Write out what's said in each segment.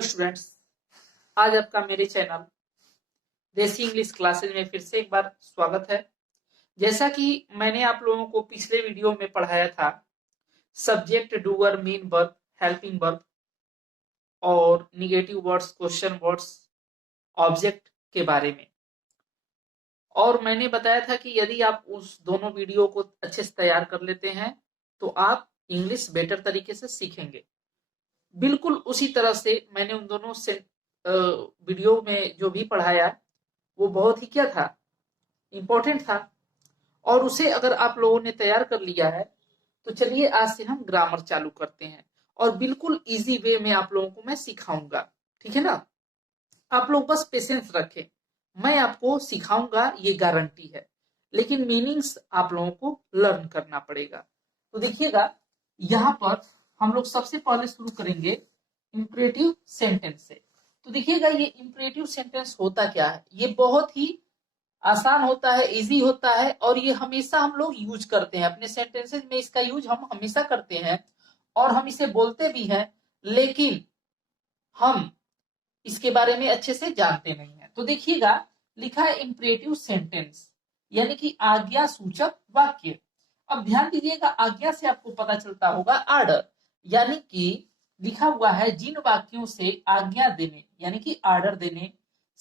Students, आज आपका मेरे चैनल देसी इंग्लिश क्लासेज में फिर से एक बार स्वागत है। जैसा कि मैंने आप लोगों को पिछले वीडियो में पढ़ाया था subject, doer, mean verb, helping verb और negative words, question words, object के बारे में, और मैंने बताया था कि यदि आप उस दोनों वीडियो को अच्छे से तैयार कर लेते हैं तो आप इंग्लिश बेटर तरीके से सीखेंगे। बिल्कुल उसी तरह से मैंने उन दोनों से वीडियो में जो भी पढ़ाया वो बहुत ही क्या था, इंपॉर्टेंट था। और उसे अगर आप लोगों ने तैयार कर लिया है तो चलिए आज से हम ग्रामर चालू करते हैं और बिल्कुल इजी वे में आप लोगों को मैं सिखाऊंगा। ठीक है ना, आप लोग बस पेशेंस रखें, मैं आपको सिखाऊंगा, ये गारंटी है, लेकिन मीनिंग्स आप लोगों को लर्न करना पड़ेगा। तो देखिएगा, यहाँ पर हम लोग सबसे पहले शुरू करेंगे इंपरेटिव सेंटेंस से। तो देखिएगा, ये इंपरेटिव सेंटेंस होता क्या है। ये बहुत ही आसान होता है, इजी होता है, और ये हमेशा हम लोग यूज करते हैं अपने सेंटेंसेस में। इसका यूज हम हमेशा करते हैं और हम इसे बोलते भी हैं, लेकिन हम इसके बारे में अच्छे से जानते नहीं है। तो देखिएगा, लिखा है इंपरेटिव सेंटेंस यानी कि आज्ञा सूचक वाक्य। अब ध्यान दीजिएगा, आज्ञा से आपको पता चलता होगा आर्डर, यानी कि लिखा हुआ है जिन वाक्यों से आज्ञा देने यानी कि आर्डर देने,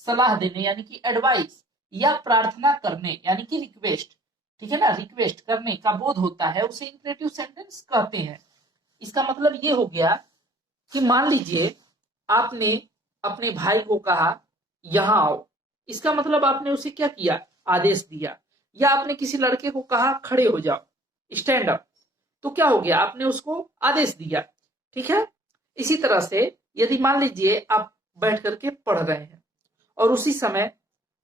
सलाह देने यानी कि एडवाइस, या प्रार्थना करने यानी कि रिक्वेस्ट, ठीक है ना, रिक्वेस्ट करने का बोध होता है, उसे इंपरेटिव सेंटेंस कहते हैं। इसका मतलब ये हो गया कि मान लीजिए आपने अपने भाई को कहा यहां आओ, इसका मतलब आपने उसे क्या किया, आदेश दिया। या आपने किसी लड़के को कहा खड़े हो जाओ, स्टैंड अप, तो क्या हो गया, आपने उसको आदेश दिया। ठीक है, इसी तरह से यदि मान लीजिए आप बैठ करके पढ़ रहे हैं और उसी समय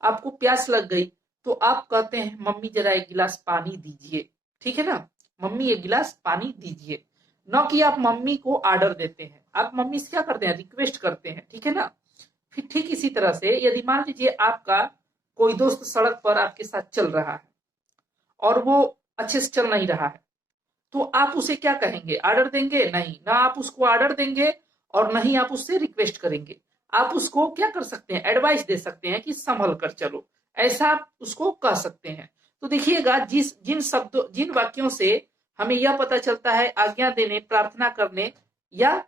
आपको प्यास लग गई, तो आप कहते हैं मम्मी जरा एक गिलास पानी दीजिए। ठीक है ना, मम्मी एक गिलास पानी दीजिए, न कि आप मम्मी को ऑर्डर देते हैं, आप मम्मी से क्या करते हैं, रिक्वेस्ट करते हैं। ठीक है ना, फिर ठीक इसी तरह से यदि मान लीजिए आपका कोई दोस्त सड़क पर आपके साथ चल रहा है और वो अच्छे से चल नहीं रहा है, तो आप उसे क्या कहेंगे, ऑर्डर देंगे? नहीं ना, आप उसको ऑर्डर देंगे और नहीं आप उससे रिक्वेस्ट करेंगे। आप उसको क्या कर सकते हैं, एडवाइस दे सकते हैं कि संभल कर चलो, ऐसा आप उसको कह सकते हैं। तो देखिएगा, जिन वाक्यों से हमें यह पता चलता है आज्ञा देने, प्रार्थना करने या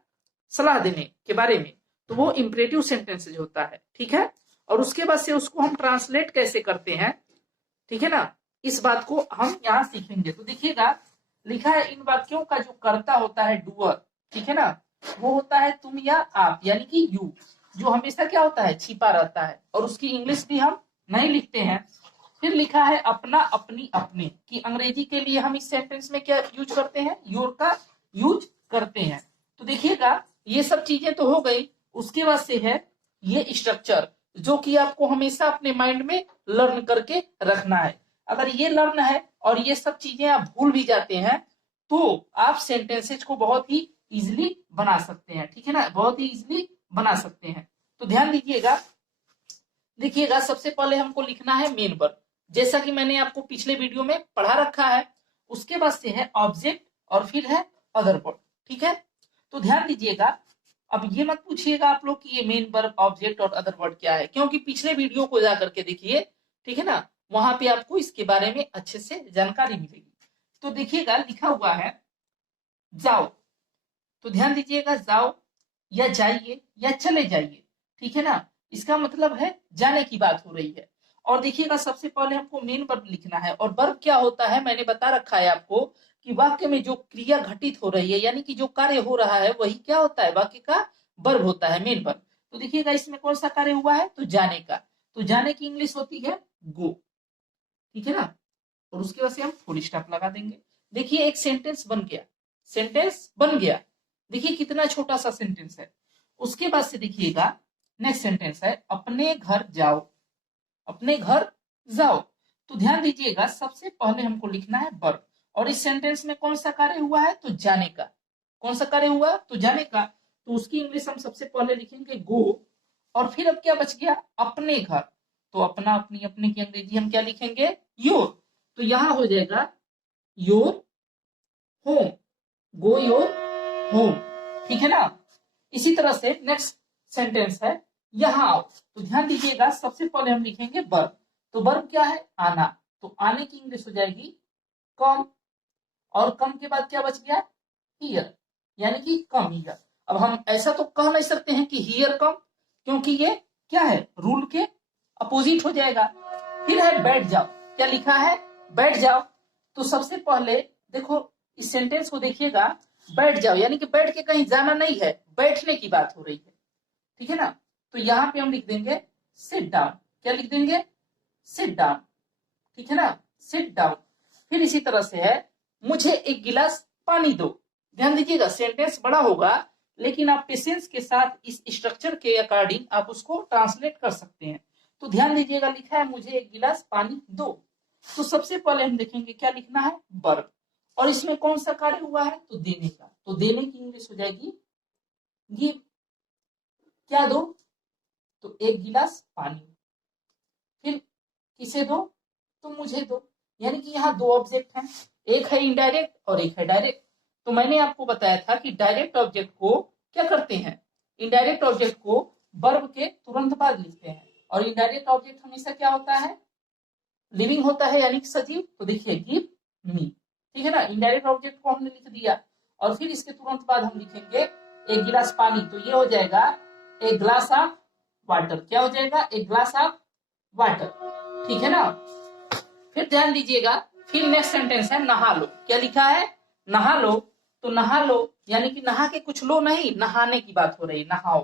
सलाह देने के बारे में, तो वो इंपरेटिव सेंटेंसेज होता है। ठीक है, और उसके बाद से उसको हम ट्रांसलेट कैसे करते हैं, ठीक है ना, इस बात को हम यहाँ सीखेंगे। तो देखिएगा, लिखा है इन वाक्यों का जो कर्ता होता है डूअर, ठीक है ना, वो होता है तुम या आप, यानी कि यू, जो हमेशा क्या होता है, छिपा रहता है, और उसकी इंग्लिश भी हम नहीं लिखते हैं। फिर लिखा है अपना, अपनी, अपने, कि अंग्रेजी के लिए हम इस सेंटेंस में क्या यूज करते हैं, योर का यूज करते हैं। तो देखिएगा, ये सब चीजें तो हो गई। उसके बाद से है ये स्ट्रक्चर, जो कि आपको हमेशा अपने माइंड में लर्न करके रखना है। अगर ये लर्न है और ये सब चीजें आप भूल भी जाते हैं तो आप सेंटेंसेज को बहुत ही इजिली बना सकते हैं। ठीक है ना, बहुत ही इजिली बना सकते हैं। तो ध्यान दीजिएगा, देखिएगा, सबसे पहले हमको लिखना है मेन वर्ब, जैसा कि मैंने आपको पिछले वीडियो में पढ़ा रखा है। उसके बाद से है ऑब्जेक्ट और फिर है अदर वर्ड। ठीक है, तो ध्यान दीजिएगा, अब ये मत पूछिएगा आप लोग कि ये मेन वर्ब, ऑब्जेक्ट और अदर वर्ड क्या है, क्योंकि पिछले वीडियो को जा करके देखिए, ठीक है ना, वहां पे आपको इसके बारे में अच्छे से जानकारी मिलेगी। तो देखिएगा, लिखा हुआ है जाओ, तो ध्यान दीजिएगा, जाओ या जाइए या चले जाइए, ठीक है ना, इसका मतलब है जाने की बात हो रही है। और देखिएगा, सबसे पहले हमको मेन वर्ब लिखना है, और वर्ब क्या होता है मैंने बता रखा है आपको कि वाक्य में जो क्रिया घटित हो रही है, यानी कि जो कार्य हो रहा है, वही क्या होता है, वाक्य का वर्ब होता है, मेन वर्ब। तो देखिएगा, इसमें कौन सा कार्य हुआ है, तो जाने का, तो जाने की इंग्लिश होती है गो। ठीक है ना, और उसके बाद से हम फुल स्टॉप लगा देंगे। देखिए, एक सेंटेंस बन गया, सेंटेंस बन गया। देखिए कितना छोटा सा सेंटेंस है। उसके बाद से देखिएगा, नेक्स्ट सेंटेंस है अपने घर जाओ, अपने घर जाओ। तो ध्यान दीजिएगा, सबसे पहले हमको लिखना है वर्ब, और इस सेंटेंस में कौन सा कार्य हुआ है, तो जाने का। कौन सा कार्य हुआ, तो जाने का, तो उसकी इंग्लिश हम सबसे पहले लिखेंगे गो, और फिर अब क्या बच गया, अपने घर, तो अपना, अपनी, अपने की अंग्रेजी हम क्या लिखेंगे, योर। तो यहां हो जाएगा your home, go your home. ठीक है ना, इसी तरह से नेक्स्ट सेंटेंस है, यहाँ आओ। तो ध्यान दीजिएगा, सबसे पहले हम लिखेंगे वर्ब। तो वर्ब क्या है? आना। तो आने की इंग्लिश हो जाएगी कम, और कम के बाद क्या बच गया? हियर, यानी कि कम हियर। अब हम ऐसा तो कह नहीं सकते हैं कि हियर कम, क्योंकि ये क्या है? रूल के अपोजिट हो जाएगा। फिर है बैठ जाओ। क्या लिखा है? बैठ जाओ। तो सबसे पहले देखो इस सेंटेंस को देखिएगा, बैठ जाओ यानी कि बैठ के कहीं जाना नहीं है, बैठने की बात हो रही है, ठीक है ना। तो यहाँ पे हम लिख देंगे सिट डाउन। क्या लिख देंगे? सिट डाउन, ठीक है ना, सिट डाउन। फिर इसी तरह से है, मुझे एक गिलास पानी दो। ध्यान दीजिएगा, सेंटेंस बड़ा होगा, लेकिन आप पेशेंस के साथ इस स्ट्रक्चर के अकॉर्डिंग आप उसको ट्रांसलेट कर सकते हैं। तो ध्यान दीजिएगा, लिखा है मुझे एक गिलास पानी दो। तो सबसे पहले हम देखेंगे क्या लिखना है? वर्ब। और इसमें कौन सा कार्य हुआ है? तो देने का। तो देने की इंग्लिश हो जाएगी गिव। क्या दो? तो एक गिलास पानी। फिर किसे दो? तो मुझे दो। यानी कि यहाँ दो ऑब्जेक्ट हैं, एक है इनडायरेक्ट और एक है डायरेक्ट। तो मैंने आपको बताया था कि डायरेक्ट ऑब्जेक्ट को क्या करते हैं? इनडायरेक्ट ऑब्जेक्ट को वर्ब के तुरंत बाद लिखते हैं। और इनडायरेक्ट ऑब्जेक्ट हमेशा क्या होता है? लिविंग होता है, यानी कि सजीव। तो देखिए गिव मी, ठीक है ना। इनडायरेक्ट ऑब्जेक्ट को हमने लिख दिया, और फिर इसके तुरंत बाद हम लिखेंगे एक गिलास पानी। तो ये हो जाएगा एक ग्लास ऑफ वाटर। क्या हो जाएगा? एक ग्लास ऑफ वाटर, ठीक है ना। फिर ध्यान दीजिएगा, फिर नेक्स्ट सेंटेंस है नहा लो। क्या लिखा है? नहा लो। तो नहा लो यानी कि नहा के कुछ लो नहीं, नहाने की बात हो रही, नहाओ।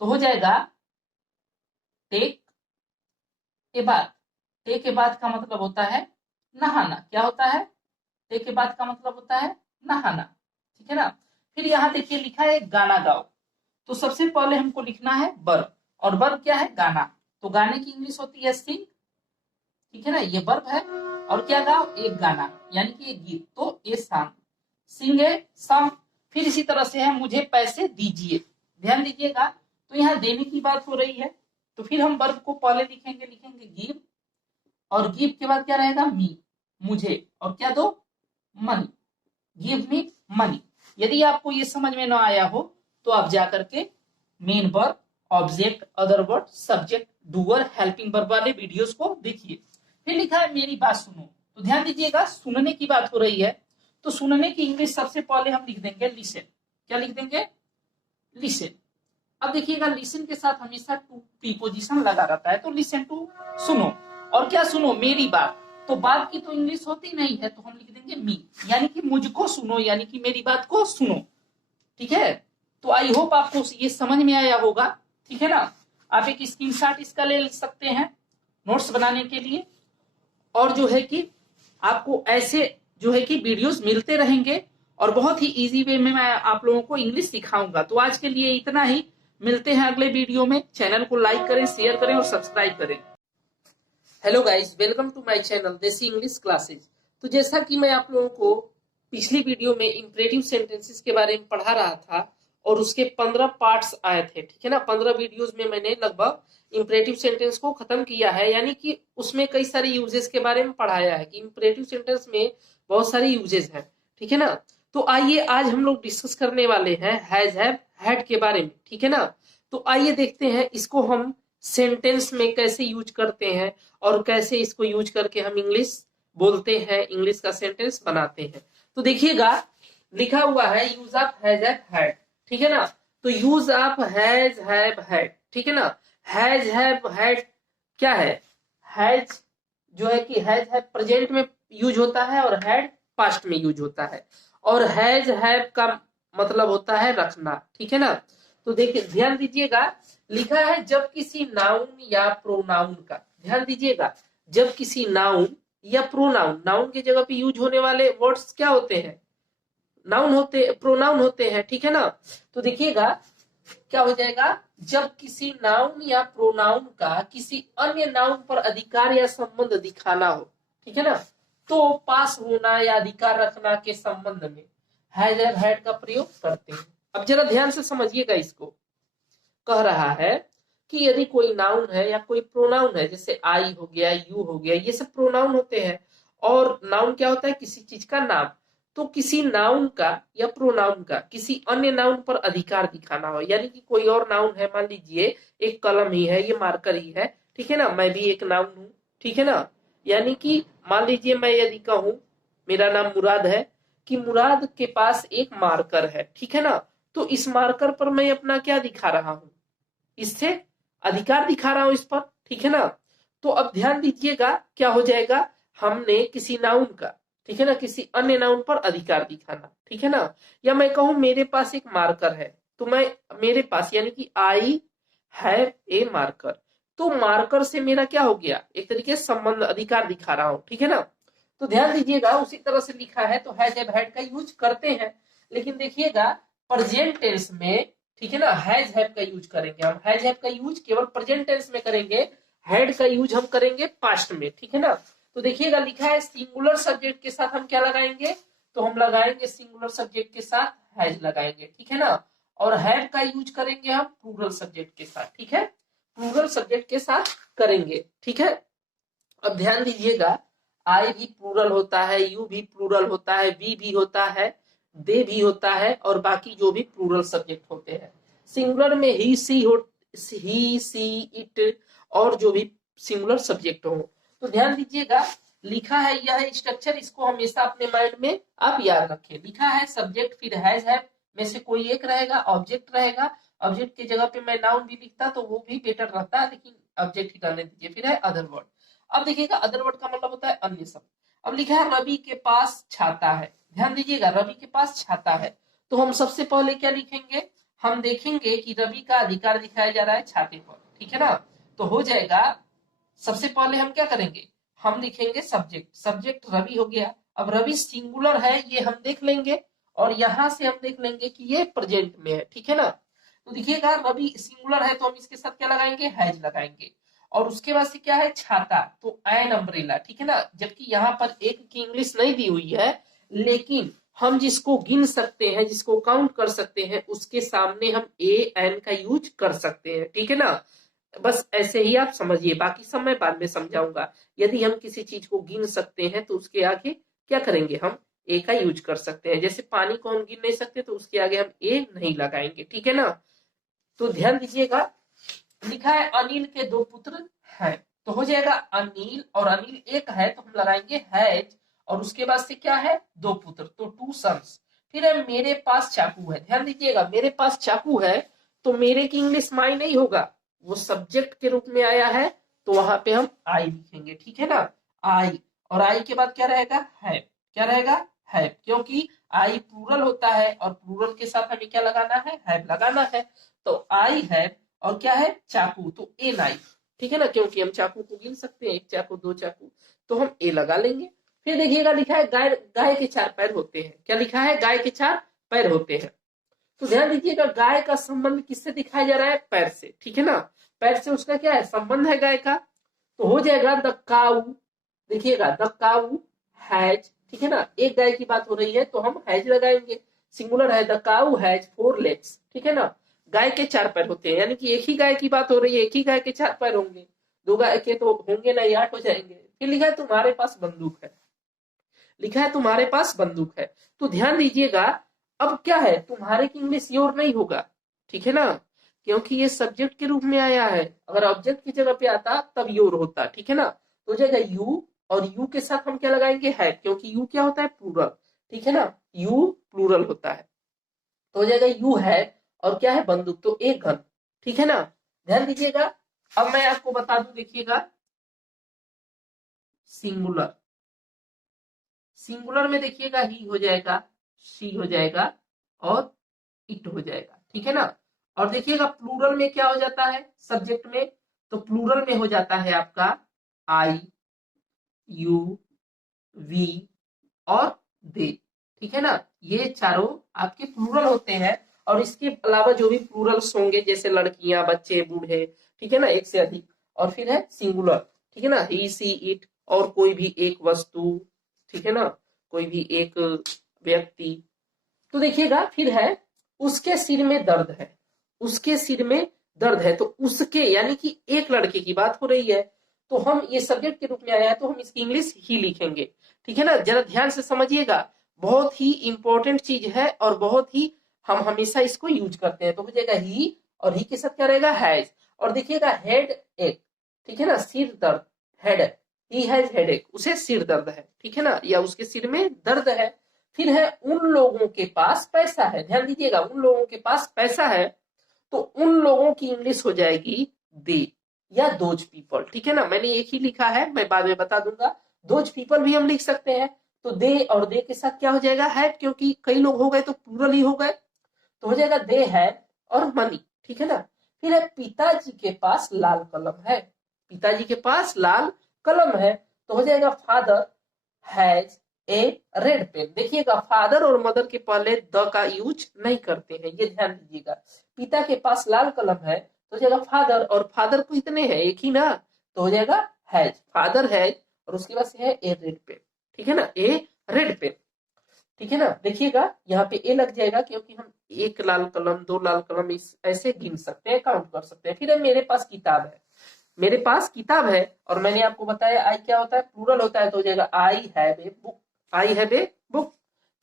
तो हो जाएगा टेक ए बात। टेक ए बात का मतलब होता है नहाना। क्या होता है? टेक के बाद का मतलब होता है नहाना, ठीक है ना। फिर यहाँ देखिए लिखा है गाना गाओ। तो सबसे पहले हमको लिखना है वर्ब, और वर्ब क्या है? गाना। तो गाने की इंग्लिश होती है सिंग, ठीक है ना। ये वर्ब है। और क्या गाओ? एक गाना, यानी कि एक गीत। तो a song, Singh a song. फिर इसी तरह से है मुझे पैसे दीजिए। ध्यान दीजिएगा, तो यहाँ देने की बात हो रही है। तो फिर हम वर्ब को पहले लिखेंगे गिव, और गिव के बाद क्या रहेगा? मी, मुझे। और क्या दो? Money, give me money. यदि आपको ये समझ में ना आया हो तो आप जाकर के main verb, object, other word, subject, doer, helping verb वाले वीडियोस को देखिए। फिर लिखा है मेरी बात सुनो। तो ध्यान दीजिएगा, सुनने की बात हो रही है। तो सुनने की इंग्लिश सबसे पहले हम लिख देंगे लिसन। क्या लिख देंगे? लिसन। अब देखिएगा, लिसन के साथ हमेशा टू प्रीपोजिशन लगा रहता है। तो लिसन टू, सुनो। और क्या सुनो? मेरी बात। तो बात की तो इंग्लिश होती नहीं है, तो हम लिख देंगे मी, यानी कि मुझको सुनो, यानी कि मेरी बात को सुनो, ठीक है। तो आई होप आपको ये समझ में आया होगा, ठीक है ना। आप एक स्क्रीनशॉट इसका ले सकते हैं नोट्स बनाने के लिए। और जो है कि आपको ऐसे जो है कि वीडियोस मिलते रहेंगे, और बहुत ही इजी वे में मैं आप लोगों को इंग्लिश सिखाऊंगा। तो आज के लिए इतना ही, मिलते हैं अगले वीडियो में। चैनल को लाइक करें, शेयर करें और सब्सक्राइब करें। Hello guys, welcome to my channel Desi English classes. तो जैसा कि मैं आप लोगों को पिछली वीडियो में इंपरेटिव सेंटेंसेस के बारे में पढ़ा रहा था, और उसके 15 पार्ट्स आए थे, ठीक है ना। 15 वीडियोस में मैंने लगभग इंपरेटिव सेंटेंस को खत्म किया है, यानी कि उसमें कई सारे यूजेस के बारे में पढ़ाया है कि इंपरेटिव सेंटेंस में बहुत सारे यूजेस हैं, ठीक है ना। तो आइए आज हम लोग डिस्कस करने वाले हैं हैज, हैव, हैड के बारे में, ठीक है ना। तो आइए देखते हैं इसको हम सेंटेंस में कैसे यूज करते हैं, और कैसे इसको यूज करके हम इंग्लिश बोलते हैं, इंग्लिश का सेंटेंस बनाते हैं। तो देखिएगा, लिखा हुआ है use of has, have, had, ठीक है ना। तो use of has, have, had, ठीक है ना। हैज, हैव, हैड क्या है? हैज जो है कि हैज, हैव प्रेजेंट में यूज होता है, और हैड पास्ट में यूज होता है। और हैज, हैव का मतलब होता है रखना, ठीक है ना। तो देखिए ध्यान दीजिएगा, लिखा है जब किसी नाउन या प्रोनाउन का, ध्यान दीजिएगा, जब किसी नाउन या प्रोनाउन, नाउन की जगह पे यूज होने वाले वर्ड्स क्या होते हैं? नाउन होते, प्रोनाउन होते हैं, ठीक है ना। तो देखिएगा क्या हो जाएगा, जब किसी नाउन या प्रोनाउन का किसी अन्य नाउन पर अधिकार या संबंध दिखाना हो, ठीक है ना, तो पास होना या अधिकार रखना के संबंध में हैज, हैव, हैड का प्रयोग करते हैं। अब जरा ध्यान से समझिएगा, इसको कह रहा है कि यदि कोई नाउन है या कोई प्रोनाउन है, जैसे आई हो गया, यू हो गया, ये सब प्रोनाउन होते हैं। और नाउन क्या होता है? किसी चीज का नाम। तो किसी नाउन का या प्रोनाउन का किसी अन्य नाउन पर अधिकार दिखाना हो, यानी कि कोई और नाउन है, मान लीजिए एक कलम ही है, ये मार्कर ही है, ठीक है ना, मैं भी एक नाउन हूं, ठीक है ना, यानी कि मान लीजिए मैं यदि कहूं मेरा नाम मुराद है, कि मुराद के पास एक मार्कर है, ठीक है ना, तो इस मार्कर पर मैं अपना क्या दिखा रहा हूं, इससे अधिकार दिखा रहा हूं इस पर, ठीक है ना। तो अब ध्यान दीजिएगा क्या हो जाएगा, हमने किसी नाउन का, ठीक है ना, किसी अन्य नाउन पर अधिकार दिखाना, ठीक है ना। या मैं कहूं मेरे पास एक मार्कर है, तो मैं मेरे पास यानी कि आई हैव ए मार्कर, तो मार्कर से मेरा क्या हो गया, एक तरीके से संबंध अधिकार दिखा रहा हूं, ठीक है ना। तो ध्यान दीजिएगा उसी तरह से लिखा है तो हैज हैव हैड का यूज करते हैं, लेकिन देखिएगा प्रेजेंट टेंस में, ठीक है ना, हैज हैव का यूज करेंगे हम, हैज हैव का यूज केवल प्रेजेंट टेंस में करेंगे, हैड का यूज हम करेंगे पास्ट में, ठीक है ना। तो देखिएगा लिखा है सिंगुलर सब्जेक्ट के साथ हम क्या लगाएंगे, तो हम लगाएंगे सिंगुलर सब्जेक्ट के साथ हैज लगाएंगे, ठीक है ना, और हैव का यूज करेंगे हम प्लूरल सब्जेक्ट के साथ, ठीक है, प्लूरल सब्जेक्ट के साथ करेंगे, ठीक है। अब ध्यान दीजिएगा आई भी प्लूरल होता है, यू भी प्लूरल होता है, वी भी होता है, दे भी होता है, और बाकी जो भी प्लूरल सब्जेक्ट होते हैं। सिंगुलर में ही सी इट और जो भी सिंगुलर सब्जेक्ट हो। तो ध्यान दीजिएगा लिखा है यह स्ट्रक्चर, इसको हमेशा अपने माइंड में आप याद रखें। लिखा है सब्जेक्ट फिर हैज हैव में से कोई एक रहेगा, ऑब्जेक्ट रहेगा, ऑब्जेक्ट की जगह पे मैं नाउन भी लिखता तो वो भी बेटर रहता, लेकिन ऑब्जेक्ट ही रहने दीजिए। फिर है अदर वर्ड। अब देखिएगा अदर वर्ड का मतलब होता है अन्य शब्द। अब लिखा है रवि के पास छाता है, ध्यान दीजिएगा रवि के पास छाता है, तो हम सबसे पहले क्या लिखेंगे, हम देखेंगे कि रवि का अधिकार दिखाया जा रहा है छाते पर, ठीक है ना। तो हो जाएगा सबसे पहले हम क्या करेंगे, हम लिखेंगे सब्जेक्ट, सब्जेक्ट रवि हो गया। अब रवि सिंगुलर है ये हम देख लेंगे, और यहां से हम देख लेंगे कि ये प्रेजेंट में है, ठीक है ना। तो देखिएगा रवि सिंगुलर है तो हम इसके साथ क्या लगाएंगे, हैज लगाएंगे। और उसके बाद से क्या है छाता, तो एन अम्ब्रेला, ठीक है ना। जबकि यहाँ पर एक की इंग्लिश नहीं दी हुई है, लेकिन हम जिसको गिन सकते हैं, जिसको काउंट कर सकते हैं, उसके सामने हम ए एन का यूज कर सकते हैं, ठीक है ना। बस ऐसे ही आप समझिए, बाकी सब मैं बाद में समझाऊंगा। यदि हम किसी चीज को गिन सकते हैं तो उसके आगे क्या करेंगे, हम ए का यूज कर सकते हैं। जैसे पानी को हम गिन नहीं सकते तो उसके आगे हम ए नहीं लगाएंगे, ठीक है ना। तो ध्यान दीजिएगा लिखा है अनिल के दो पुत्र हैं, तो हो जाएगा अनिल, और अनिल एक है तो हम लगाएंगे हैज, और उसके बाद से क्या है दो पुत्र, तो टू सन्स। फिर है मेरे पास चाकू है, ध्यान दीजिएगा मेरे पास चाकू है, तो मेरे की इंग्लिश माई नहीं होगा, वो सब्जेक्ट के रूप में आया है, तो वहां पे हम आई लिखेंगे, ठीक है ना, आई। और आई के बाद क्या रहेगा, है, क्या रहेगा, है, क्योंकि आई प्लूरल होता है और प्लूरल के साथ हमें क्या लगाना है, हैव लगाना है। तो आई है और क्या है चाकू, तो ए नाइफ, ठीक है ना, क्योंकि हम चाकू को गिन सकते हैं, एक चाकू दो चाकू, तो हम ए लगा लेंगे। फिर देखिएगा लिखा है गाय, गाय के चार पैर होते हैं, क्या लिखा है, गाय के चार पैर होते हैं। तो ध्यान दीजिएगा गाय का संबंध किससे दिखाया जा रहा है, पैर से, ठीक है ना, पैर से उसका क्या है संबंध है गाय का। तो हो जाएगा द काऊ, देखिएगा द काऊ हैज, ठीक है ना, एक गाय की बात हो रही है तो हम हैज लगाएंगे, सिंगुलर है, the cow has four legs, ठीक है ना, गाय के चार पैर होते हैं, यानी कि एक ही गाय की बात हो रही है, एक ही गाय के चार पैर होंगे, दो गाय के तो होंगे ना, 8 हो जाएंगे। फिर लिखा है तुम्हारे पास बंदूक है, लिखा है तुम्हारे पास बंदूक है। तो ध्यान दीजिएगा अब क्या है, तुम्हारे की इंग्लिश योर नहीं होगा, ठीक है ना, क्योंकि ये सब्जेक्ट के रूप में आया है, अगर ऑब्जेक्ट की जगह पे आता तब योर होता, ठीक है ना। तो हो जाएगा यू, और यू के साथ हम क्या लगाएंगे, है, क्योंकि यू क्या होता है प्लूरल, ठीक है ना, यू प्लूरल होता है। तो हो जाएगा यू है, और क्या है बंदूक, तो एक गन, ठीक है ना। ध्यान दीजिएगा अब मैं आपको बता दूं, देखिएगा सिंगुलर, सिंगुलर में देखिएगा ही हो जाएगा, शी हो जाएगा, और इट हो जाएगा, ठीक है ना। और देखिएगा प्लूरल में क्या हो जाता है सब्जेक्ट में, तो प्लूरल में हो जाता है आपका आई, यू, वी और दे, ठीक है ना, ये चारों आपके प्लूरल होते हैं। और इसके अलावा जो भी प्लूरल्स होंगे जैसे लड़कियां, बच्चे, बूढ़े, ठीक है ना, एक से अधिक। और फिर है सिंगुलर, ठीक है ना, ही, सी, इट, और कोई भी एक वस्तु, ठीक है ना, कोई भी एक व्यक्ति। तो देखिएगा फिर है उसके सिर में दर्द है, उसके सिर में दर्द है, तो उसके यानी कि एक लड़के की बात हो रही है, तो हम ये सब्जेक्ट के रूप में आया है तो हम इसकी इंग्लिश ही लिखेंगे, ठीक है ना। जरा ध्यान से समझिएगा, बहुत ही इंपॉर्टेंट चीज है और बहुत ही हम हमेशा इसको यूज करते हैं। तो हो जाएगा ही, और ही के साथ क्या रहेगा, हैज। और देखिएगा हेड एक, ठीक है ना, सिर दर्द, हेड, ही हैज हेड एक, उसे सिर दर्द है, ठीक है ना, या उसके सिर में दर्द है। फिर है उन लोगों के पास पैसा है, ध्यान दीजिएगा, उन लोगों के पास पैसा है, तो उन लोगों की इंग्लिश हो जाएगी दे या दोज पीपल, ठीक है ना। मैंने एक ही लिखा है, मैं बाद में बता दूंगा। दोज पीपल भी हम लिख सकते हैं। तो दे और दे के साथ क्या हो जाएगा, है, क्योंकि कई लोग हो गए तो प्लूरल ही हो गए, तो हो जाएगा दे है और मनी, ठीक है ना। फिर है पिताजी के पास लाल कलम है, पिताजी के पास लाल कलम है, तो हो जाएगा father has a red pen. देखिएगा फादर और मदर के पहले द का यूज नहीं करते हैं, ये ध्यान दीजिएगा। पिता के पास लाल कलम है तो हो जाएगा फादर, और फादर को इतने हैं, एक ही ना, तो हो जाएगा हैज, फादर हैज, और उसके बाद से है ए रेड पेन, ठीक है ना, ए रेड पेन, ठीक है ना। देखिएगा यहाँ पे ए लग जाएगा क्योंकि हम एक लाल कलम, दो लाल कलम इस ऐसे गिन सकते हैं, काउंट कर सकते हैं। फिर है मेरे पास किताब है, मेरे पास किताब है, और मैंने आपको बताया आई क्या होता है, प्लूरल होता है, तो हो जाएगा I have a book, I have a book.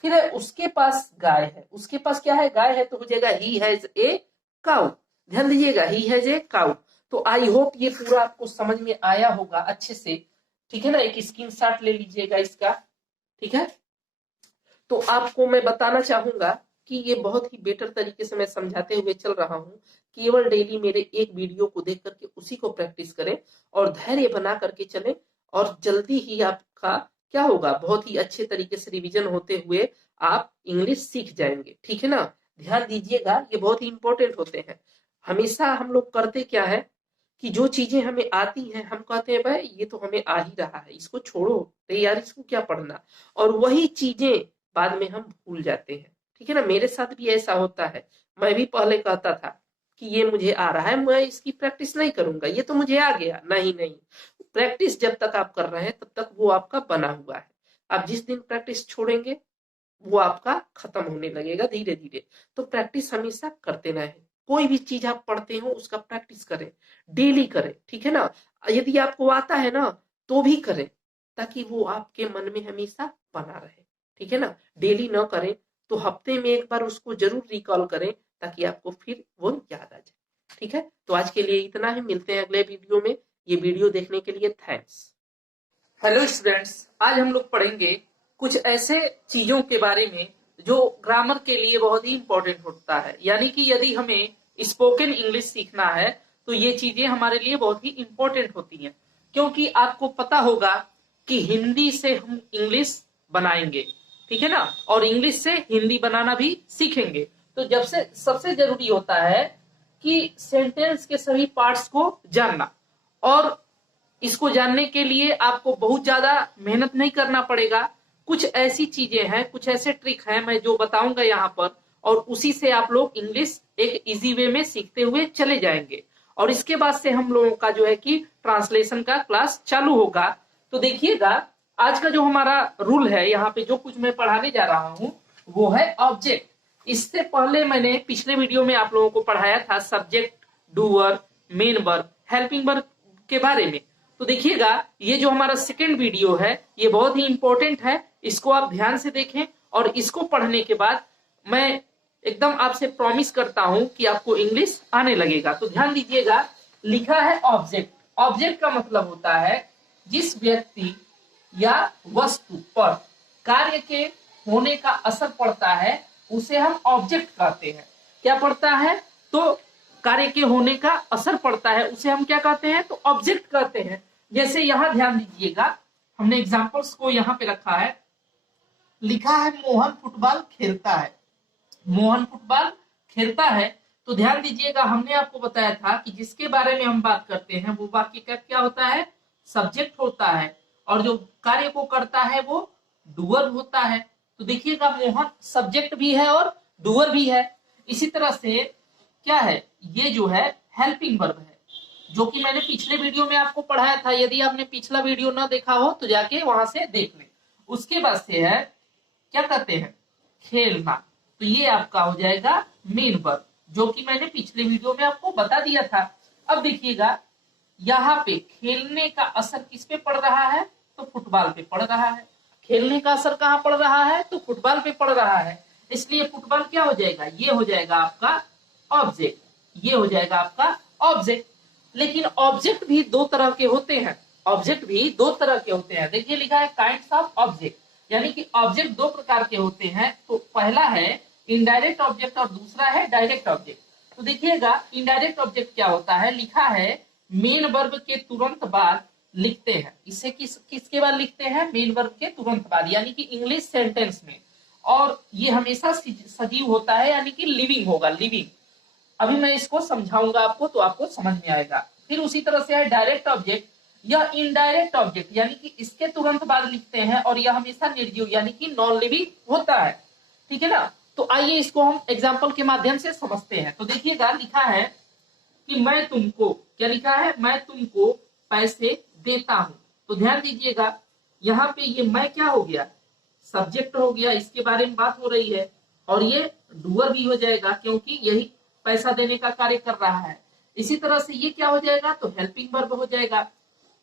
फिर है उसके पास गाय है, उसके पास क्या है, गाय है, तो हो जाएगा ही हैज ए काउ, ध्यान दीजिएगा, ही हैज ए काउ। तो आई होप ये पूरा आपको समझ में आया होगा अच्छे से, ठीक है ना। एक स्क्रीनशॉट ले लीजिएगा इसका, ठीक है। तो आपको मैं बताना चाहूंगा कि ये बहुत ही बेटर तरीके से मैं समझाते हुए चल रहा हूँ। केवल डेली मेरे एक वीडियो को देख करके उसी को प्रैक्टिस करें और धैर्य बना करके चलें, और जल्दी ही आपका क्या होगा, बहुत ही अच्छे तरीके से रिवीजन होते हुए आप इंग्लिश सीख जाएंगे, ठीक है ना। ध्यान दीजिएगा, ये बहुत ही इंपॉर्टेंट होते हैं। हमेशा हम लोग करते क्या है कि जो चीजें हमें आती हैं हम कहते हैं भाई ये तो हमें आ ही रहा है, इसको छोड़ो, अरे यार इसको क्या पढ़ना, और वही चीजें बाद में हम भूल जाते हैं, ठीक है ना। मेरे साथ भी ऐसा होता है, मैं भी पहले कहता था कि ये मुझे आ रहा है, मैं इसकी प्रैक्टिस नहीं करूंगा, ये तो मुझे आ गया, नहीं नहीं, प्रैक्टिस जब तक आप कर रहे हैं तब तक वो आपका बना हुआ है। आप जिस दिन प्रैक्टिस छोड़ेंगे वो आपका खत्म होने लगेगा धीरे धीरे। तो प्रैक्टिस हमेशा करते रहें, कोई भी चीज आप पढ़ते हो उसका प्रैक्टिस करें, डेली करें, ठीक है ना। यदि आपको आता है ना तो भी करें, ताकि वो आपके मन में हमेशा बना रहे, ठीक है ना। डेली ना करें तो हफ्ते में एक बार उसको जरूर रिकॉल करें, ताकि आपको फिर वो याद आ जाए, ठीक है। तो आज के लिए इतना ही, मिलते हैं अगले वीडियो में। ये वीडियो देखने के लिए थैंक्स। हेलो स्टूडेंट्स, आज हम लोग पढ़ेंगे कुछ ऐसे चीजों के बारे में जो ग्रामर के लिए बहुत ही इंपॉर्टेंट होता है। यानी कि यदि हमें स्पोकन इंग्लिश सीखना है तो ये चीजें हमारे लिए बहुत ही इंपॉर्टेंट होती हैं, क्योंकि आपको पता होगा कि हिंदी से हम इंग्लिश बनाएंगे, ठीक है ना, और इंग्लिश से हिंदी बनाना भी सीखेंगे। तो जब से सबसे जरूरी होता है कि सेंटेंस के सभी पार्ट्स को जानना, और इसको जानने के लिए आपको बहुत ज्यादा मेहनत नहीं करना पड़ेगा। कुछ ऐसी चीजें हैं, कुछ ऐसे ट्रिक हैं मैं जो बताऊंगा यहाँ पर, और उसी से आप लोग इंग्लिश एक इजी वे में सीखते हुए चले जाएंगे। और इसके बाद से हम लोगों का जो है कि ट्रांसलेशन का क्लास चालू होगा। तो देखिएगा, आज का जो हमारा रूल है, यहाँ पे जो कुछ मैं पढ़ाने जा रहा हूँ वो है ऑब्जेक्ट। इससे पहले मैंने पिछले वीडियो में आप लोगों को पढ़ाया था subject, doer, main verb, helping verb के बारे में। तो देखिएगा, ये जो हमारा सेकेंड वीडियो है ये बहुत ही इंपॉर्टेंट है, इसको आप ध्यान से देखें, और इसको पढ़ने के बाद मैं एकदम आपसे प्रॉमिस करता हूं कि आपको इंग्लिश आने लगेगा। तो ध्यान दीजिएगा, लिखा है ऑब्जेक्ट। ऑब्जेक्ट का मतलब होता है जिस व्यक्ति या वस्तु पर कार्य के होने का असर पड़ता है उसे हम ऑब्जेक्ट कहते हैं। क्या पड़ता है, तो कार्य के होने का असर पड़ता है, उसे हम क्या कहते हैं, तो ऑब्जेक्ट कहते हैं। जैसे यहां ध्यान दीजिएगा, हमने एग्जांपल्स को यहां पे रखा है, लिखा है मोहन फुटबॉल खेलता है, मोहन फुटबॉल खेलता है। तो ध्यान दीजिएगा, हमने आपको बताया था कि जिसके बारे में हम बात करते हैं वो वाक्य का क्या होता है, सब्जेक्ट होता है, और जो कार्य को करता है वो डूअर होता है। तो देखिएगा, मोहन सब्जेक्ट भी है और डूअर भी है। इसी तरह से क्या है, ये जो है हेल्पिंग वर्ब है, जो कि मैंने पिछले वीडियो में आपको पढ़ाया था। यदि आपने पिछला वीडियो ना देखा हो तो जाके वहां से देख ले। उसके बाद से है क्या कहते हैं, खेलना। तो ये आपका हो जाएगा मेन वर्ब, जो कि मैंने पिछले वीडियो में आपको बता दिया था। अब देखिएगा, यहाँ पे खेलने का असर किस पे पड़ रहा है, तो फुटबॉल पे पड़ रहा है। खेलने का असर कहाँ पड़ रहा है, तो फुटबॉल पे पड़ रहा है, इसलिए फुटबॉल क्या हो जाएगा, ये हो जाएगा आपका ऑब्जेक्ट, ये हो जाएगा आपका ऑब्जेक्ट। लेकिन ऑब्जेक्ट भी दो तरह के होते हैं, ऑब्जेक्ट भी दो तरह के होते हैं। देखिए लिखा है काइंड्स ऑफ ऑब्जेक्ट, यानी कि ऑब्जेक्ट दो प्रकार के होते हैं। तो पहला है इनडायरेक्ट ऑब्जेक्ट और दूसरा है डायरेक्ट ऑब्जेक्ट। तो देखिएगा इनडायरेक्ट ऑब्जेक्ट क्या होता है, लिखा है मेन वर्ब के तुरंत बाद लिखते हैं। इसे किसके बाद लिखते हैं, मेन वर्ब के तुरंत बाद, यानी कि इंग्लिश सेंटेंस में। और ये हमेशा सजीव होता है, यानी कि लिविंग होगा, लिविंग। अभी मैं इसको समझाऊंगा आपको तो आपको समझ में आएगा। फिर उसी तरह से है डायरेक्ट ऑब्जेक्ट या इनडायरेक्ट ऑब्जेक्ट, यानी कि इसके तुरंत बाद लिखते हैं और यह हमेशा निर्जीव यानी कि नॉन लिविंग होता है। ठीक है ना। तो आइए इसको हम एग्जाम्पल के माध्यम से समझते हैं। तो देखिएगा लिखा है कि मैं तुमको, क्या लिखा है, मैं तुमको पैसे देता हूं। तो ध्यान दीजिएगा यहाँ पे ये मैं क्या हो गया, सब्जेक्ट हो गया, इसके बारे में बात हो रही है। और ये डूअर भी हो जाएगा क्योंकि यही पैसा देने का कार्य कर रहा है। इसी तरह से ये क्या हो जाएगा, तो हेल्पिंग वर्ब हो जाएगा।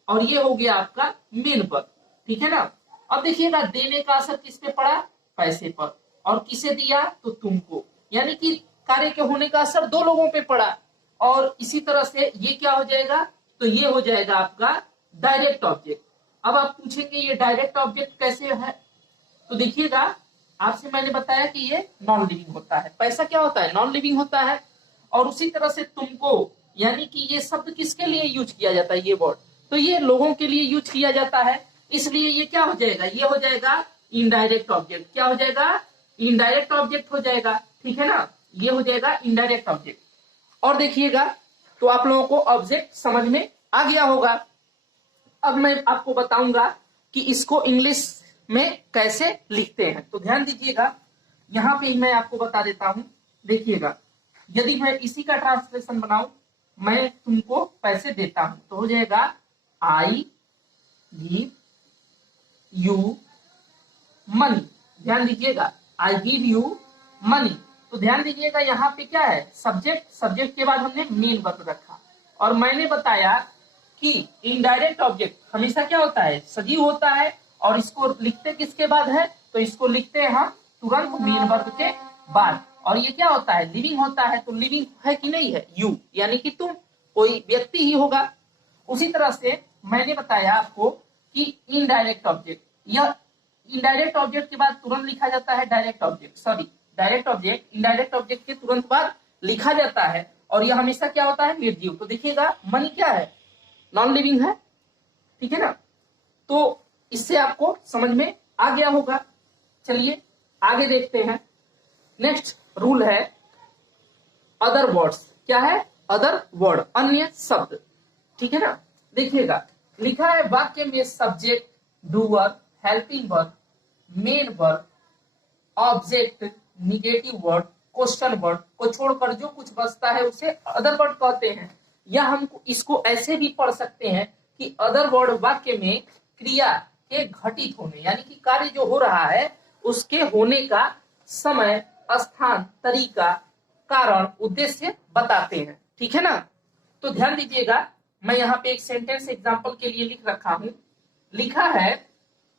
और ये हो गया आपका मेन वर्ब। ठीक है ना। अब देखिएगा देने का असर किस पे पड़ा, पैसे पर। और किसे दिया, तो तुमको, यानी कि कार्य के होने का असर दो लोगों पे पड़ा। और इसी तरह से ये क्या हो जाएगा, तो ये हो जाएगा आपका डायरेक्ट ऑब्जेक्ट। अब आप पूछेंगे ये डायरेक्ट ऑब्जेक्ट कैसे है, तो देखिएगा आपसे मैंने बताया कि ये नॉन लिविंग होता है, पैसा क्या होता है, नॉन लिविंग होता है। और उसी तरह से तुमको, यानी कि ये शब्द किसके लिए यूज किया जाता है, ये वर्ड, तो ये लोगों के लिए यूज किया जाता है। इसलिए ये क्या हो जाएगा, ये हो जाएगा इनडायरेक्ट ऑब्जेक्ट। क्या हो जाएगा, इनडायरेक्ट ऑब्जेक्ट हो जाएगा। ठीक है ना, ये हो जाएगा इनडायरेक्ट ऑब्जेक्ट। और देखिएगा तो आप लोगों को ऑब्जेक्ट समझ में आ गया होगा। अब मैं आपको बताऊंगा कि इसको इंग्लिश में कैसे लिखते हैं। तो ध्यान दीजिएगा यहाँ पे मैं आपको बता देता हूं। देखिएगा यदि मैं इसी का ट्रांसलेशन बनाऊं, मैं तुमको पैसे देता हूं, तो हो जाएगा आई गिव यू मनी। ध्यान दीजिएगा आई गिव यू मनी। तो ध्यान दीजिएगा यहाँ पे क्या है, सब्जेक्ट, सब्जेक्ट के बाद हमने मेन वर्ब रखा। और मैंने बताया कि इनडायरेक्ट ऑब्जेक्ट हमेशा क्या होता है, सजीव होता है। और इसको लिखते किसके बाद है, तो इसको लिखते हैं हम तुरंत मेन वर्ब के बाद। और ये क्या होता है, लिविंग होता है। तो लिविंग है कि नहीं है, यू, यानी कि तुम, कोई व्यक्ति ही होगा। उसी तरह से मैंने बताया आपको कि इनडायरेक्ट ऑब्जेक्ट, यह इनडायरेक्ट ऑब्जेक्ट के बाद तुरंत लिखा जाता है direct object, sorry direct object indirect object के तुरंत बाद लिखा जाता है। और यह हमेशा क्या होता है, निर्जीव। तो देखिएगा मनी क्या है, नॉन लिविंग है। ठीक है ना। तो इससे आपको समझ में आ गया होगा। चलिए आगे देखते हैं। नेक्स्ट रूल है अदर वर्ड्स। क्या है, अदर वर्ड, अन्य शब्द। ठीक है ना। देखिएगा लिखा है वाक्य में subject, doer, helping verb, main verb, object, negative word, question word को छोड़कर जो कुछ बचता है उसे अदर वर्ड कहते हैं। या हम इसको ऐसे भी पढ़ सकते हैं कि अदर वर्ड वाक्य में क्रिया के घटित होने, यानी कि कार्य जो हो रहा है उसके होने का समय, स्थान, तरीका, कारण, उद्देश्य बताते हैं। ठीक है ना। तो ध्यान दीजिएगा मैं यहाँ पे एक सेंटेंस एग्जांपल के लिए लिख रखा हूं। लिखा है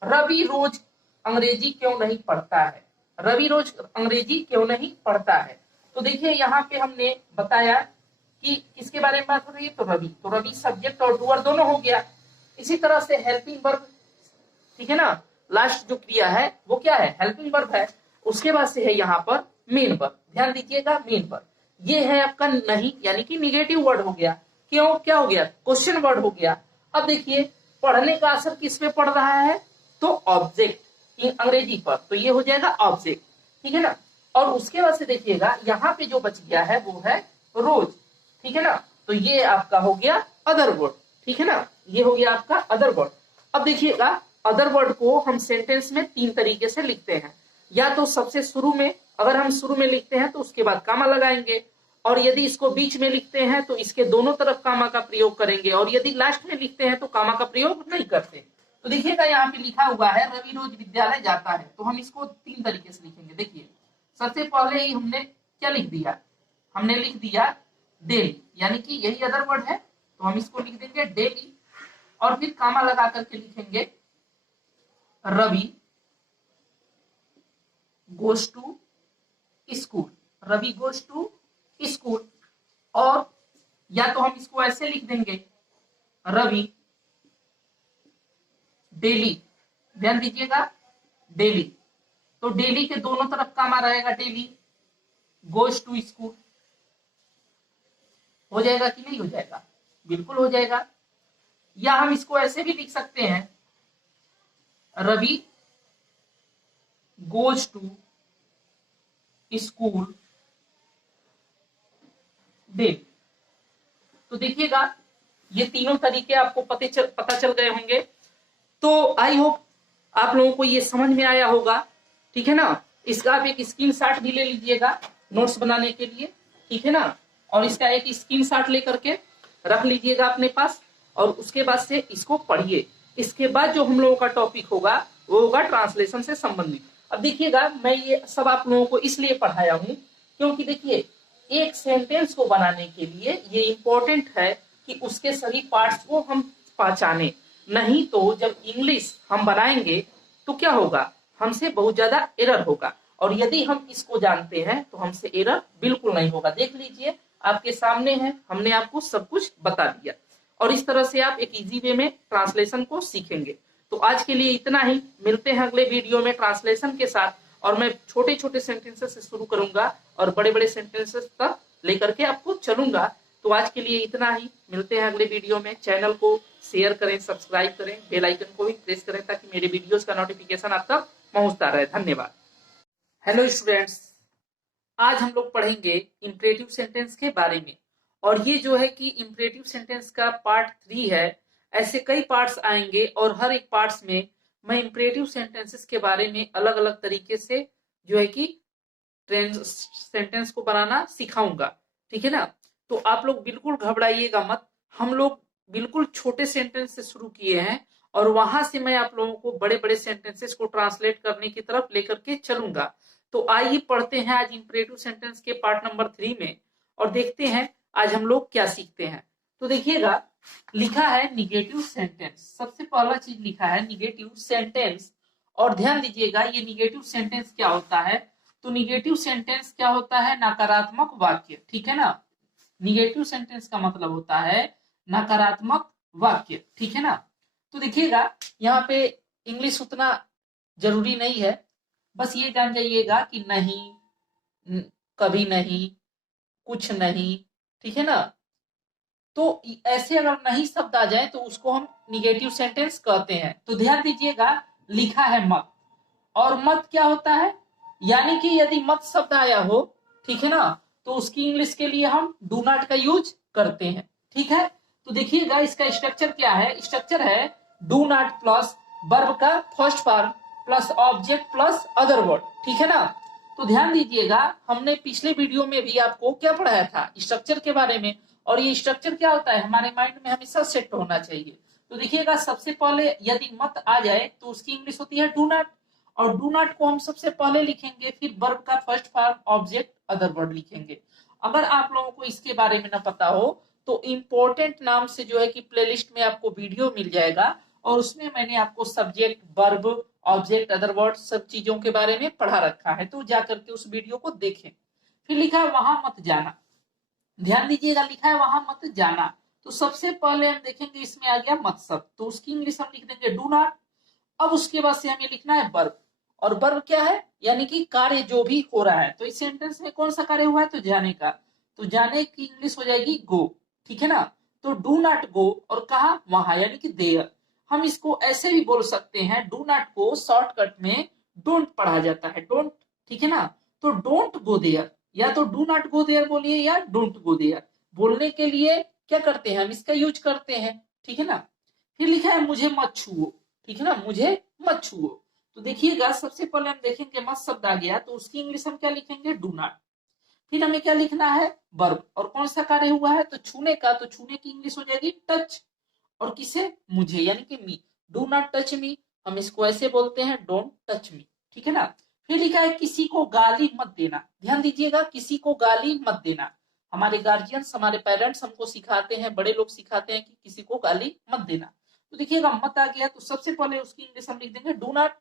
रवि रोज अंग्रेजी क्यों नहीं पढ़ता है, रवि रोज अंग्रेजी क्यों नहीं पढ़ता है। तो देखिए यहाँ पे हमने बताया कि किसके बारे में बात हो रही है, तो रवि। तो रवि सब्जेक्ट और डूअर दोनों हो गया। इसी तरह से हेल्पिंग वर्ब, ठीक है ना, लास्ट जो क्रिया है वो क्या है, हेल्पिंग वर्ब है। उसके बाद से है यहाँ पर मेन वर्ब। ध्यान दीजिएगा मेन वर्ब ये है आपका नहीं, यानी कि निगेटिव वर्ड हो गया। क्यों, क्या हो गया, क्वेश्चन वर्ड हो गया। अब देखिए पढ़ने का असर किस पे पड़ रहा है, तो ऑब्जेक्ट अंग्रेजी पर, तो ये हो जाएगा ऑब्जेक्ट। ठीक है ना। और उसके बाद से देखिएगा यहाँ पे जो बच गया है वो है रोज। ठीक है ना। तो ये आपका हो गया अदर वर्ड। ठीक है ना, ये हो गया आपका अदर वर्ड। अब देखिएगा अदर वर्ड को हम सेंटेंस में तीन तरीके से लिखते हैं। या तो सबसे शुरू में, अगर हम शुरू में लिखते हैं तो उसके बाद कामा लगाएंगे। और यदि इसको बीच में लिखते हैं तो इसके दोनों तरफ कामा का प्रयोग करेंगे। और यदि लास्ट में लिखते हैं तो कामा का प्रयोग नहीं करते। तो देखिएगा यहाँ पे लिखा हुआ है रवि रोज विद्यालय जाता है, तो हम इसको तीन तरीके से लिखेंगे। देखिए सबसे पहले ही हमने क्या लिख दिया, हमने लिख दिया डेली, यानी कि यही अदर वर्ड है, तो हम इसको लिख देंगे डेली। और फिर कामा लगा करके लिखेंगे Ravi goes to school, Ravi goes to school. और या तो हम इसको ऐसे लिख देंगे, रवि डेली, ध्यान दीजिएगा डेली, तो डेली के दोनों तरफ काम आ रहेगा, डेली गोज टू स्कूल। हो जाएगा कि नहीं हो जाएगा? बिल्कुल हो जाएगा। या हम इसको ऐसे भी लिख सकते हैं, Ravi goes to school daily. तो देखिएगा ये तीनों तरीके आपको पता चल गए होंगे। तो आई होप आप लोगों को ये समझ में आया होगा, ठीक है ना। इसका आप एक स्क्रीनशॉट भी ले लीजिएगा नोट्स बनाने के लिए, ठीक है ना। और इसका एक स्क्रीनशॉट लेकर के रख लीजिएगा अपने पास, और उसके बाद से इसको पढ़िए। इसके बाद जो हम लोगों का टॉपिक होगा वो होगा ट्रांसलेशन से संबंधित। अब देखिएगा मैं ये सब आप लोगों को इसलिए पढ़ाया हूं क्योंकि देखिए एक सेंटेंस को बनाने के लिए ये इंपॉर्टेंट है कि उसके सभी पार्ट्स को हम पहचाने। नहीं तो जब इंग्लिश हम बनाएंगे तो क्या होगा, हमसे बहुत ज्यादा एरर होगा। और यदि हम इसको जानते हैं तो हमसे एरर बिल्कुल नहीं होगा। देख लीजिए आपके सामने है, हमने आपको सब कुछ बता दिया, और इस तरह से आप एक इजी वे में ट्रांसलेशन को सीखेंगे। तो आज के लिए इतना ही, मिलते हैं अगले वीडियो में ट्रांसलेशन के साथ। और मैं छोटे छोटे सेंटेंसेस से शुरू करूंगा और बड़े बड़े सेंटेंसेस तक लेकर के आपको चलूंगा। तो आज के लिए इतना ही, मिलते हैं अगले वीडियो में। चैनल को शेयर करें, सब्सक्राइब करें, बेल आइकन को भी प्रेस करें ताकि मेरे वीडियोस का नोटिफिकेशन आप तक पहुंचता रहे। धन्यवाद। हेलो स्टूडेंट्स, आज हम लोग पढ़ेंगे इंपरेटिव सेंटेंस के बारे में। और ये जो है कि इंपरेटिव सेंटेंस का पार्ट 3 है। ऐसे कई पार्ट्स आएंगे और हर एक पार्ट्स में मैं इंपरेटिव सेंटेंसेस के बारे में अलग अलग तरीके से जो है कि सेंटेंस को बनाना सिखाऊंगा, ठीक है ना। तो आप लोग बिल्कुल घबराइएगा मत। हम लोग बिल्कुल छोटे सेंटेंस से शुरू किए हैं और वहां से मैं आप लोगों को बड़े बड़े सेंटेंसेस को ट्रांसलेट करने की तरफ लेकर के चलूंगा। तो आइए पढ़ते हैं आज इंपरेटिव सेंटेंस के पार्ट नंबर 3 में, और देखते हैं आज हम लोग क्या सीखते हैं। तो देखिएगा लिखा है निगेटिव सेंटेंस। सबसे पहला चीज लिखा है निगेटिव सेंटेंस। और ध्यान दीजिएगा ये निगेटिव सेंटेंस क्या होता है। तो निगेटिव सेंटेंस क्या होता है, नकारात्मक वाक्य, ठीक है ना। निगेटिव सेंटेंस का मतलब होता है नकारात्मक वाक्य, ठीक है ना। तो देखिएगा यहाँ पे इंग्लिश उतना जरूरी नहीं है, बस ये जान जाइएगा कि नहीं, कभी नहीं, कुछ नहीं, ठीक है ना। तो ऐसे अगर नहीं शब्द आ जाए तो उसको हम निगेटिव सेंटेंस कहते हैं। तो ध्यान दीजिएगा लिखा है मत, और मत क्या होता है, यानी कि यदि मत शब्द आया हो, ठीक है ना, तो उसकी इंग्लिश के लिए हम डू नॉट का यूज करते हैं, ठीक है। तो देखिएगा इसका स्ट्रक्चर क्या है। स्ट्रक्चर है डू नॉट प्लस वर्ब का first form plus object plus other word, ठीक है ना। तो ध्यान दीजिएगा हमने पिछले वीडियो में भी आपको क्या पढ़ाया था, स्ट्रक्चर के बारे में। और ये स्ट्रक्चर क्या होता है, हमारे माइंड में हमेशा सेट होना चाहिए। तो देखिएगा सबसे पहले यदि मत आ जाए तो उसकी इंग्लिश होती है डू नॉट, और डू नॉट को हम सबसे पहले लिखेंगे, फिर वर्ब का first form object other word लिखेंगे। अगर आप लोगों को इसके बारे में ना पता हो तो इंपॉर्टेंट नाम से जो है कि प्लेलिस्ट में आपको वीडियो मिल जाएगा, और उसमें मैंने आपको subject, verb, object, other word सब चीजों के बारे में पढ़ा रखा है। तो जाकर के उस वीडियो को देखें। फिर लिखा है वहां मत जाना। ध्यान दीजिएगा लिखा है वहां मत जाना। तो सबसे पहले हम देखेंगे इसमें आ गया मत शब्द, तो उसकी इंग्लिश हम लिख देंगे डू नॉट। अब उसके बाद से हमें लिखना है वर्ब, और वर्ब क्या है, यानी कि कार्य जो भी हो रहा है। तो इस सेंटेंस में कौन सा कार्य हुआ है, तो जाने का। तो जाने की इंग्लिश हो जाएगी गो, ठीक है ना। तो डू नॉट गो, और कहा वहां, यानी कि देयर। हम इसको ऐसे भी बोल सकते हैं, डू नॉट को शॉर्टकट में डोंट पढ़ा जाता है, डोंट, ठीक है ना। तो डोंट गो देयर, या तो डू नॉट गो देयर बोलिए या डोंट गो देयर। बोलने के लिए क्या करते हैं हम, इसका यूज करते हैं, ठीक है ना। फिर लिखा है मुझे मत छुओ, ठीक है ना, मुझे मत छुओ। तो देखिएगा सबसे पहले हम देखेंगे मत शब्द आ गया तो उसकी इंग्लिश हम क्या लिखेंगे, डू नॉट। फिर हमें क्या लिखना है, वर्ब, और कौन सा कार्य हुआ है, तो छूने का। तो छूने की इंग्लिश हो जाएगी टच, और किसे, मुझे, यानी कि मी। डू नॉट टच मी, हम इसको ऐसे बोलते हैं डोंट टच मी, ठीक है ना। फिर लिखा है किसी को गाली मत देना। ध्यान दीजिएगा किसी को गाली मत देना। हमारे गार्जियंस, हमारे पेरेंट्स हमको सिखाते हैं, बड़े लोग सिखाते हैं कि किसी को गाली मत देना। तो देखिएगा मत आ गया तो सबसे पहले उसकी इंग्लिश हम लिख देंगे डू नॉट।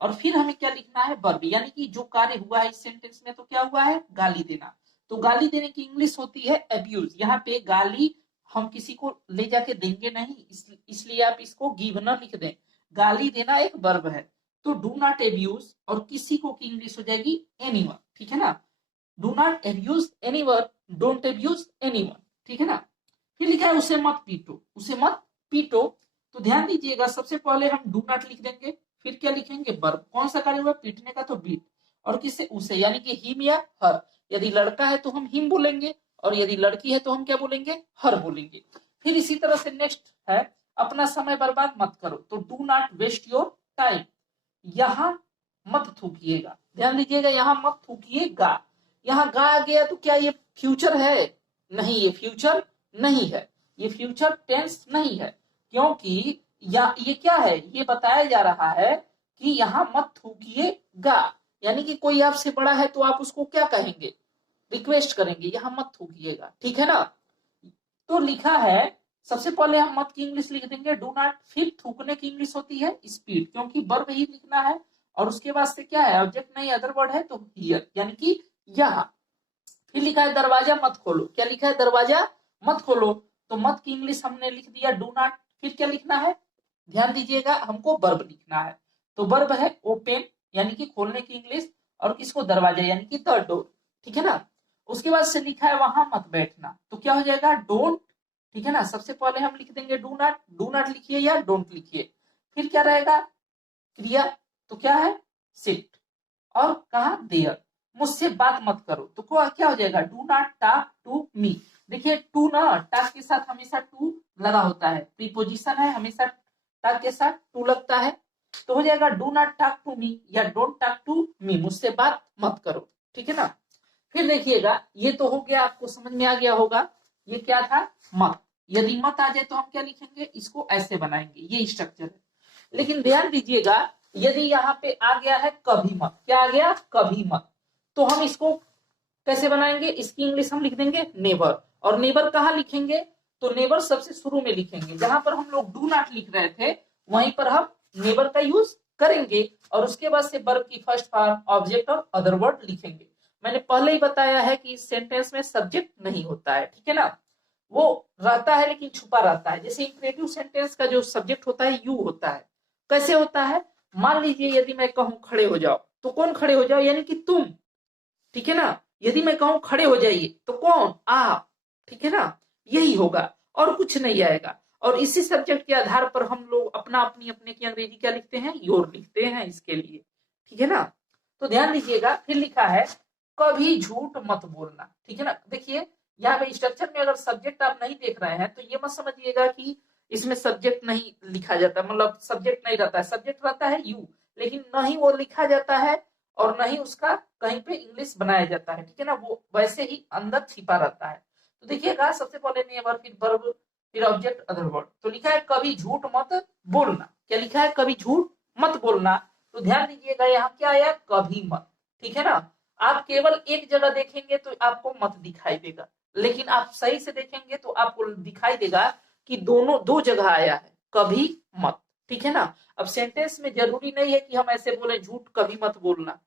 और फिर हमें क्या लिखना है, वर्ब, यानी कि जो कार्य हुआ है इस सेंटेंस में, तो क्या हुआ है, गाली देना। तो गाली देने की इंग्लिश होती है अब्यूज। यहाँ पे गाली हम किसी को ले जाके देंगे नहीं, इसलिए आप इसको गिव न लिख दें। गाली देना एक वर्ब है। तो डू नॉट एब्यूज, और किसी को की इंग्लिश हो जाएगी एनीवन, ठीक है ना। Do not abuse anyone, don't abuse anyone, ठीक है ना। फिर लिखा है उसे मत पीटो, उसे मत पीटो। तो ध्यान दीजिएगा, सबसे पहले हम डू नॉट लिख देंगे, फिर क्या लिखेंगे, वर्ब। कौन सा कार्य हुआ, पीटने का, तो बीट। और किससे, उसे, यानी कि हिम या हर। यदि लड़का है तो हम हिम बोलेंगे, और यदि लड़की है तो हम क्या बोलेंगे, हर बोलेंगे। फिर इसी तरह से नेक्स्ट है, अपना समय बर्बाद मत करो। तो do not waste your time, यहां मत थूकिएगा। ध्यान दीजिएगा, यहां मत थूकिएगा। यहाँ गा आ गया तो क्या ये फ्यूचर है, नहीं, ये फ्यूचर नहीं है, ये फ्यूचर टेंस नहीं है। क्योंकि या ये क्या है, ये बताया जा रहा है कि यहाँ मत थूकिएगा, यानी कि कोई आपसे बड़ा है तो आप उसको क्या कहेंगे, रिक्वेस्ट करेंगे, यहाँ मत थूकिएगा, ठीक है ना। तो लिखा है, सबसे पहले हम मत की इंग्लिश लिख देंगे डू नॉट, फिर थूकने की इंग्लिश होती है स्पीड, क्योंकि वर्ब ही लिखना है। और उसके बाद से क्या है, ऑब्जेक्ट नहीं अदर वर्ड है, तो हियर, यानी कि यहाँ। फिर लिखा है दरवाजा मत खोलो, क्या लिखा है, दरवाजा मत खोलो। तो मत की इंग्लिश हमने लिख दिया डू नॉट। फिर क्या लिखना है, ध्यान दीजिएगा, हमको वर्ब लिखना है। तो वर्ब है ओपन, यानी कि खोलने की इंग्लिश, और किसको, दरवाजा, यानी कि द डोर, ठीक है ना। उसके बाद से लिखा है वहां मत बैठना, तो क्या हो जाएगा, डोंट, ठीक है ना। सबसे पहले हम लिख देंगे डू नॉट, डू नॉट लिखिए या डोंट लिखिए। फिर क्या रहेगा, क्रिया, तो क्या है, सिट। और कहा, देयर, मुझसे बात मत करो। तो क्या हो जाएगा, do not talk to me. देखिए टू ना, टॉक के साथ हमेशा टू लगा होता है, प्रीपोजिशन है, हमेशा टॉक के साथ टू लगता है। तो हो जाएगा do not talk to me या डोंट टॉक टू मी, मुझसे बात मत करो, ठीक है ना। फिर देखिएगा, ये तो हो गया, आपको समझ में आ गया होगा, ये क्या था, मत। यदि मत आ जाए तो हम क्या लिखेंगे, इसको ऐसे बनाएंगे, ये स्ट्रक्चर है। लेकिन ध्यान दीजिएगा, यदि यहाँ पे आ गया है कभी मत, क्या आ गया, कभी मत, तो हम इसको कैसे बनाएंगे, इसकी इंग्लिश हम लिख देंगे नेवर। और नेवर कहाँ लिखेंगे, तो नेवर सबसे शुरू में लिखेंगे, जहां पर हम लोग डू नॉट लिख रहे थे वहीं पर हम नेवर का यूज करेंगे। और उसके बाद से वर्ब की फर्स्ट फॉर्म, ऑब्जेक्ट और अदर वर्ड लिखेंगे। मैंने पहले ही बताया है कि इस सेंटेंस में सब्जेक्ट नहीं होता है, ठीक है ना, वो रहता है लेकिन छुपा रहता है। जैसे इंक्रेटिव सेंटेंस का जो सब्जेक्ट होता है यू होता है। कैसे होता है, मान लीजिए यदि मैं कहूं खड़े हो जाओ, तो कौन खड़े हो जाओ, यानी कि तुम, ठीक है ना। यदि मैं कहूं खड़े हो जाइए, तो कौन, आप, ठीक है ना, यही होगा, और कुछ नहीं आएगा। और इसी सब्जेक्ट के आधार पर हम लोग अपना अपनी अपने की अंग्रेजी क्या लिखते हैं, योर लिखते हैं इसके लिए, ठीक है ना। तो ध्यान दीजिएगा, फिर लिखा है कभी झूठ मत बोलना, ठीक है ना। देखिए यहाँ पे स्ट्रक्चर में अगर सब्जेक्ट आप नहीं देख रहे हैं तो ये मत समझिएगा कि इसमें सब्जेक्ट नहीं लिखा जाता, मतलब सब्जेक्ट नहीं रहता है, सब्जेक्ट रहता है यू, लेकिन न ही वो लिखा जाता है और न ही उसका कहीं पे इंग्लिश बनाया जाता है, ठीक है ना, वो वैसे ही अंदर छिपा रहता है। तो देखिएगा, सबसे पहले नेवर, फिर वर्ब, फिर ऑब्जेक्ट, अदर वर्ड। तो लिखा है कभी झूठ मत बोलना, क्या लिखा है, कभी झूठ मत बोलना। तो ध्यान दीजिएगा, यहाँ क्या आया, कभी मत, ठीक है ना। आप केवल एक जगह देखेंगे तो आपको मत दिखाई देगा, लेकिन आप सही से देखेंगे तो आपको दिखाई देगा कि दोनों दो जगह आया है, कभी मत, ठीक है ना। अब सेंटेंस में जरूरी नहीं है कि हम ऐसे बोले झूठ कभी मत बोलना,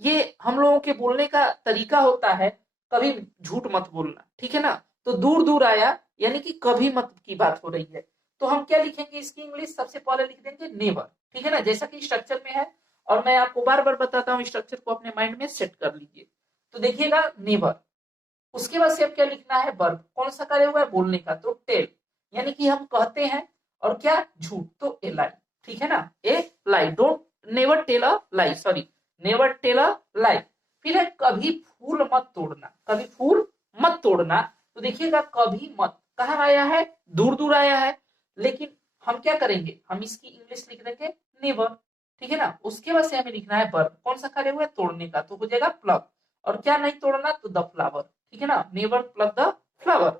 ये हम लोगों के बोलने का तरीका होता है, कभी झूठ मत बोलना, ठीक है ना। तो दूर दूर आया, यानी कि कभी मत की बात हो रही है। तो हम क्या लिखेंगे, इसकी इंग्लिश सबसे पहले लिख देंगे नेवर, ठीक है ना, जैसा कि स्ट्रक्चर में है। और मैं आपको बार बार बताता हूँ, स्ट्रक्चर को अपने माइंड में सेट कर लीजिए। तो देखिएगा नेवर, उसके बाद से अब क्या लिखना है, वर्ब, कौन सा कार्य हुआ है, बोलने का, तो टेल, यानी कि हम कहते हैं, और क्या, झूठ, तो ए लाई, ठीक है ना, a lie, don't never tell a lie, sorry, never tell a lie. फिर है कभी फूल मत तोड़ना, कभी फूल मत तोड़ना। तो देखिएगा कभी मत कहाँ आया है, दूर दूर आया है, लेकिन हम क्या करेंगे, हम इसकी इंग्लिश लिख देंगे नेवर, ठीक है ना। उसके बाद से हमें लिखना है वर्ब, कौन सा कार्य हुआ है, तोड़ने का, तो हो जाएगा प्लग। और क्या नहीं तोड़ना, तो द फ्लावर, ठीक है ना, नेवर प्लग द फ्लावर।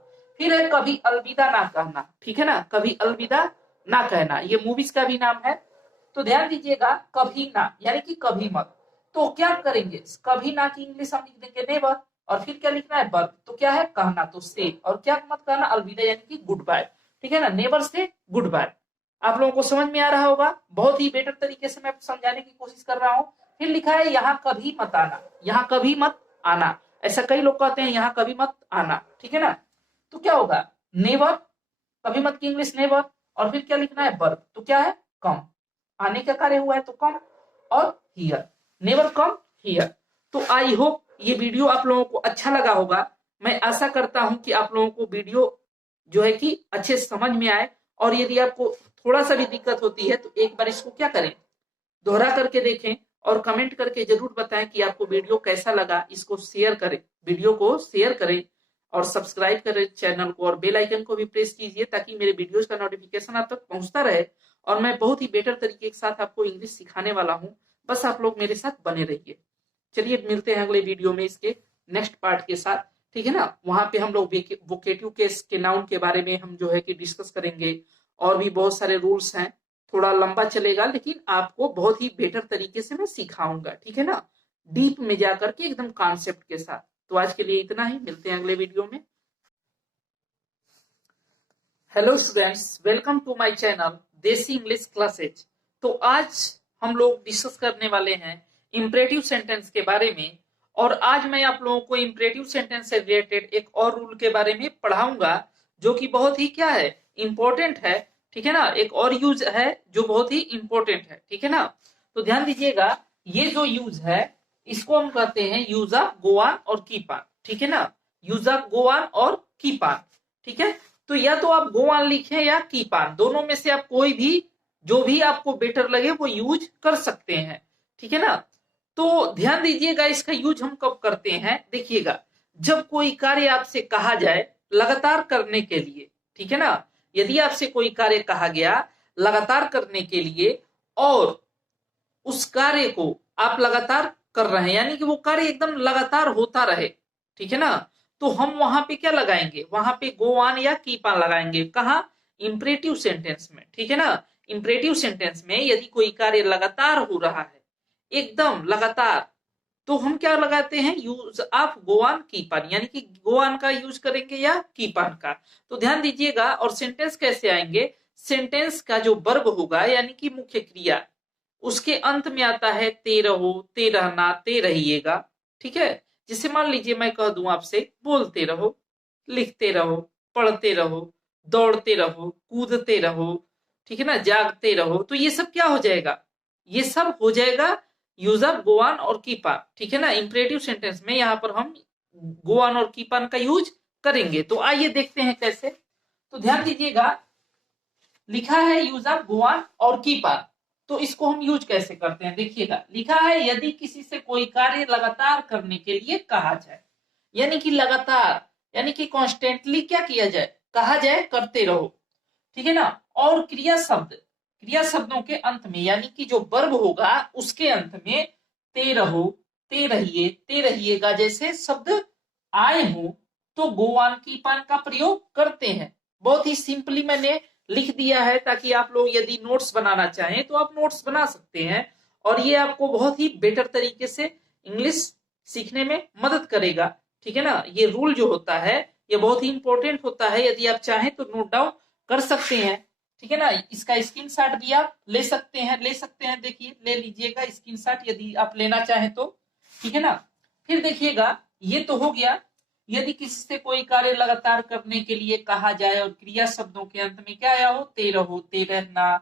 फिर है कभी अलविदा ना कहना, ठीक है ना, कभी अलविदा ना कहना, ये मूवीज का भी नाम है। तो ध्यान दीजिएगा, कभी ना यानी कि कभी मत। तो क्या करेंगे, कभी ना की इंग्लिश हम लिख देंगे नेवर, और फिर क्या लिखना है, वर्ब, तो क्या है, कहना, तो से। और क्या मत कहना, अलविदा, यानी कि गुड बाय, ठीक है ना, नेवर से गुड बाय। आप लोगों को समझ में आ रहा होगा, बहुत ही बेटर तरीके से मैं समझाने की कोशिश कर रहा हूं। फिर लिखा है यहाँ कभी मत आना, यहाँ कभी मत आना। ऐसा कई लोग कहते हैं यहाँ कभी मत आना, ठीक है ना। तो क्या होगा, नेवर, कभी मत की इंग्लिश नेवर, और फिर क्या लिखना है, वर्ब, तो क्या है, कम, आने का कार्य हुआ है तो कम, और हियर, नेवर कम हियर। तो आई होप ये वीडियो आप लोगों को अच्छा लगा होगा। मैं आशा करता हूं कि आप लोगों को वीडियो जो है कि अच्छे से समझ में आए, और यदि आपको थोड़ा सा भी दिक्कत होती है तो एक बार इसको क्या करें, दोहरा करके देखें, और कमेंट करके जरूर बताएं कि आपको वीडियो कैसा लगा। इसको शेयर करें, वीडियो को शेयर करें, और सब्सक्राइब करें चैनल को, और बेल आइकन को भी प्रेस कीजिए ताकि मेरे वीडियोस का नोटिफिकेशन आप तक पहुंचता रहे। और मैं बहुत ही बेटर तरीके के साथ आपको इंग्लिश सिखाने वाला हूं, बस आप लोग मेरे साथ बने रहिए। चलिए मिलते हैं अगले वीडियो में इसके नेक्स्ट पार्ट के साथ, ठीक है ना। वहां पे हम लोग वोकेटिव केस के नाउन के बारे में हम जो है कि डिस्कस करेंगे, और भी बहुत सारे रूल्स हैं। थोड़ा लंबा चलेगा लेकिन आपको बहुत ही बेटर तरीके से मैं सिखाऊंगा, ठीक है ना, डीप में जाकर के एकदम कॉन्सेप्ट के साथ। तो आज के लिए इतना ही, मिलते हैं अगले वीडियो में। Hello students, welcome to my channel Desi English classes. तो आज हम लोग डिस्कस करने वाले हैं इंपरेटिव सेंटेंस के बारे में, और आज मैं आप लोगों को इंपरेटिव सेंटेंस से रिलेटेड एक और रूल के बारे में पढ़ाऊंगा, जो कि बहुत ही क्या है, इंपॉर्टेंट है, ठीक है ना। एक और यूज है जो बहुत ही इंपॉर्टेंट है, ठीक है ना। तो ध्यान दीजिएगा, ये जो यूज है इसको हम कहते हैं यूज ऑफ गो ऑन और कीप ऑन, ठीक है ना, यूज ऑफ गो ऑन और कीप ऑन, ठीक है। तो या तो आप गो ऑन लिखें या कीप ऑन, दोनों में से आप कोई भी, जो भी आपको बेटर लगे वो यूज कर सकते हैं, ठीक है ना। तो ध्यान दीजिएगा, इसका यूज हम कब करते हैं, देखिएगा, जब कोई कार्य आपसे कहा जाए लगातार करने के लिए, ठीक है ना। यदि आपसे कोई कार्य कहा गया लगातार करने के लिए, और उस कार्य को आप लगातार कर रहे हैं, यानी कि वो कार्य एकदम लगातार होता रहे, ठीक है ना, तो हम वहां पे क्या लगाएंगे, वहां पे गो ऑन या कीप ऑन लगाएंगे। कहा, इंपरेटिव सेंटेंस में, ठीक है ना। इंपरेटिव सेंटेंस में यदि कोई कार्य लगातार हो रहा है, एकदम लगातार, तो हम क्या लगाते हैं, use of go on keep on, यानी कि गो ऑन का यूज करेंगे या कीप ऑन का। तो ध्यान दीजिएगा, और सेंटेंस कैसे आएंगे, सेंटेंस का जो वर्ब होगा यानी कि मुख्य क्रिया, उसके अंत में आता है ते रहो, ते रहना, ते रहिएगा, ठीक है। जिसे मान लीजिए मैं कह दूं आपसे, बोलते रहो, लिखते रहो, पढ़ते रहो, दौड़ते रहो, कूदते रहो, ठीक है ना, जागते रहो, तो ये सब क्या हो जाएगा, ये सब हो जाएगा यूज ऑफ गो ऑन और कीप ऑन, ठीक है ना। इंपरेटिव सेंटेंस में यहां पर हम गो ऑन और कीप ऑन का यूज करेंगे। तो आइए देखते हैं कैसे। तो ध्यान दीजिएगा, लिखा है यूज ऑफ गो ऑन और कीप ऑन, तो इसको हम यूज कैसे करते हैं, देखिएगा, लिखा है यदि किसी से कोई कार्य लगातार करने के लिए कहा जाए, यानी कि लगातार, यानी कि कॉन्स्टेंटली क्या किया जाए, कहा जाए करते रहो, ठीक है ना। और क्रिया शब्द, क्रिया शब्दों के अंत में, यानी कि जो वर्ब होगा उसके अंत में ते रहो, ते रहिए, ते रहिएगा जैसे शब्द आए हो, तो गो ऑन कीप ऑन का प्रयोग करते हैं। बहुत ही सिंपली मैंने लिख दिया है, ताकि आप लोग यदि नोट्स बनाना चाहें तो आप नोट्स बना सकते हैं, और ये आपको बहुत ही बेटर तरीके से इंग्लिश सीखने में मदद करेगा, ठीक है ना। ये रूल जो होता है ये बहुत ही इंपॉर्टेंट होता है, यदि आप चाहें तो नोट डाउन कर सकते हैं, ठीक है ना। इसका स्क्रीनशॉट भी आप ले सकते हैं, देखिए ले लीजिएगा स्क्रीनशॉट यदि आप लेना चाहें तो, ठीक है ना। फिर देखिएगा, ये तो हो गया, यदि किसी से कोई कार्य लगातार करने के लिए कहा जाए और क्रिया शब्दों के अंत में क्या आया हो, ते रहो, ते रहना,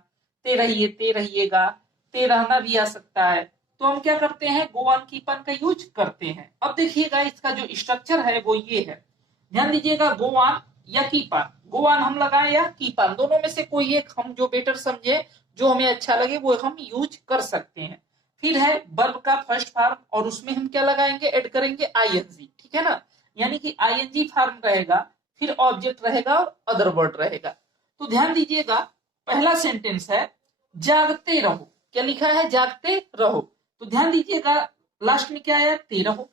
ते रहिए, ते रहिएगा, ते रहना भी आ सकता है, तो हम क्या करते हैं, गो ऑन कीप ऑन का यूज करते हैं। अब देखिएगा, इसका जो स्ट्रक्चर है वो ये है, ध्यान दीजिएगा, गो ऑन या कीप ऑन, गो ऑन हम लगाए या कीप ऑन, दोनों में से कोई एक हम जो बेटर समझे, जो हमें अच्छा लगे वो हम यूज कर सकते हैं। फिर है वर्ब का फर्स्ट फॉर्म, और उसमें हम क्या लगाएंगे, ऐड करेंगे आईएनजी, ठीक है ना, यानी कि आईएनजी फॉर्म रहेगा, फिर ऑब्जेक्ट रहेगा और अदर वर्ड रहेगा। तो ध्यान दीजिएगा, पहला सेंटेंस है जागते रहो, क्या लिखा है, जागते रहो, तो ध्यान दीजिएगा लास्ट में क्या आया, ते रहो,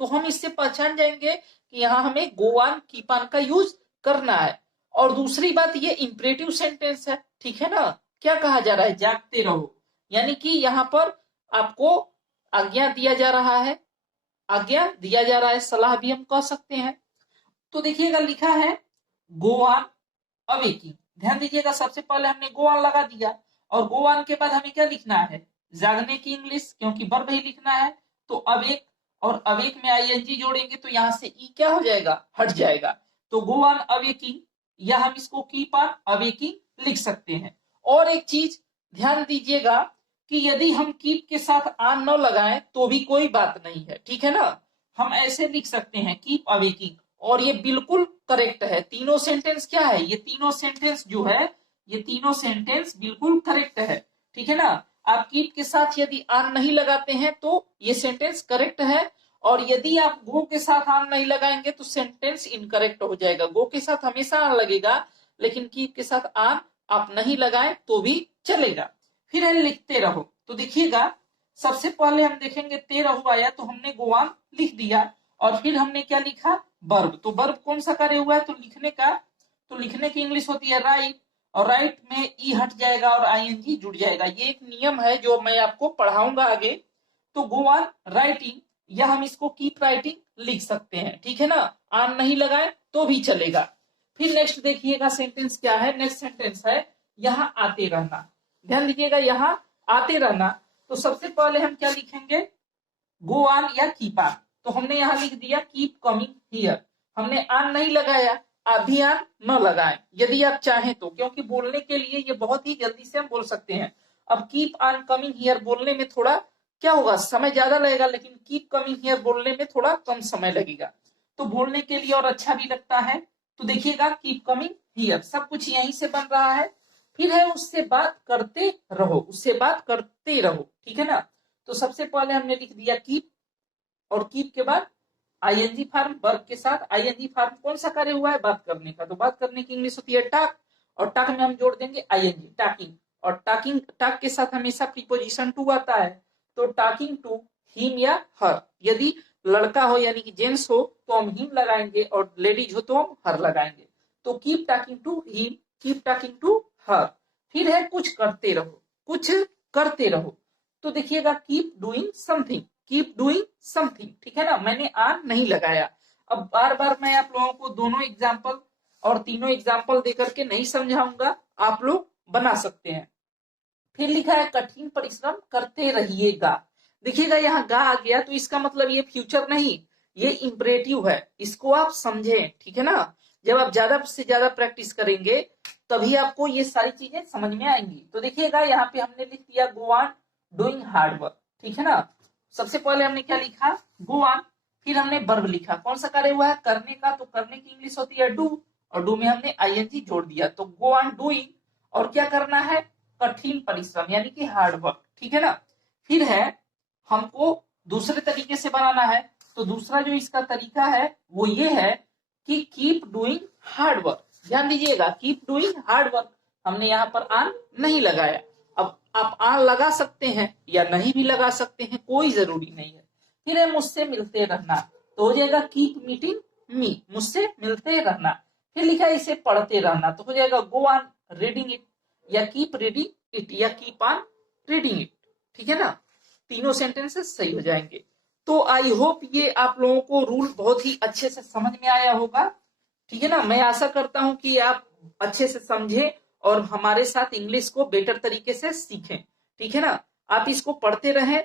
तो हम इससे पहचान जाएंगे कि यहाँ हमें गो ऑन कीप ऑन का यूज करना है। और दूसरी बात, ये इंपरेटिव सेंटेंस है, ठीक है ना, क्या कहा जा रहा है, जागते रहो, यानी कि यहाँ पर आपको आज्ञा दिया जा रहा है, आज्ञा दिया जा रहा है, सलाह भी हम कह सकते हैं। तो देखिएगा, लिखा है गो ऑन अवेकिंग, ध्यान दीजिएगा, सबसे पहले हमने गो ऑन लगा दिया और गो ऑन के बाद हमें क्या लिखना है, जागने की इंग्लिश, क्योंकि वर्ब ही लिखना है। तो अवेक, और अवेक में आईएनजी जोड़ेंगे तो यहां से ई क्या हो जाएगा, हट जाएगा। तो गो ऑन अवेकिंग, या हम इसको कीप ऑन अवेकिंग लिख सकते हैं। और एक चीज ध्यान दीजिएगा कि यदि हम कीप के साथ ऑन न लगाएं तो भी कोई बात नहीं है, ठीक है ना। हम ऐसे लिख सकते हैं कीप अवेकिंग, और ये बिल्कुल करेक्ट है। तीनों सेंटेंस क्या है, ये तीनों सेंटेंस जो है, ये तीनों सेंटेंस बिल्कुल करेक्ट है, ठीक है ना। आप कीप के साथ यदि ऑन नहीं लगाते हैं तो ये सेंटेंस करेक्ट है, और यदि आप गो के साथ ऑन नहीं लगाएंगे तो सेंटेंस इनकरेक्ट हो जाएगा। गो के साथ हमेशा ऑन लगेगा, लेकिन कीप के साथ ऑन आप नहीं लगाएं तो भी चलेगा। फिर है लिखते रहो, तो देखिएगा सबसे पहले हम देखेंगे ते रहो आया, तो हमने गो ऑन लिख दिया, और फिर हमने क्या लिखा, वर्ब। तो वर्ब कौन सा कार्य हुआ है, तो लिखने का। तो लिखने की इंग्लिश होती है राइट, और राइट में ई हट जाएगा और आईएनजी जुड़ जाएगा। ये एक नियम है जो मैं आपको पढ़ाऊंगा आगे। तो गो ऑन राइटिंग, या हम इसको कीप राइटिंग लिख सकते हैं, ठीक है ना। ऑन नहीं लगाए तो भी चलेगा। फिर नेक्स्ट देखिएगा सेंटेंस क्या है, नेक्स्ट सेंटेंस है यहाँ आते रहना। ध्यान दीजिएगा, यहाँ आते रहना। तो सबसे पहले हम क्या लिखेंगे, गो ऑन या कीप ऑन। तो हमने यहाँ लिख दिया कीप कमिंग हियर, हमने ऑन नहीं लगाया। आप भी ऑन न लगाएं यदि आप चाहें तो, क्योंकि बोलने के लिए ये बहुत ही जल्दी से हम बोल सकते हैं। अब कीप ऑन कमिंग हियर बोलने में थोड़ा क्या होगा, समय ज्यादा लगेगा, लेकिन कीप कमिंग हियर बोलने में थोड़ा कम समय लगेगा, तो बोलने के लिए और अच्छा भी लगता है। तो देखिएगा कीप कमिंग हियर, सब कुछ यहीं से बन रहा है। फिर है उससे बात करते रहो, उससे बात करते रहो, ठीक है ना। तो सबसे पहले हमने लिख दिया कीप, और कीप के बाद आईएनजी फॉर्म, वर्ब के साथ आईएनजी फॉर्म। कौन सा कार्य हुआ है, बात करने का। तो बात करने की इंग्लिश होती है टॉक, और टॉक में हम जोड़ देंगे आईएनजी, टॉकिंग। और टॉकिंग, टॉक के साथ हमेशा प्रीपोजिशन टू आता है, तो टॉकिंग टू हिम या हर। यदि लड़का हो यानी कि जेंट्स हो तो हम हिम लगाएंगे, और लेडीज हो तो हम हर लगाएंगे। तो keep talking to him, keep talking to her. फिर है कुछ करते रहो, कुछ करते रहो। तो देखिएगा keep doing something, keep doing something, ठीक है ना। मैंने ऑन नहीं लगाया। अब बार बार मैं आप लोगों को दोनों एग्जाम्पल और तीनों एग्जाम्पल देकर के नहीं समझाऊंगा, आप लोग बना सकते हैं। फिर लिखा है कठिन परिश्रम करते रहिएगा। देखिएगा यहाँ गा आ गया, तो इसका मतलब ये फ्यूचर नहीं, ये इंपरेटिव है, इसको आप समझें, ठीक है ना। जब आप ज्यादा से ज्यादा प्रैक्टिस करेंगे तभी आपको ये सारी चीजें समझ में आएंगी। तो देखिएगा यहाँ पे हमने लिख दिया go on doing hard work, ठीक है ना। सबसे पहले हमने क्या लिखा, गो ऑन। फिर हमने वर्ब लिखा, कौन सा कार्य हुआ है, करने का। तो करने की इंग्लिश होती है डू, और डू में हमने आईएनजी जोड़ दिया, तो गो ऑन डूइंग। और क्या करना है, कठिन परिश्रम यानी कि हार्ड वर्क, ठीक है ना। फिर है हमको दूसरे तरीके से बनाना है, तो दूसरा जो इसका तरीका है वो ये है कि कीप डूइंग हार्ड वर्क। ध्यान दीजिएगा, कीप डूइंग हार्ड वर्क, हमने यहाँ पर ऑन नहीं लगाया। अब आप ऑन लगा सकते हैं या नहीं भी लगा सकते हैं, कोई जरूरी नहीं है। फिर है मुझसे मिलते रहना, तो हो जाएगा कीप मीटिंग मी, मुझसे मिलते रहना। फिर लिखा है इसे पढ़ते रहना, तो हो जाएगा गो ऑन रीडिंग इट, या कीप रीडिंग इट, या कीप ऑन रीडिंग इट, ठीक है ना। तीनों सेंटेंसेस सही हो जाएंगे। तो आई होप ये आप लोगों को रूल बहुत ही अच्छे से समझ में आया होगा, ठीक है ना। मैं आशा करता हूं कि आप अच्छे से समझें और हमारे साथ इंग्लिश को बेटर तरीके से सीखें, ठीक है ना। आप इसको पढ़ते रहें,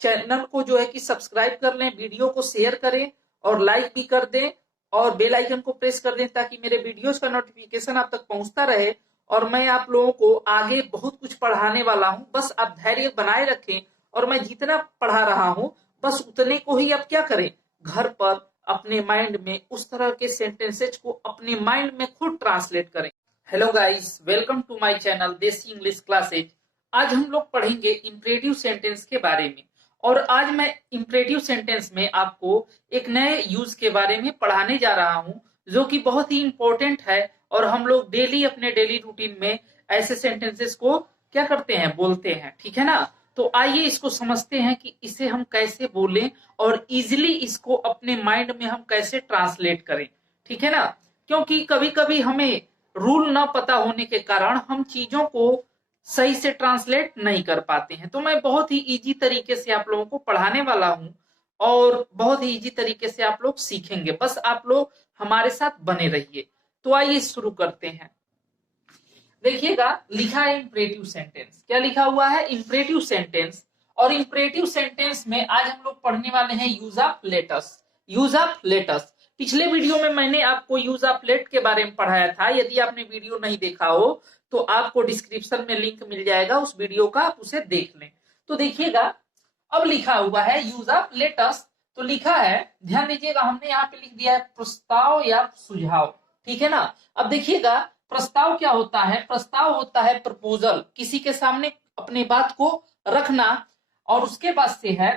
चैनल को जो है कि सब्सक्राइब कर लें, वीडियो को शेयर करें और लाइक भी कर दें, और बेल आइकन को प्रेस कर दें ताकि मेरे वीडियोस का नोटिफिकेशन आप तक पहुंचता रहे। और मैं आप लोगों को आगे बहुत कुछ पढ़ाने वाला हूं, बस आप धैर्य बनाए रखें। और मैं जितना पढ़ा रहा हूं बस उतने को ही आप क्या करें, घर पर अपने माइंड में उस तरह के सेंटेंसेज को अपने माइंड में खुद ट्रांसलेट करें। Hello guys, welcome to my channel Desi English classes. आज हम लोग पढ़ेंगे इंपरेटिव सेंटेंस के बारे में, और आज मैं इंपरेटिव सेंटेंस में आपको एक नए यूज के बारे में पढ़ाने जा रहा हूं, जो कि बहुत ही इंपॉर्टेंट है। और हम लोग डेली अपने डेली रूटीन में ऐसे सेंटेंसेस को क्या करते हैं, बोलते हैं, ठीक है ना। तो आइए इसको समझते हैं कि इसे हम कैसे बोलें और इजिली इसको अपने माइंड में हम कैसे ट्रांसलेट करें, ठीक है ना। क्योंकि कभी कभी हमें रूल ना पता होने के कारण हम चीजों को सही से ट्रांसलेट नहीं कर पाते हैं। तो मैं बहुत ही इजी तरीके से आप लोगों को पढ़ाने वाला हूं, और बहुत ही इजी तरीके से आप लोग सीखेंगे, बस आप लोग हमारे साथ बने रहिए। तो आइए शुरू करते हैं। देखिएगा लिखा है इंपरेटिव सेंटेंस। क्या लिखा हुआ है? Imperative sentence. और इंपरेटिव सेंटेंस में आज हम लोग पढ़ने वाले हैं use of let's. Use of let's. पिछले वीडियो में मैंने आपको यूज ऑफ लेट के बारे में पढ़ाया था। यदि आपने वीडियो नहीं देखा हो तो आपको डिस्क्रिप्शन में लिंक मिल जाएगा उस वीडियो का, आप उसे देख लें। तो देखिएगा अब लिखा हुआ है यूज ऑफ लेटस। तो लिखा है, ध्यान दीजिएगा, हमने यहाँ पे लिख दिया है प्रस्ताव या सुझाव। ठीक है ना। अब देखिएगा प्रस्ताव क्या होता है? प्रस्ताव होता है प्रपोजल, किसी के सामने अपने बात को रखना। और उसके बाद से है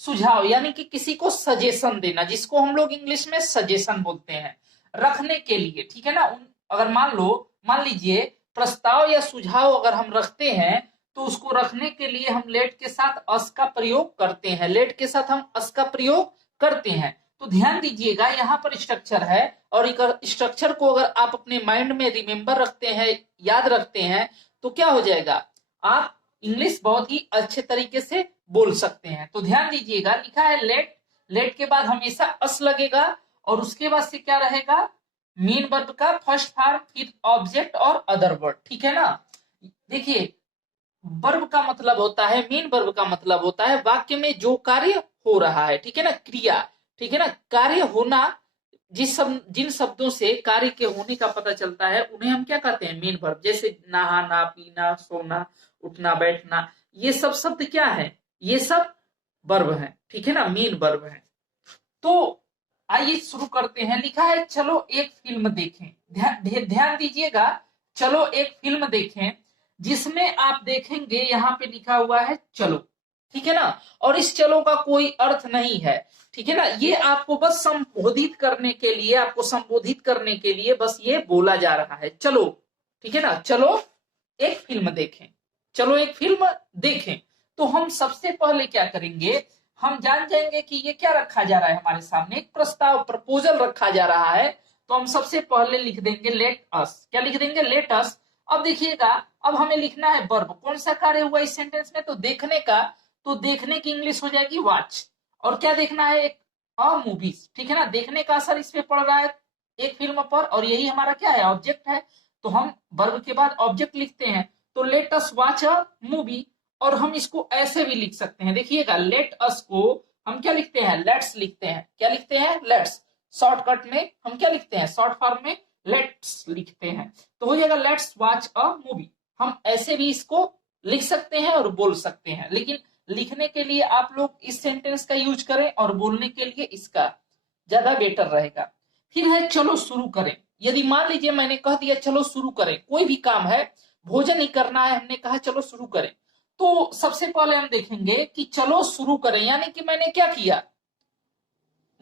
सुझाव, यानी कि किसी को सजेशन देना, जिसको हम लोग इंग्लिश में सजेशन बोलते हैं, रखने के लिए। ठीक है ना। अगर मान लीजिए प्रस्ताव या सुझाव अगर हम रखते हैं तो उसको रखने के लिए हम लेट के साथ अस का प्रयोग करते हैं। लेट के साथ हम अस का प्रयोग करते हैं। तो ध्यान दीजिएगा यहाँ पर स्ट्रक्चर है, और स्ट्रक्चर को अगर आप अपने माइंड में रिमेंबर रखते हैं, याद रखते हैं, तो क्या हो जाएगा, आप इंग्लिश बहुत ही अच्छे तरीके से बोल सकते हैं। तो ध्यान दीजिएगा लिखा है लेट। लेट के बाद हमेशा अस लगेगा, और उसके बाद से क्या रहेगा, मेन वर्ब का फर्स्ट फॉर्म, फिर ऑब्जेक्ट और अदर वर्ड। ठीक है ना। देखिए वर्ब का मतलब होता है, मेन वर्ब का मतलब होता है वाक्य में जो कार्य हो रहा है। ठीक है ना, क्रिया। ठीक है ना, कार्य होना। जिन शब्दों से कार्य के होने का पता चलता है उन्हें हम क्या कहते हैं, मेन वर्ब। जैसे नहाना, पीना, सोना, उठना, बैठना, ये सब शब्द क्या है, ये सब वर्ब है। ठीक है ना, मेन वर्ब है। तो आइए शुरू करते हैं। लिखा है चलो एक फिल्म देखें। ध्यान दीजिएगा, चलो एक फिल्म देखें, जिसमें आप देखेंगे यहाँ पे लिखा हुआ है चलो। ठीक है ना। और इस चलो का कोई अर्थ नहीं है। ठीक है ना, ये आपको बस संबोधित करने के लिए, आपको संबोधित करने के लिए बस ये बोला जा रहा है, चलो। ठीक है ना, चलो एक फिल्म देखें, चलो एक फिल्म देखें। तो हम सबसे पहले क्या करेंगे, हम जान जाएंगे कि ये क्या रखा जा रहा है हमारे सामने, एक प्रस्ताव, प्रपोजल रखा जा रहा है। तो हम सबसे पहले लिख देंगे लेट अस। क्या लिख देंगे, लेट अस। अब देखिएगा, अब हमें लिखना है वर्ब। कौन सा कार्य हुआ इस सेंटेंस में, तो देखने का। तो देखने की इंग्लिश हो जाएगी वॉच। और क्या देखना है, एक मूवीज। ठीक है ना, देखने का असर इस पे पड़ रहा है एक फिल्म पर, और यही हमारा क्या है, ऑब्जेक्ट है। तो हम वर्ब के बाद ऑब्जेक्ट लिखते हैं। तो let us watch a movie. और हम इसको ऐसे भी लिख सकते हैं, देखिएगा लेट अस को हम क्या लिखते हैं, लेट्स लिखते हैं। क्या लिखते हैं, लेट्स। शॉर्टकट में हम क्या लिखते हैं, शॉर्ट फॉर्म में लेट्स लिखते हैं। तो हो जाएगा लेट्स वॉच अ मूवी। हम ऐसे भी इसको लिख सकते हैं और बोल सकते हैं, लेकिन लिखने के लिए आप लोग इस सेंटेंस का यूज करें और बोलने के लिए इसका, ज्यादा बेटर रहेगा। फिर है चलो शुरू करें। यदि मान लीजिए मैंने कह दिया चलो शुरू करें, कोई भी काम है, भोजन ही करना है, हमने कहा चलो शुरू करें, तो सबसे पहले हम देखेंगे कि चलो शुरू करें, यानी कि मैंने क्या किया,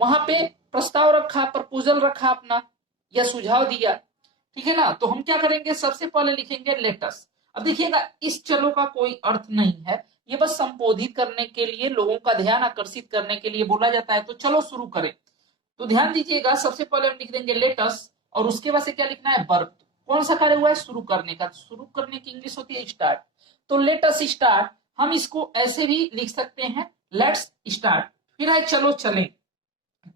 वहां पे प्रस्ताव रखा, प्रपोजल रखा अपना, या सुझाव दिया। ठीक है ना। तो हम क्या करेंगे, सबसे पहले लिखेंगे लेटस। अब देखिएगा इस चलो का कोई अर्थ नहीं है, ये बस संबोधित करने के लिए, लोगों का ध्यान आकर्षित करने के लिए बोला जाता है। तो चलो शुरू करें। तो ध्यान दीजिएगा सबसे पहले हम लिख देंगे लेटस, और उसके बाद से क्या लिखना है, वर्ब। कौन सा कार्य हुआ है, शुरू करने का। शुरू करने की इंग्लिश होती है स्टार्ट। तो लेटस स्टार्ट, हम इसको ऐसे भी लिख सकते हैं, लेट्स स्टार्ट। फिर है चलो चलें।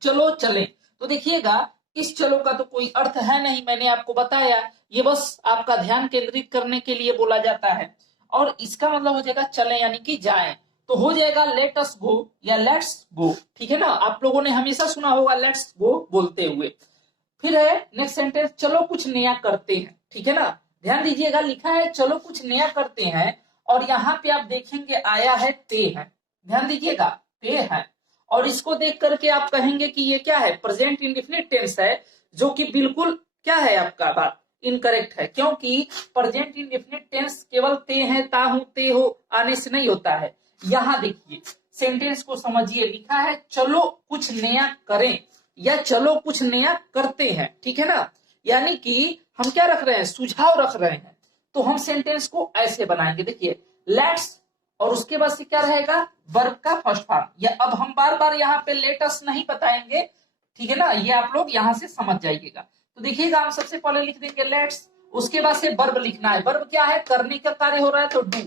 चलो चलें। तो देखिएगा इस चलो का तो कोई अर्थ है नहीं, मैंने आपको बताया, ये बस आपका ध्यान केंद्रित करने के लिए बोला जाता है। और इसका मतलब हो जाएगा चलें, यानी कि जाएं। तो हो जाएगा लेट अस गो या लेट्स गो। ठीक है ना, आप लोगों ने हमेशा सुना होगा लेट्स गो बोलते हुए। फिर है नेक्स्ट सेंटेंस, चलो कुछ नया करते हैं। ठीक है ना, ध्यान दीजिएगा लिखा है चलो कुछ नया करते हैं, और यहाँ पे आप देखेंगे आया है पे है। ध्यान दीजिएगा पे है, और इसको देख करके आप कहेंगे कि ये क्या है, प्रेजेंट इंडेफिनिट टेंस है, जो कि बिल्कुल क्या है, आपका बात इनकरेक्ट है। क्योंकि प्रेजेंट इंडेफिनिट टेंस केवल ते है, ता हूं, ते हो आने से नहीं होता है। यहां देखिए सेंटेंस को समझिए, लिखा है चलो कुछ नया करें या चलो कुछ नया करते हैं। ठीक है ना, यानी कि हम क्या रख रहे हैं, सुझाव रख रहे हैं। तो हम सेंटेंस को ऐसे बनाएंगे, देखिए लेट्स, और उसके बाद से क्या रहेगा, वर्ब का फर्स्ट फॉर्म। या अब हम बार बार यहाँ पे लेटस नहीं बताएंगे, ठीक है ना, ये आप लोग यहाँ से समझ जाइएगा। तो देखिएगा हम सबसे पहले लिख देंगे लेट्स, उसके बाद से वर्ब लिखना है। वर्ब क्या है, करने का कार्य हो रहा है तो डू।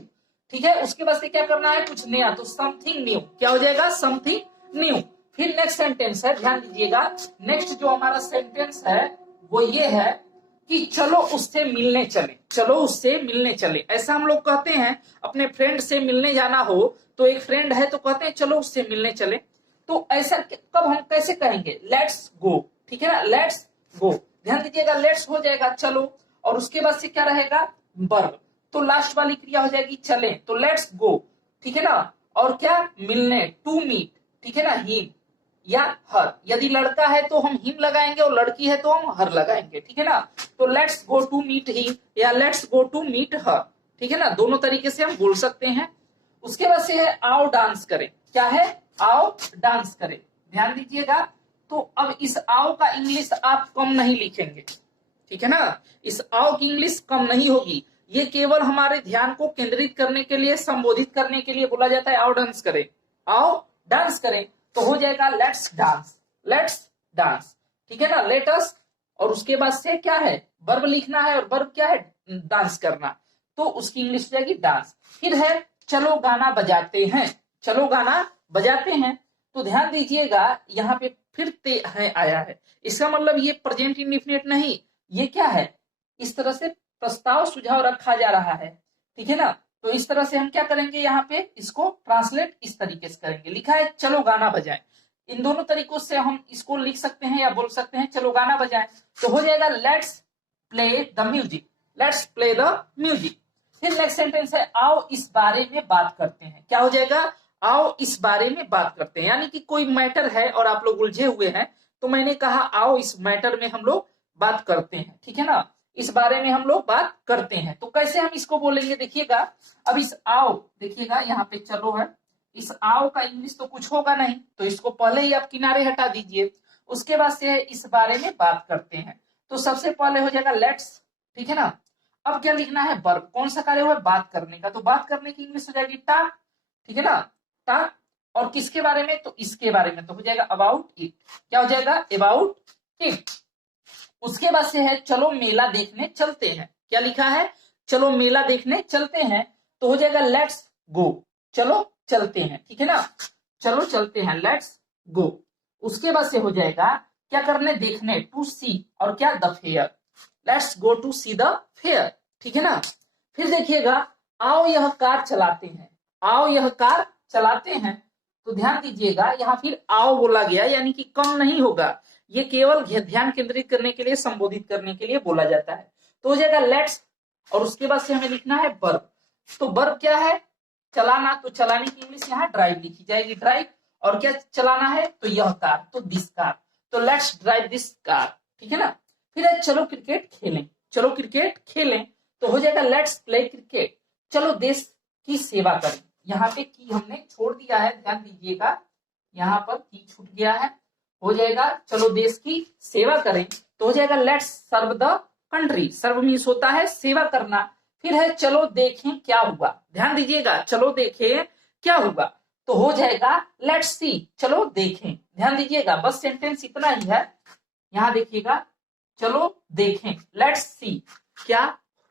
ठीक है, उसके बाद से क्या करना है, कुछ नया, तो समथिंग न्यू। क्या हो जाएगा, समथिंग न्यू। फिर नेक्स्ट सेंटेंस है, ध्यान दीजिएगा, नेक्स्ट जो हमारा सेंटेंस है वो ये है, कि चलो उससे मिलने चले, चलो उससे मिलने चले। ऐसा हम लोग कहते हैं, अपने फ्रेंड से मिलने जाना हो तो एक फ्रेंड है तो कहते हैं चलो उससे मिलने चले। तो ऐसा कब हम कैसे कहेंगे, लेट्स गो, ठीक है ना, लेट्स गो। ध्यान दीजिएगा, लेट्स हो जाएगा चलो, और उसके बाद से क्या रहेगा, वर्ब। तो लास्ट वाली क्रिया हो जाएगी चले, तो लेट्स गो, ठीक है ना। और क्या, मिलने, टू मीट, ठीक है ना, हिम या हर। यदि लड़का है तो हम हिम लगाएंगे और लड़की है तो हम हर लगाएंगे, ठीक है ना। तो let's go to meet him या let's go to meet her, ठीक है ना, दोनों तरीके से हम बोल सकते हैं। उसके बाद से है आओ डांस करें। क्या है, आओ डांस करें। ध्यान दीजिएगा, तो अब इस आओ का इंग्लिश आप कम नहीं लिखेंगे, ठीक है ना। इस आओ की इंग्लिश कम नहीं होगी, ये केवल हमारे ध्यान को केंद्रित करने के लिए, संबोधित करने के लिए बोला जाता है आओ डांस करें, आओ डांस करें। तो हो जाएगा लेट्स डांस, लेट्स डांस, ठीक है ना, लेट अस। और उसके बाद से क्या है, वर्ब लिखना है, और वर्ब क्या है, डांस करना, तो उसकी इंग्लिश हो जाएगी डांस। फिर है चलो गाना बजाते हैं, चलो गाना बजाते हैं। तो ध्यान दीजिएगा, यहाँ पे फिर ते है आया है, इसका मतलब ये प्रेजेंट इंडेफिनिट नहीं, ये क्या है, इस तरह से प्रस्ताव सुझाव रखा जा रहा है, ठीक है ना। तो इस तरह से हम क्या करेंगे, यहाँ पे इसको ट्रांसलेट इस तरीके से करेंगे। लिखा है चलो गाना बजाएं, इन दोनों तरीकों से हम इसको लिख सकते हैं या बोल सकते हैं चलो गाना बजाएं। तो हो जाएगा let's play the music, let's play the music. फिर नेक्स्ट सेंटेंस है आओ इस बारे में बात करते हैं। क्या हो जाएगा, आओ इस बारे में बात करते हैं, यानी कि कोई मैटर है और आप लोग उलझे हुए हैं, तो मैंने कहा आओ इस मैटर में हम लोग बात करते हैं, ठीक है ना, इस बारे में हम लोग बात करते हैं। तो कैसे हम इसको बोलेंगे, देखिएगा। अब इस आओ, देखिएगा यहाँ पे चलो है, इस आओ का इंग्लिश तो कुछ होगा नहीं, तो इसको पहले ही आप किनारे हटा दीजिए। उसके बाद से इस बारे में बात करते हैं, तो सबसे पहले हो जाएगा लेट्स, ठीक है ना। अब क्या लिखना है, वर्ब, कौन सा कार्य हुआ, बात करने का, तो बात करने की इंग्लिश हो जाएगी टॉक, ठीक है ना, टॉक। और किसके बारे में, तो इसके बारे में, तो हो जाएगा अबाउट इट। क्या हो जाएगा, अबाउट इट। उसके बाद से है चलो मेला देखने चलते हैं। क्या लिखा है, चलो मेला देखने चलते हैं, तो हो जाएगा लेट्स गो, चलो चलते हैं, ठीक है ना, चलो चलते हैं, लेट्स गो। उसके बाद से हो जाएगा क्या करने, देखने, टू सी, और क्या, the fair, let's go to see the fair, ठीक है ना। फिर देखिएगा आओ यह कार चलाते हैं, आओ यह कार चलाते हैं। तो ध्यान दीजिएगा, यहाँ फिर आओ बोला गया, यानी कि कम नहीं होगा, ये केवल ध्यान केंद्रित करने के लिए, संबोधित करने के लिए बोला जाता है। तो हो जाएगा लेट्स, और उसके बाद से हमें लिखना है वर्ब। तो वर्ब क्या है, चलाना, तो चलाने की इंग्लिश यहाँ ड्राइव लिखी जाएगी, ड्राइव। और क्या चलाना है, तो यह कार, तो दिस कार, तो लेट्स ड्राइव दिस कार, ठीक है ना। फिर है चलो क्रिकेट खेलें, चलो क्रिकेट खेलें, तो हो जाएगा लेट्स प्ले क्रिकेट। चलो देश की सेवा करें, यहाँ पे की हमने छोड़ दिया है, ध्यान दीजिएगा, यहाँ पर की छूट गया है। हो जाएगा चलो देश की सेवा करें, तो हो जाएगा let's serve the country. Serve means होता है सेवा करना। फिर है चलो देखें क्या हुआ, ध्यान दीजिएगा, चलो देखें क्या हुआ, तो हो जाएगा लेट्स सी, चलो देखें। ध्यान दीजिएगा, बस सेंटेंस इतना ही है। यहाँ देखिएगा, चलो देखें, लेट्स सी क्या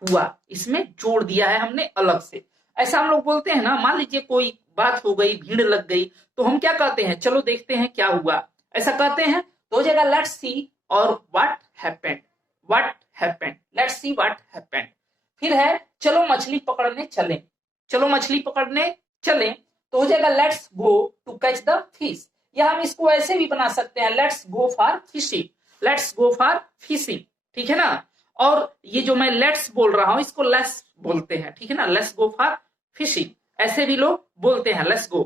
हुआ, इसमें जोड़ दिया है हमने अलग से। ऐसा हम लोग बोलते हैं ना, मान लीजिए कोई बात हो गई, भीड़ लग गई, तो हम क्या कहते हैं, चलो देखते हैं क्या हुआ, ऐसा कहते हैं। तो हो जाएगा लेट्स सी और what happened, what happened, let's see what happened. फिर है चलो मछली पकड़ने चलें, चलो मछली पकड़ने चलें, तो हो जाएगा let's go to catch the fish. या हम इसको ऐसे भी बना सकते हैं, let's go for fishing, let's go for fishing, ठीक है ना। और ये जो मैं लेट्स बोल रहा हूं, इसको लेट्स बोलते हैं, ठीक है ना, लेट्स गो फॉर फिशिंग, ऐसे भी लोग बोलते हैं, लेट्स गो,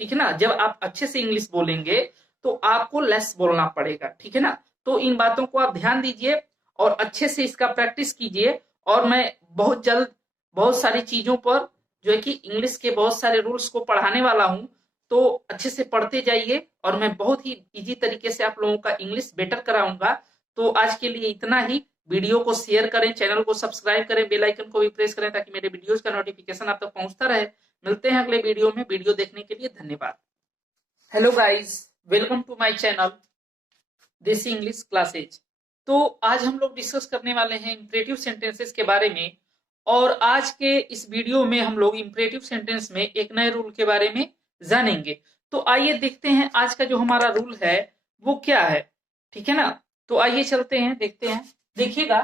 ठीक है ना। जब आप अच्छे से इंग्लिश बोलेंगे तो आपको लेस बोलना पड़ेगा, ठीक है ना। तो इन बातों को आप ध्यान दीजिए और अच्छे से इसका प्रैक्टिस कीजिए। और मैं बहुत जल्द बहुत सारी चीजों पर, जो है कि इंग्लिश के बहुत सारे रूल्स को पढ़ाने वाला हूं, तो अच्छे से पढ़ते जाइए और मैं बहुत ही इजी तरीके से आप लोगों का इंग्लिश बेटर कराऊंगा। तो आज के लिए इतना ही। वीडियो को शेयर करें, चैनल को सब्सक्राइब करें, बेल आइकन को भी प्रेस करें ताकि मेरे वीडियोस का नोटिफिकेशन आप तक पहुंचता रहे। मिलते हैं अगले वीडियो में। वीडियो देखने के लिए धन्यवाद। Hello guys, welcome to my channel Desi English classes. तो आज हम लोग डिस्कस करने वाले हैं इंपरेटिव सेंटेंसेस के बारे में। और आज के इस वीडियो में हम लोग इंपरेटिव सेंटेंस में एक नए रूल के बारे में जानेंगे। तो आइए देखते हैं आज का जो हमारा रूल है वो क्या है, ठीक है ना। तो आइए चलते हैं, देखते हैं। देखिएगा,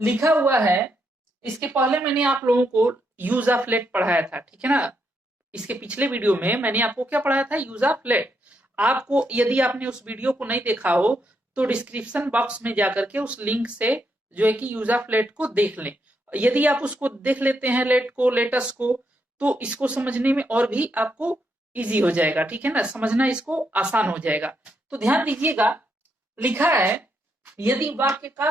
लिखा हुआ है, इसके पहले मैंने आप लोगों को यूज ऑफ लेट पढ़ाया था, ठीक है ना। इसके पिछले वीडियो में मैंने आपको क्या पढ़ाया था, यूज ऑफ लेट। आपको यदि आपने उस वीडियो को नहीं देखा हो तो डिस्क्रिप्शन बॉक्स में जाकर के उस लिंक से जो है कि यूज ऑफ लेट को देख लें। यदि आप उसको देख लेते हैं, लेट को, लेटस को, तो इसको समझने में और भी आपको इजी हो जाएगा, ठीक है ना, समझना इसको आसान हो जाएगा। तो ध्यान दीजिएगा, लिखा है यदि वाक्य का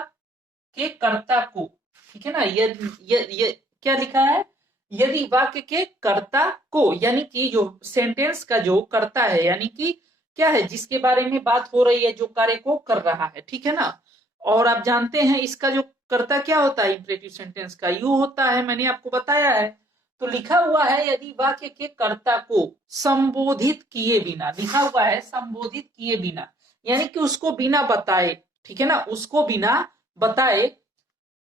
के कर्ता को, ठीक है ना, ये क्या लिखा है, यदि वाक्य के कर्ता को, यानी कि जो सेंटेंस का जो कर्ता है, यानी कि क्या है, जिसके बारे में बात हो रही है, जो कार्य को कर रहा है, ठीक है ना। और आप जानते हैं इसका जो कर्ता क्या होता है, इंपरेटिव सेंटेंस का यू होता है, मैंने आपको बताया है। तो लिखा हुआ है यदि वाक्य के कर्ता को संबोधित किए बिना, लिखा हुआ है संबोधित किए बिना, यानी कि उसको बिना बताए, ठीक है ना, उसको बिना बताए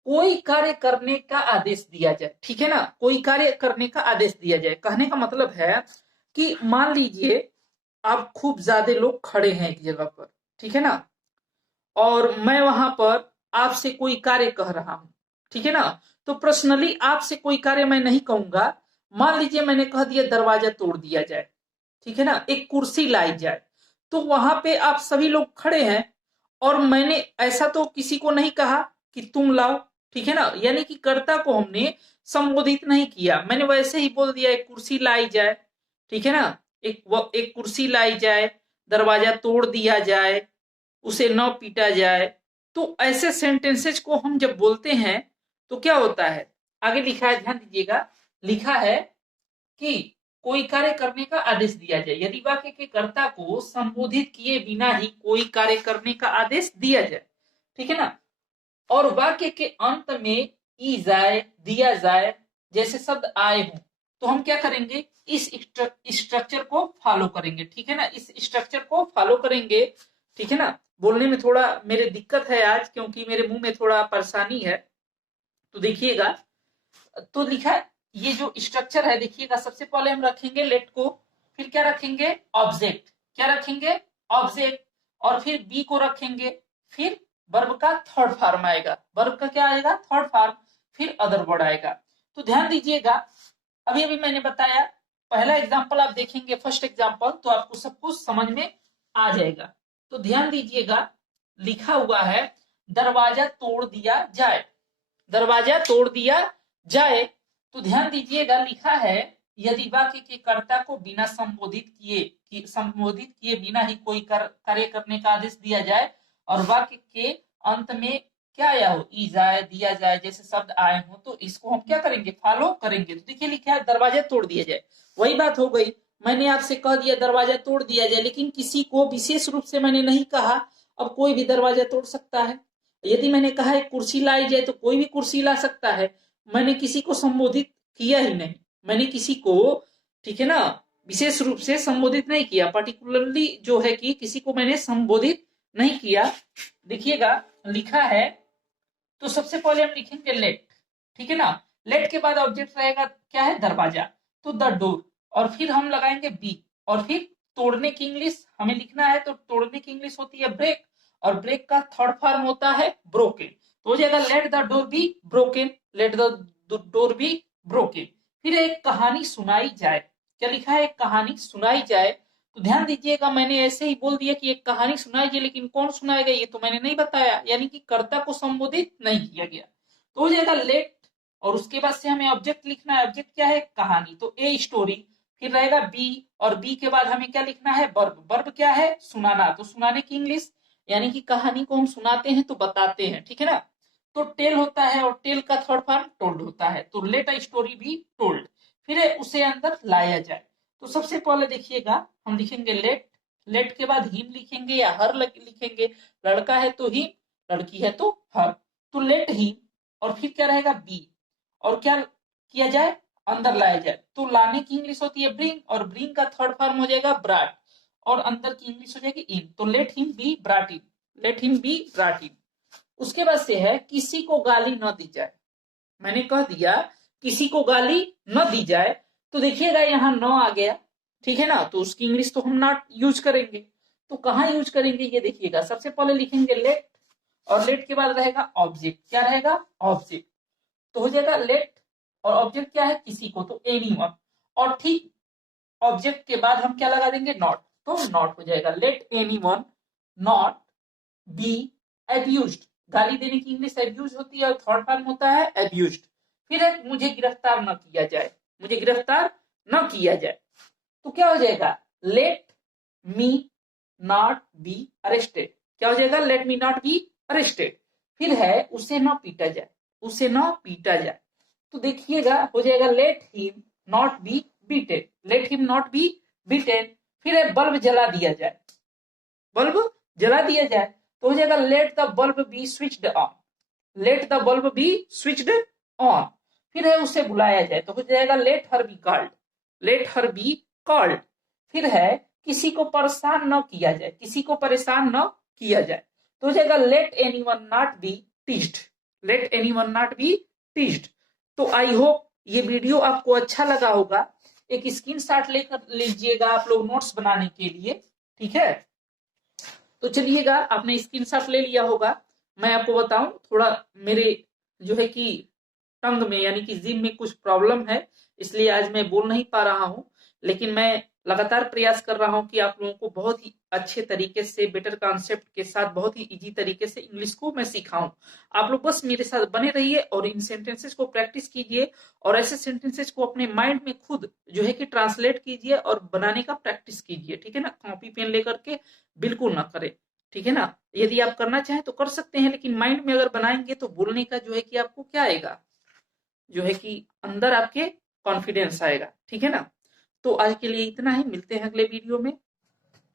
कोई कार्य करने का आदेश दिया जाए, ठीक है ना, कोई कार्य करने का आदेश दिया जाए। कहने का मतलब है कि मान लीजिए आप खूब ज्यादा लोग खड़े हैं एक जगह पर, ठीक है ना, और मैं वहां पर आपसे कोई कार्य कह रहा हूं, ठीक है ना। तो पर्सनली आपसे कोई कार्य मैं नहीं कहूंगा। मान लीजिए मैंने कह दिया दरवाजा तोड़ दिया जाए, ठीक है ना, एक कुर्सी लाई जाए, तो वहां पे आप सभी लोग खड़े हैं और मैंने ऐसा तो किसी को नहीं कहा कि तुम लाओ, ठीक है ना, यानी कि कर्ता को हमने संबोधित नहीं किया, मैंने वैसे ही बोल दिया एक कुर्सी लाई जाए, ठीक है ना, एक कुर्सी लाई जाए, दरवाजा तोड़ दिया जाए, उसे न पीटा जाए। तो ऐसे सेंटेंसेज को हम जब बोलते हैं तो क्या होता है, आगे लिखा है, ध्यान दीजिएगा, लिखा है कि कोई कार्य करने का आदेश दिया जाए, यदि वाक्य के कर्ता को संबोधित किए बिना ही कोई कार्य करने का आदेश दिया जाए, ठीक है ना, और वाक्य के अंत में ई जाए, दिया जाए जैसे शब्द आए हों, तो हम क्या करेंगे, इस स्ट्रक्चर को फॉलो करेंगे, ठीक है ना, इस स्ट्रक्चर को फॉलो करेंगे, ठीक है ना। बोलने में थोड़ा मेरे दिक्कत है आज, क्योंकि मेरे मुंह में थोड़ा परेशानी है, तो देखिएगा। तो लिखा है ये जो स्ट्रक्चर है, देखिएगा, सबसे पहले हम रखेंगे लेट को, फिर क्या रखेंगे, ऑब्जेक्ट, क्या रखेंगे, ऑब्जेक्ट, और फिर बी को रखेंगे, फिर वर्ब का थर्ड फॉर्म आएगा, वर्ब का क्या आएगा, थर्ड फॉर्म, फिर अदर वर्ड आएगा। तो ध्यान दीजिएगा, अभी अभी मैंने बताया, पहला एग्जाम्पल आप देखेंगे, फर्स्ट एग्जाम्पल, तो आपको सब कुछ समझ में आ जाएगा। तो ध्यान दीजिएगा, लिखा हुआ है दरवाजा तोड़ दिया जाए, दरवाजा तोड़ दिया जाए। तो ध्यान दीजिएगा, लिखा है यदि वाक्य के कर्ता को बिना संबोधित किए बिना ही कोई कार्य करने का आदेश दिया जाए और वाक्य के अंत में क्या आया हो, ई जाए, दिया जाए जैसे शब्द आए हो, तो इसको हम क्या करेंगे, फॉलो करेंगे। तो देखिए लिखा है दरवाजा तोड़ दिया जाए, वही बात हो गई, मैंने आपसे कह दिया दरवाजा तोड़ दिया जाए, लेकिन किसी को विशेष रूप से मैंने नहीं कहा। अब कोई भी दरवाजा तोड़ सकता है। यदि मैंने कहा एक कुर्सी लाई जाए तो कोई भी कुर्सी ला सकता है, मैंने किसी को संबोधित किया ही नहीं, मैंने किसी को, ठीक है ना, विशेष रूप से संबोधित नहीं किया, पर्टिकुलरली जो है कि किसी को मैंने संबोधित नहीं किया। देखिएगा लिखा है, तो सबसे पहले हम लिखेंगे लेट, ठीक है ना, लेट के बाद ऑब्जेक्ट रहेगा क्या है, दरवाजा, तो द डोर, और फिर हम लगाएंगे बी, और फिर तोड़ने की इंग्लिश हमें लिखना है, तो तोड़ने की इंग्लिश होती है ब्रेक, और ब्रेक का थर्ड फॉर्म होता है ब्रोकन, तो हो जाएगा let the door be broken, let the door be broken. फिर एक कहानी सुनाई जाए, क्या लिखा है, एक कहानी सुनाई जाए। तो ध्यान दीजिएगा, मैंने ऐसे ही बोल दिया कि एक कहानी सुनाई जाए, लेकिन कौन सुनाएगा ये तो मैंने नहीं बताया, यानी कि कर्ता को संबोधित नहीं किया गया, तो हो जाएगा लेट, और उसके बाद से हमें ऑब्जेक्ट लिखना है, ऑब्जेक्ट क्या है, कहानी, तो ए स्टोरी, फिर रहेगा बी, और बी के बाद हमें क्या लिखना है, वर्ब, वर्ब क्या है, सुनाना, तो सुनाने की इंग्लिश, यानी कि कहानी को हम सुनाते हैं तो बताते हैं, ठीक है ना, तो टेल होता है, और टेल का थर्ड फॉर्म टोल्ड होता है, तो let a story be told, फिर उसे अंदर लाया जाए। तो सबसे पहले देखिएगा, हम लिखेंगे लेट, लेट के बाद हिम लिखेंगे या हर लिखेंगे, लड़का है तो हिम, लड़की है तो हर, तो लेट हिम, और फिर क्या रहेगा बी, और क्या किया जाए, अंदर लाया जाए, तो लाने की इंग्लिश होती है ब्रिंग, और ब्रिंग का थर्ड फॉर्म हो जाएगा ब्राट, और अंदर की इंग्लिश हो जाएगी इन, तो let him be brought in, let him be brought in. उसके बाद से है किसी को गाली न दी जाए, मैंने कह दिया किसी को गाली न दी जाए, तो देखिएगा यहाँ न आ गया, ठीक है ना, तो उसकी इंग्लिश तो हम नॉट यूज करेंगे, तो कहाँ यूज करेंगे ये देखिएगा, सबसे पहले लिखेंगे लेट, और लेट के बाद रहेगा ऑब्जेक्ट। क्या रहेगा? ऑब्जेक्ट। तो हो जाएगा लेट और ऑब्जेक्ट क्या है? किसी को, तो एनीवन। और ठीक ऑब्जेक्ट के बाद हम क्या लगा देंगे? नॉट। तो नॉट हो जाएगा लेट एनीवन नॉट बी एब्यूज्ड। गाली देने की इंग्लिश एब्यूज होती है और थर्ड फॉर्म होता है एब्यूज्ड। फिर है मुझे गिरफ्तार न किया जाए, मुझे गिरफ्तार न किया जाए। तो क्या हो जाएगा? Let me not be arrested. क्या हो जाएगा? Let me not be arrested. फिर है उसे न पीटा जाए, उसे न पीटा जाए। तो देखिएगा हो जाएगा let him not be beaten, let him not be beaten. फिर है बल्ब जला दिया जाए, बल्ब जला दिया जाए। तो हो जाएगा let the bulb B switched on, let the bulb B switched on. फिर है उसे बुलाया जाए, तो हो जाएगा let her be called, let her be called. फिर है किसी को परेशान न किया जाए, किसी को परेशान न किया जाए। तो हो जाएगा let anyone not be teased, let anyone not be teased. तो आई होप ये वीडियो आपको अच्छा लगा होगा। एक स्क्रीनशॉट लेकर लीजिएगा आप लोग नोट्स बनाने के लिए, ठीक है। तो चलिएगा, आपने स्क्रीनशॉट ले लिया होगा। मैं आपको बताऊं, थोड़ा मेरे जो है कि टंग में यानी कि जिम में कुछ प्रॉब्लम है, इसलिए आज मैं बोल नहीं पा रहा हूं। लेकिन मैं लगातार प्रयास कर रहा हूं कि आप लोगों को बहुत ही अच्छे तरीके से, बेटर कॉन्सेप्ट के साथ, बहुत ही इजी तरीके से इंग्लिश को मैं सिखाऊं। आप लोग बस मेरे साथ बने रहिए और इन सेंटेंसेस को प्रैक्टिस कीजिए और ऐसे सेंटेंसेस को अपने माइंड में खुद जो है कि ट्रांसलेट कीजिए और बनाने का प्रैक्टिस कीजिए, ठीक है ना। कॉपी पेन लेकर के बिल्कुल ना करें, ठीक है ना। यदि आप करना चाहें तो कर सकते हैं, लेकिन माइंड में अगर बनाएंगे तो बोलने का जो है कि आपको क्या आएगा, जो है कि अंदर आपके कॉन्फिडेंस आएगा, ठीक है ना। तो आज के लिए इतना ही, मिलते हैं अगले वीडियो में।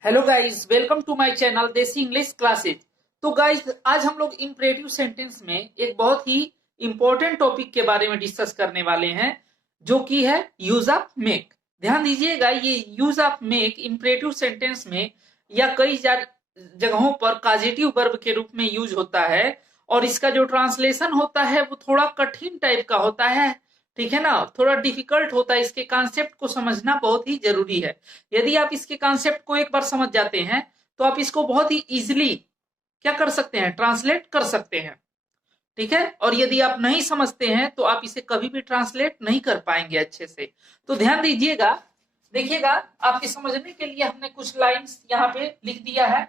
Hello guys, welcome to my channel Desi English classes. तो गाइस, आज हम लोग इंपरेटिव सेंटेंस में एक बहुत ही इंपॉर्टेंट टॉपिक के बारे में डिस्कस करने वाले हैं, जो कि है यूज ऑफ मेक। ध्यान दीजिएगा, ये use of make imperative sentence में या कई जगहों पर कॉजेटिव वर्ब के रूप में यूज होता है, और इसका जो ट्रांसलेशन होता है वो थोड़ा कठिन टाइप का होता है, ठीक है ना। थोड़ा डिफिकल्ट होता है, इसके कॉन्सेप्ट को समझना बहुत ही जरूरी है। यदि आप इसके कॉन्सेप्ट को एक बार समझ जाते हैं तो आप इसको बहुत ही इजिली क्या कर सकते हैं, ट्रांसलेट कर सकते हैं, ठीक है। और यदि आप नहीं समझते हैं तो आप इसे कभी भी ट्रांसलेट नहीं कर पाएंगे अच्छे से। तो ध्यान दीजिएगा, देखिएगा, आपके समझने के लिए हमने कुछ लाइंस यहाँ पे लिख दिया है।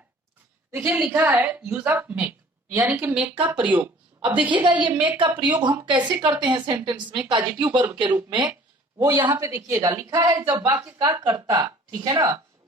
देखिए लिखा है यूज ऑफ मेक, यानी कि मेक का प्रयोग। अब देखिएगा ये मेक का प्रयोग हम कैसे करते हैं सेंटेंस में कॉजेटिव वर्ब के रूप में, वो यहाँ पे देखिएगा लिखा है जब वाक्य का कर्ता, ठीक है ना,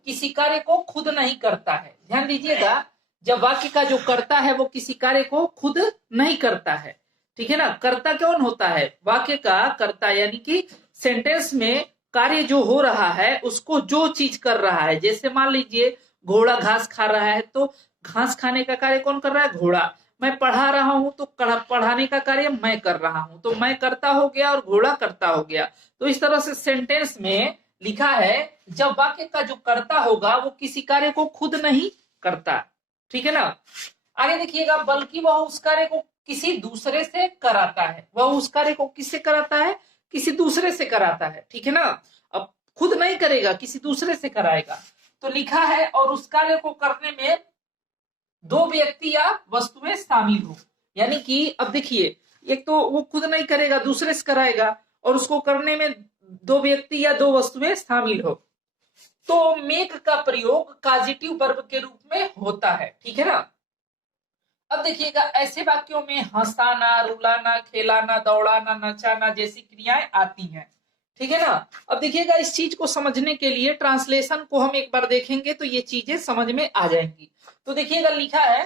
किसी कार्य को खुद नहीं करता है। ध्यान दीजिएगा, जब वाक्य का जो कर्ता है वो किसी कार्य को खुद नहीं करता है, ठीक है ना। कर्ता कौन होता है? वाक्य का कर्ता, यानी कि सेंटेंस में कार्य जो हो रहा है उसको जो चीज कर रहा है। जैसे मान लीजिए घोड़ा घास खा रहा है, तो घास खाने का कार्य कौन कर रहा है? घोड़ा। मैं पढ़ा रहा हूं तो पढ़ाने का कार्य मैं कर रहा हूं, तो मैं करता हो गया और घोड़ा करता हो गया। तो इस तरह से सेंटेंस में लिखा है जब वाक्य का जो कर्ता होगा वो किसी कार्य को खुद नहीं करता, ठीक है ना। आगे देखिएगा, बल्कि वह उस कार्य को किसी दूसरे से कराता है। वह उस कार्य को किससे कराता है? किसी दूसरे से कराता है, ठीक है ना। अब खुद नहीं करेगा, किसी दूसरे से कराएगा। तो लिखा है और उस कार्य को करने में दो व्यक्ति या वस्तुएं शामिल हो। यानी कि अब देखिए, एक तो वो खुद नहीं करेगा, दूसरे से कराएगा, और उसको करने में दो व्यक्ति या दो वस्तुएं शामिल हो। तो मेक का प्रयोग कॉजेटिव वर्ब के रूप में होता है, ठीक है ना। अब देखिएगा, ऐसे वाक्यों में हंसाना, रुलाना, खेलाना, दौड़ाना, नचाना जैसी क्रियाएं आती हैं, ठीक है ना। अब देखिएगा, इस चीज को समझने के लिए ट्रांसलेशन को हम एक बार देखेंगे तो ये चीजें समझ में आ जाएंगी। तो देखिएगा लिखा है,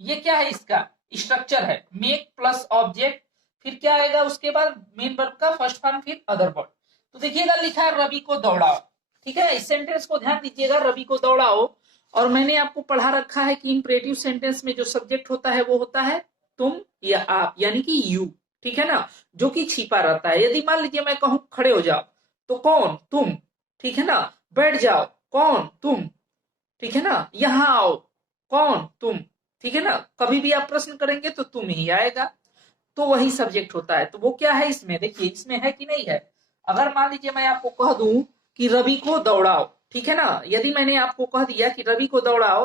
ये क्या है, इसका स्ट्रक्चर है मेक प्लस ऑब्जेक्ट, फिर क्या आएगा उसके बाद मेन वर्ब का फर्स्ट फॉर्म, फिर अदर वर्ब। तो देखिएगा लिखा है रवि को दौड़ाओ, ठीक है। इस सेंटेंस को ध्यान दीजिएगा, रवि को दौड़ाओ। और मैंने आपको पढ़ा रखा है कि इंपरेटिव सेंटेंस में जो सब्जेक्ट होता है वो होता है तुम या आप, यानी कि यू, ठीक है ना, जो कि छिपा रहता है। यदि मान लीजिए मैं कहूं खड़े हो जाओ, तो कौन? तुम, ठीक है ना। बैठ जाओ, कौन? तुम, ठीक है ना। यहां आओ, कौन? तुम, ठीक है ना। कभी भी आप प्रश्न करेंगे तो तुम ही आएगा, तो वही सब्जेक्ट होता है। तो वो क्या है इसमें, देखिए इसमें है कि नहीं है। अगर मान लीजिए मैं आपको कह दूं कि रवि को दौड़ाओ, ठीक है ना, यदि मैंने आपको कह दिया कि रवि को दौड़ाओ,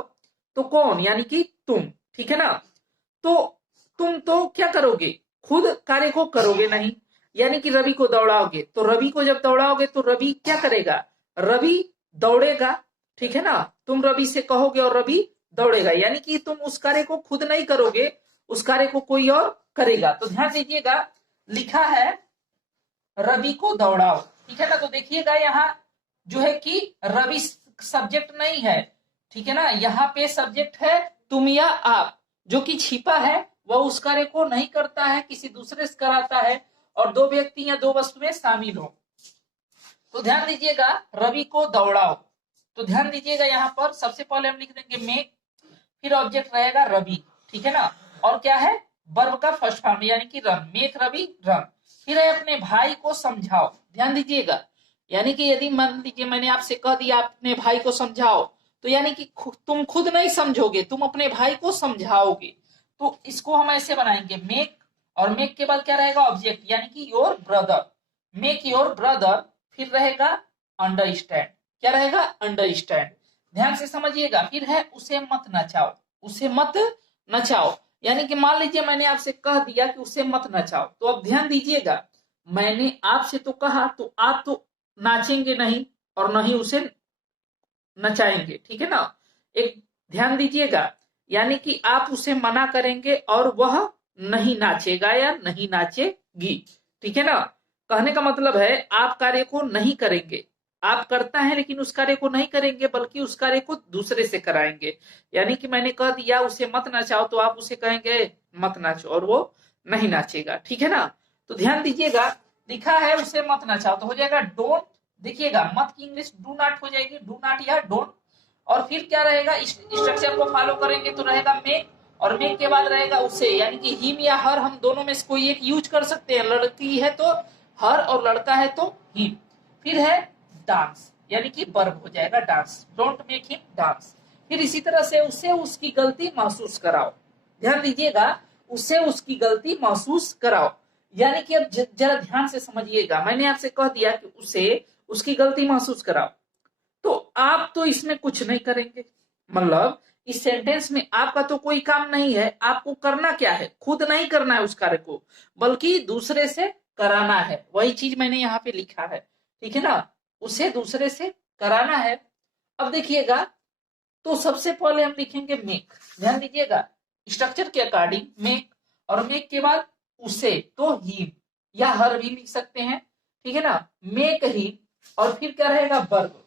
तो कौन? यानी कि तुम, ठीक है ना। तो तुम तो क्या करोगे, खुद कार्य को करोगे नहीं, यानी कि रवि को दौड़ाओगे। तो रवि को जब दौड़ाओगे तो रवि क्या करेगा, रवि दौड़ेगा, ठीक है ना। तुम रवि से कहोगे और रवि दौड़ेगा, यानी कि तुम उस कार्य को खुद नहीं करोगे, उस कार्य को कोई और करेगा। तो ध्यान दीजिएगा, लिखा है रवि को दौड़ाओ, ठीक है ना। तो देखिएगा यहाँ जो है कि रवि सब्जेक्ट नहीं है, ठीक है ना। यहाँ पे सब्जेक्ट है तुम या आप, जो कि छिपा है, वह उस कार्य को नहीं करता है, किसी दूसरे से कराता है, और दो व्यक्ति या दो वस्तुएं शामिल हो। तो ध्यान दीजिएगा, रवि को दौड़ाओ। तो ध्यान दीजिएगा, यहाँ पर सबसे पहले हम लिख देंगे मेक, फिर ऑब्जेक्ट रहेगा रवि, ठीक है ना। और क्या है, वर्ब का फर्स्ट फॉर्म यानी कि रन, मेक रवि रन। फिर है अपने भाई को समझाओ। ध्यान दीजिएगा, यानी कि यदि मान लीजिए मैंने आपसे कह दिया अपने भाई को समझाओ, तो यानी कि तुम खुद नहीं समझोगे, तुम अपने भाई को समझाओगे। तो इसको हम ऐसे बनाएंगे मेक, और मेक के बाद क्या रहेगा, ऑब्जेक्ट, यानी कि your brother, make your brother. फिर रहेगा अंडरस्टैंड, क्या रहेगा, अंडरस्टैंड। ध्यान से समझिएगा। फिर है उसे मत नचाओ, उसे मत नचाओ, यानी कि मान लीजिए मैंने आपसे कह दिया कि उसे मत नचाओ, तो अब ध्यान दीजिएगा, मैंने आपसे तो कहा, तो आप तो नाचेंगे नहीं और न ही उसे नचाएंगे, ठीक है ना। एक ध्यान दीजिएगा, यानी कि आप उसे मना करेंगे और वह नहीं नाचेगा या नहीं नाचेगी, ठीक है ना। कहने का मतलब है आप कार्य को नहीं करेंगे, आप करता है लेकिन उस कार्य को नहीं करेंगे, बल्कि उस कार्य को दूसरे से कराएंगे। यानी कि मैंने कह दिया उसे मत नाचाओ, तो आप उसे कहेंगे मत नाचो और वो नहीं नाचेगा, ठीक है ना। तो ध्यान दीजिएगा, लिखा है उसे मत नचाओ, तो हो जाएगा डोंट। देखिएगा, मत की इंग्लिश डू नॉट हो जाएगी, डू नॉट या डोंट। और फिर क्या रहेगा, स्ट्रक्चर को फॉलो करेंगे तो रहेगा मेक, और मेक के बाद रहेगा उसे, यानी कि हिम या हर, हम दोनों में से कोई एक यूज कर सकते हैं। लड़की है तो हर और लड़का है तो हिम। फिर है डांस, यानी कि वर्ब हो जाएगा dance, don't make him dance. फिर इसी तरह से उसे उसकी गलती महसूस कराओ। ध्यान दीजिएगा, उसे उसकी गलती महसूस कराओ, यानी कि अब जरा ध्यान से समझिएगा, मैंने आपसे कह दिया कि उसे उसकी गलती महसूस कराओ, तो आप तो इसमें कुछ नहीं करेंगे, मतलब इस सेंटेंस में आपका तो कोई काम नहीं है। आपको करना क्या है, खुद नहीं करना है उस कार्य को, बल्कि दूसरे से कराना है। वही चीज मैंने यहाँ पे लिखा है, ठीक है ना, उसे दूसरे से कराना है। अब देखिएगा, तो सबसे पहले हम लिखेंगे मेक। ध्यान दीजिएगा, स्ट्रक्चर के अकॉर्डिंग मेक, और मेक के बाद उसे तो हिम या हर भी लिख सकते हैं, ठीक है ना। मेक हिम, और फिर क्या रहेगा, वर्ब,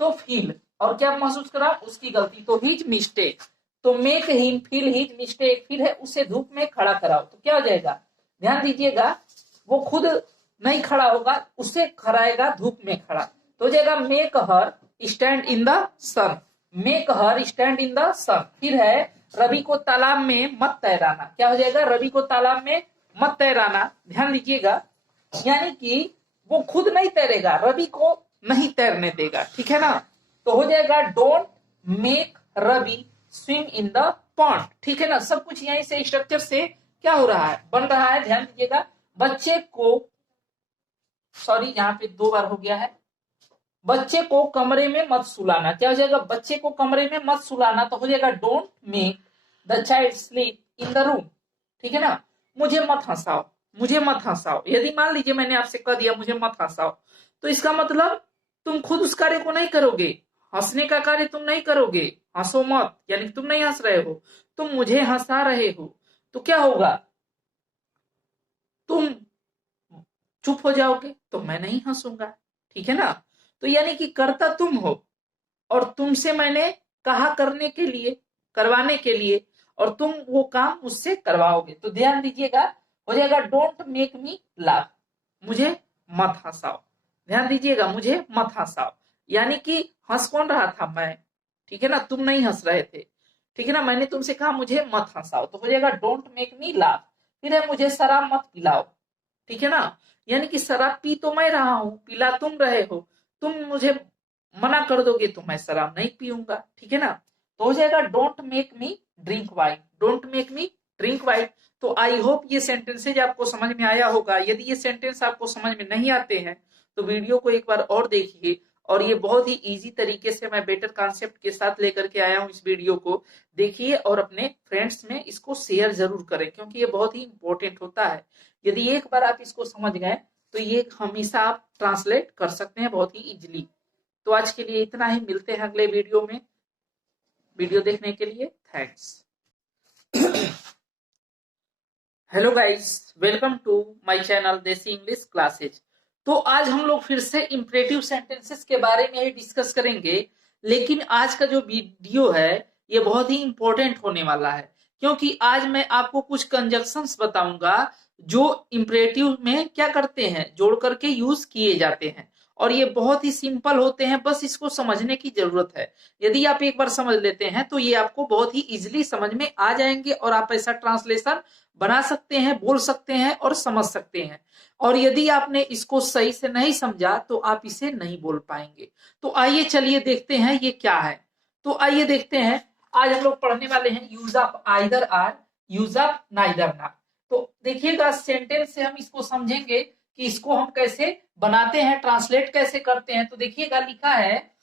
तो फील, और क्या महसूस करा, उसकी गलती, तो हिज मिस्टेक। तो make him feel his mistake. फिर है उसे धूप में खड़ा कराओ, तो क्या हो जाएगा, ध्यान दीजिएगा, वो खुद नहीं खड़ा होगा, उसे कराएगा धूप में खड़ा, तो हो जाएगा make her stand in the sun, make her stand in the sun. फिर है रवि को तालाब में मत तैराना, क्या हो जाएगा, रवि को तालाब में मत तैराना। ध्यान दीजिएगा, यानी कि वो खुद नहीं तैरेगा, रवि को नहीं तैरने देगा, ठीक है ना। तो हो जाएगा don't make Ravi swim in the pond, ठीक है ना। सब कुछ यहीं से स्ट्रक्चर से क्या हो रहा है, बन रहा है। ध्यान दीजिएगा, बच्चे को, सॉरी यहाँ पे दो बार हो गया है, बच्चे को कमरे में मत सुलाना, क्या हो जाएगा, बच्चे को कमरे में मत सुलाना, तो हो जाएगा don't make the child sleep in the room, ठीक है ना। मुझे मत हंसाओ, मुझे मत हंसाओ, यदि मान लीजिए मैंने आपसे कह दिया मुझे मत हंसाओ, तो इसका मतलब तुम खुद उस कार्य को नहीं करोगे, हंसने का कार्य तुम नहीं करोगे, हंसो मत, यानी तुम नहीं हंस रहे हो, तुम मुझे हंसा रहे हो, तो क्या होगा, तुम चुप हो जाओगे, तो मैं नहीं हंसूंगा, ठीक है ना। तो यानी कि करता तुम हो, और तुमसे मैंने कहा करने के लिए, करवाने के लिए, और तुम वो काम मुझसे करवाओगे। तो ध्यान दीजिएगा, हो जाएगा डोंट मेक मी लाफ, मुझे मत हंसाओ। ध्यान दीजिएगा, मुझे मत हंसाओ, यानी कि हंस कौन रहा था, मैं, ठीक है ना, तुम नहीं हंस रहे थे, ठीक है ना। मैंने तुमसे कहा मुझे मत हंसाओ, तो हो जाएगा डोंट मेक मी लाफ। फिर है मुझे शराब मत पिलाओ, ठीक है ना, यानी कि शराब पी तो मैं रहा हूं, पिला तुम रहे हो, तुम मुझे मना कर दोगे तो मैं शराब नहीं पीऊंगा, ठीक है ना। तो हो जाएगा don't make me drink wine, don't make me drink wine. तो आई होप ये सेंटेंसेज आपको समझ में आया होगा। यदि ये सेंटेंस आपको समझ में नहीं आते हैं तो वीडियो को एक बार और देखिए और ये बहुत ही इजी तरीके से मैं बेटर कॉन्सेप्ट के साथ लेकर के आया हूँ। इस वीडियो को देखिए और अपने फ्रेंड्स में इसको शेयर जरूर करें, क्योंकि ये बहुत ही इंपॉर्टेंट होता है। यदि एक बार आप इसको समझ गए तो ये हमेशा आप ट्रांसलेट कर सकते हैं बहुत ही इजिली। तो आज के लिए इतना ही, मिलते हैं अगले वीडियो में। वीडियो देखने के लिए thanks. Hello guys, welcome to my channel Desi English classes. तो आज हम लोग फिर से इंपरेटिव सेंटेंसेस के बारे में ही डिस्कस करेंगे, लेकिन आज का जो वीडियो है ये बहुत ही इंपॉर्टेंट होने वाला है, क्योंकि आज मैं आपको कुछ कंजक्शंस बताऊंगा जो इंपरेटिव में क्या करते हैं, जोड़ करके यूज किए जाते हैं। और ये बहुत ही सिंपल होते हैं, बस इसको समझने की जरूरत है। यदि आप एक बार समझ लेते हैं तो ये आपको बहुत ही इजिली समझ में आ जाएंगे और आप ऐसा ट्रांसलेशन बना सकते हैं, बोल सकते हैं और समझ सकते हैं। और यदि आपने इसको सही से नहीं समझा तो आप इसे नहीं बोल पाएंगे। तो आइए चलिए देखते हैं ये क्या है। तो आइए देखते हैं, आज हम लोग पढ़ने वाले हैं use of either or, use of neither not. तो देखिएगा सेंटेंस से हम इसको समझेंगे कि इसको हम कैसे बनाते हैं, ट्रांसलेट कैसे करते हैं। तो देखिएगा लिखा है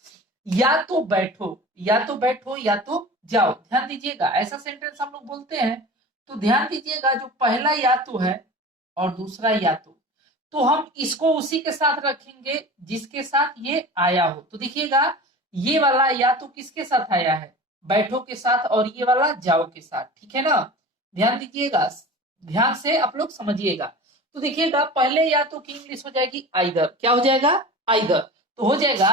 या तो बैठो, या तो बैठो, या तो जाओ। ध्यान दीजिएगा, ऐसा सेंटेंस हम लोग बोलते हैं। तो ध्यान दीजिएगा, जो पहला या तो है और दूसरा या तो हम इसको उसी के साथ रखेंगे जिसके साथ ये आया हो। तो देखिएगा ये वाला या तो किसके साथ आया है, बैठो के साथ, और ये वाला जाओ के साथ। ठीक है ना, ध्यान दीजिएगा, ध्यान से आप लोग समझिएगा। तो देखिएगा पहले या तो की इंग्लिश हो जाएगी आइदर। क्या हो जाएगा, आइदर। तो हो जाएगा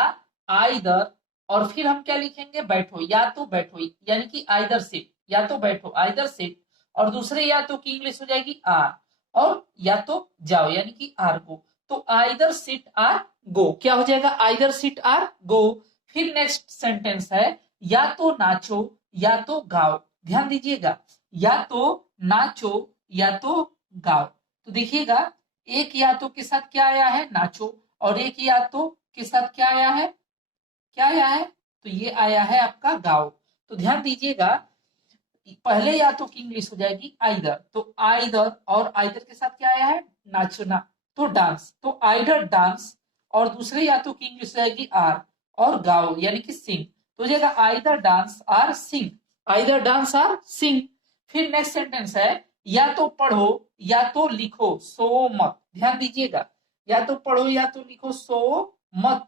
आइदर, और फिर हम क्या लिखेंगे, बैठो, या तो बैठो, यानी कि आइदर सिट, या तो बैठो, आइदर सिट। और दूसरे या तो की इंग्लिश हो जाएगी आर, और या तो जाओ, यानी कि आर गो। तो आइदर सिट आर गो, क्या हो जाएगा, आइदर सिट आर गो। फिर नेक्स्ट सेंटेंस है या तो नाचो या तो गाओ। ध्यान दीजिएगा, या तो नाचो या तो गाओ। तो देखिएगा एक या तो के साथ क्या आया है, नाचो, और एक या तो के साथ क्या आया है, क्या आया है, तो ये आया है आपका गाओ। तो ध्यान दीजिएगा पहले या तो की इंग्लिश हो जाएगी आइदर, तो आइदर, और आइदर के साथ क्या आया है, नाचना, तो डांस, तो आइदर डांस। और दूसरे या तो की इंग्लिश हो जाएगी आर, और गाओ यानी कि सिंग। तो हो जाएगा either dance or sing, either dance or sing. फिर नेक्स्ट सेंटेंस है या तो पढ़ो या तो लिखो, सो मत। ध्यान दीजिएगा, या तो पढ़ो या तो लिखो, सो मत।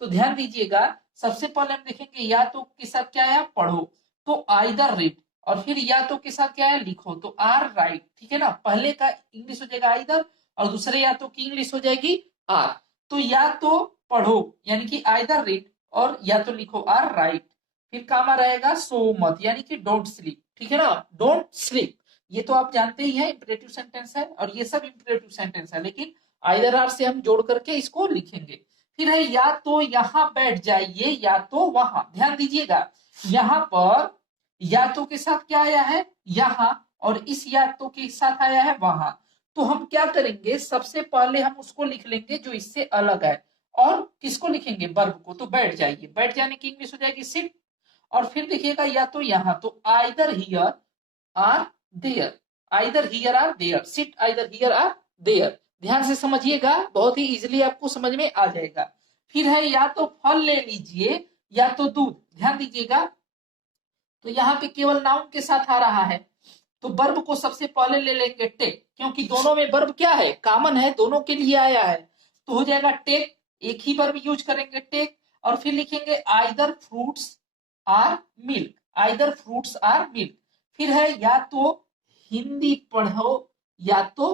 तो ध्यान दीजिएगा सबसे पहले हम देखेंगे या तो के साथ क्या आया, पढ़ो, तो आइदर रीड, और फिर या तो के साथ क्या है, लिखो, तो आर राइट। ठीक है ना, पहले का इंग्लिश हो जाएगा आइदर, और दूसरे या तो की इंग्लिश हो जाएगी आर। तो या तो पढ़ो यानी कि आइदर रीड, और या तो लिखो आर राइट। फिर काम रहेगा सो मत, यानी कि डोंट स्लीप। ठीक है ना, डोंट स्लीप, ये तो आप जानते ही है इंपरेटिव सेंटेंस है, और ये सब इंपरेटिव सेंटेंस है, लेकिन आइदर आर से हम जोड़ करके इसको लिखेंगे। फिर है या तो यहाँ बैठ जाइए या तो वहां। ध्यान दीजिएगा यहाँ पर या तो के साथ क्या आया है, यहाँ, और इस या तो के साथ आया है वहां। तो हम क्या करेंगे, सबसे पहले हम उसको लिख लेंगे जो इससे अलग है, और किसको लिखेंगे, वर्ब को। तो बैठ जाइए, बैठ जाने की इंग्लिश हो जाएगी सिट। और फिर देखिएगा या तो यहाँ, तो either here or there, either here or there, sit either here or there. ध्यान से समझिएगा, बहुत ही इजिली आपको समझ में आ जाएगा। फिर है या तो फल ले लीजिए या तो दूध। ध्यान दीजिएगा, तो यहाँ पे केवल नाउन के साथ आ रहा है, तो वर्ब को सबसे पहले ले लेंगे टेक, क्योंकि दोनों में वर्ब क्या है, कॉमन है, दोनों के लिए आया है। तो हो जाएगा टेक, एक ही वर्ब यूज करेंगे टेक। और फिर लिखेंगे either fruits or milk, either fruits or milk. फिर है या तो हिंदी पढ़ो या तो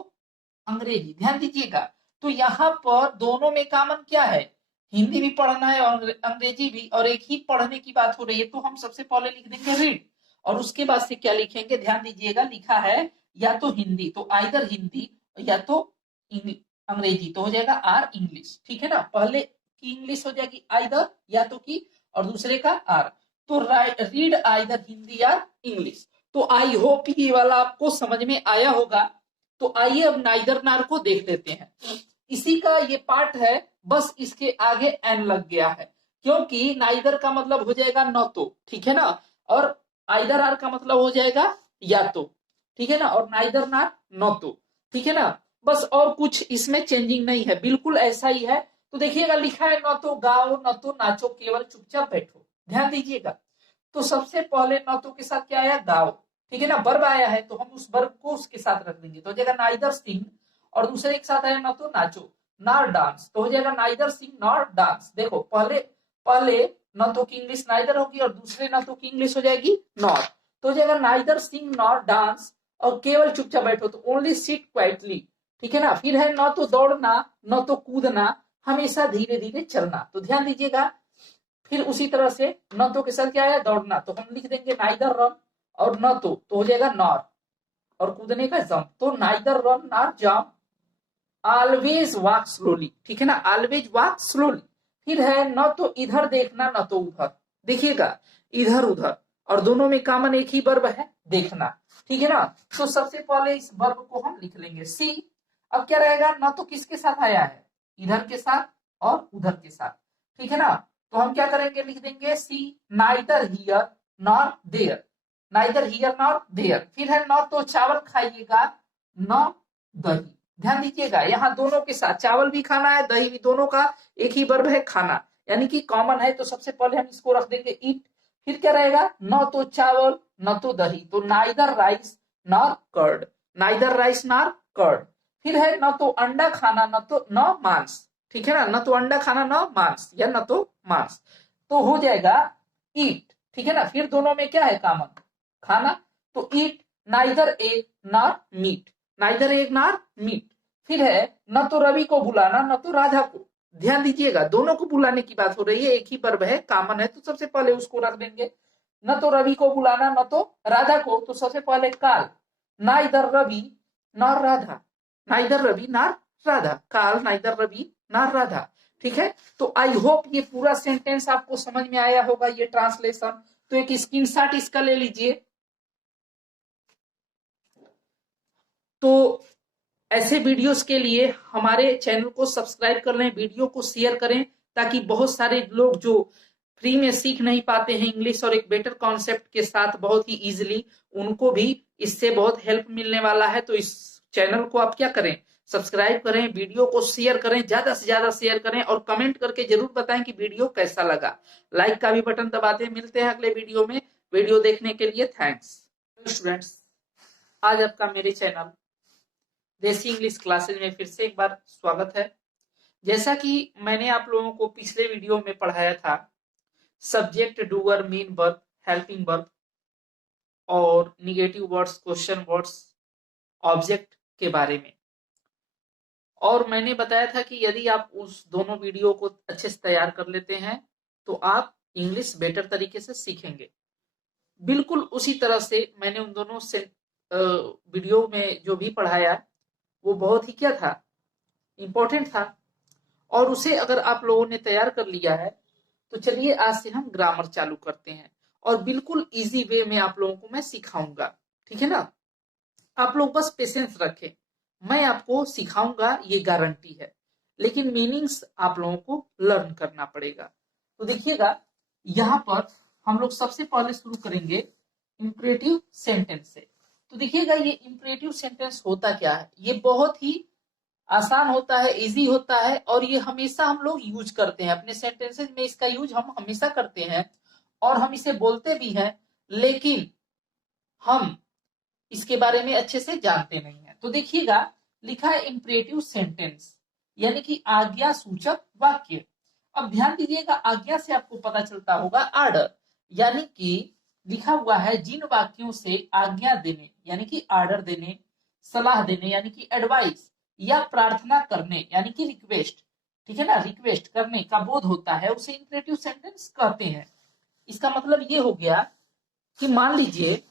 अंग्रेजी। ध्यान दीजिएगा, तो यहाँ पर दोनों में कॉमन क्या है, हिंदी भी पढ़ना है और अंग्रेजी भी, और एक ही पढ़ने की बात हो रही है। तो हम सबसे पहले लिख देंगे रीड, और उसके बाद से क्या लिखेंगे, ध्यान दीजिएगा लिखा है या तो हिंदी, तो आइदर हिंदी या तो अंग्रेजी। तो हो जाएगा आर इंग्लिश। ठीक है ना, पहले की इंग्लिश हो जाएगी आइदर या तो की, और दूसरे का आर। तो रीड आइदर हिंदी या इंग्लिश। तो आई होप ये वाला आपको समझ में आया होगा। तो आइए अब नाइदर नार को देख लेते हैं। इसी का ये पार्ट है, बस इसके आगे एन लग गया है, क्योंकि नाइदर का मतलब हो जाएगा न तो। ठीक है ना, और आइदर आर का मतलब हो जाएगा या तो। ठीक है ना, और नाइदर नार न तो। ठीक है ना, बस और कुछ इसमें चेंजिंग नहीं है, बिल्कुल ऐसा ही है। तो देखिएगा लिखा है न तो गाओ न तो नाचो केवल चुपचाप बैठो। ध्यान दीजिएगा। तो सबसे पहले न तो के साथ क्या आया, गाओ। ठीक है ना, वर्ब आया है तो हम उस वर्ब को उसके साथ रख देंगे, तो हो जाएगा नाइदर सिंग। और दूसरे के साथ आया न तो नाचो, नॉर डांस, तो हो जाएगा नाइदर सिंग नॉर डांस। देखो पहले पहले न तो की इंग्लिश नाइदर होगी और दूसरे न तो की इंग्लिश हो जाएगी नॉर, तो हो जाएगा नाइदर सिंग नॉर डांस और केवल चुपचाप बैठो, तो ओनली सिट क्वाइटली। ठीक है ना। फिर है न तो दौड़ना न तो कूदना, हमेशा धीरे धीरे चलना। तो ध्यान दीजिएगा। फिर उसी तरह से न तो के साथ क्या है, दौड़ना, तो हम लिख देंगे नाइदर रन, और न तो हो जाएगा नॉर, और कूदने का जंप, तो neither run nor jump, always walk slowly. ठीक है ना, ऑलवेज वॉक स्लोली। फिर है न तो इधर देखना न तो उधर, देखिएगा इधर उधर, और दोनों में कॉमन एक ही वर्ब है, देखना। ठीक है ना। तो सबसे पहले इस वर्ब को हम लिख लेंगे सी। अब क्या रहेगा, न तो किसके साथ आया है, इधर के साथ और उधर के साथ। ठीक है ना। तो हम क्या करेंगे, लिख देंगे सी neither here nor there, neither here nor there. फिर है न तो चावल खाइएगा न दही। ध्यान दीजिएगा, यहाँ दोनों के साथ चावल भी खाना है, दही भी, दोनों का एक ही वर्ब है, खाना, यानी कि कॉमन है। तो सबसे पहले हम इसको रख देंगे ईट। फिर क्या रहेगा, न तो चावल न तो दही, तो neither rice nor curd, neither rice nor curd. फिर है न तो अंडा खाना न तो न मांस। ठीक है ना, न तो अंडा खाना न मांस, या न तो मांस, तो हो जाएगा ईट। ठीक है ना। फिर दोनों में क्या है कॉमन, खाना, तो eat neither egg nor meat, neither egg nor meat. फिर है न तो रवि को बुलाना न तो राधा को। ध्यान दीजिएगा, दोनों को बुलाने की बात हो रही है, एक ही वर्ब है, कॉमन है, तो सबसे पहले उसको रख देंगे। न तो रवि को बुलाना न तो राधा को, तो सबसे पहले call, neither Ravi nor Radha, neither Ravi nor Radha, call neither Ravi nor Radha. ठीक है। तो आई होप ये पूरा सेंटेंस आपको समझ में आया होगा, ये ट्रांसलेशन। तो एक स्क्रीनशॉट इसका ले लीजिए। तो ऐसे वीडियोस के लिए हमारे चैनल को सब्सक्राइब कर लें, वीडियो को शेयर करें, ताकि बहुत सारे लोग जो फ्री में सीख नहीं पाते हैं इंग्लिश और एक बेटर कॉन्सेप्ट के साथ बहुत ही इजीली, उनको भी इससे बहुत हेल्प मिलने वाला है। तो इस चैनल को आप क्या करें, सब्सक्राइब करें, वीडियो को शेयर करें, ज्यादा से ज्यादा शेयर करें, और कमेंट करके जरूर बताएं कि वीडियो कैसा लगा। लाइक का भी बटन दबा दें। मिलते हैं अगले वीडियो में। वीडियो देखने के लिए थैंक्स। स्टूडेंट्स, आज आपका मेरे चैनल देसी इंग्लिश क्लासेज में फिर से एक बार स्वागत है। जैसा कि मैंने आप लोगों को पिछले वीडियो में पढ़ाया था, subject, doer, main verb, helping verb और negative words, question words, object के बारे में, और मैंने बताया था कि यदि आप उस दोनों वीडियो को अच्छे से तैयार कर लेते हैं तो आप इंग्लिश बेटर तरीके से सीखेंगे। बिल्कुल उसी तरह से मैंने उन दोनों से वीडियो में जो भी पढ़ाया वो बहुत ही क्या था, इंपॉर्टेंट था, और उसे अगर आप लोगों ने तैयार कर लिया है तो चलिए आज से हम ग्रामर चालू करते हैं, और बिल्कुल इजी वे में आप लोगों को मैं सिखाऊंगा। ठीक है ना। आप लोग बस पेशेंस रखें, मैं आपको सिखाऊंगा, ये गारंटी है, लेकिन मीनिंग्स आप लोगों को लर्न करना पड़ेगा। तो देखिएगा, यहाँ पर हम लोग सबसे पहले शुरू करेंगे इंपरेटिव सेंटेंस से। तो देखिएगा, ये इंपरेटिव सेंटेंस होता क्या है, ये बहुत ही आसान होता है, इजी होता है, और ये हमेशा हम लोग यूज करते हैं अपने सेंटेंसेस में, इसका यूज हम हमेशा करते हैं और हम इसे बोलते भी हैं, लेकिन हम इसके बारे में अच्छे से जानते नहीं है। तो देखिएगा, लिखा है इंपरेटिव सेंटेंस, यानी कि आज्ञा सूचक वाक्य। अब ध्यान दीजिएगा, आज्ञा से आपको पता चलता होगा आर्डर, यानी कि लिखा हुआ है जिन वाक्यों से आज्ञा देने यानी कि आर्डर देने, सलाह देने यानी कि एडवाइस, या प्रार्थना करने यानी कि रिक्वेस्ट, ठीक है ना, रिक्वेस्ट करने का बोध होता है, उसे इंपरेटिव सेंटेंस कहते हैं। इसका मतलब ये हो गया कि मान लीजिए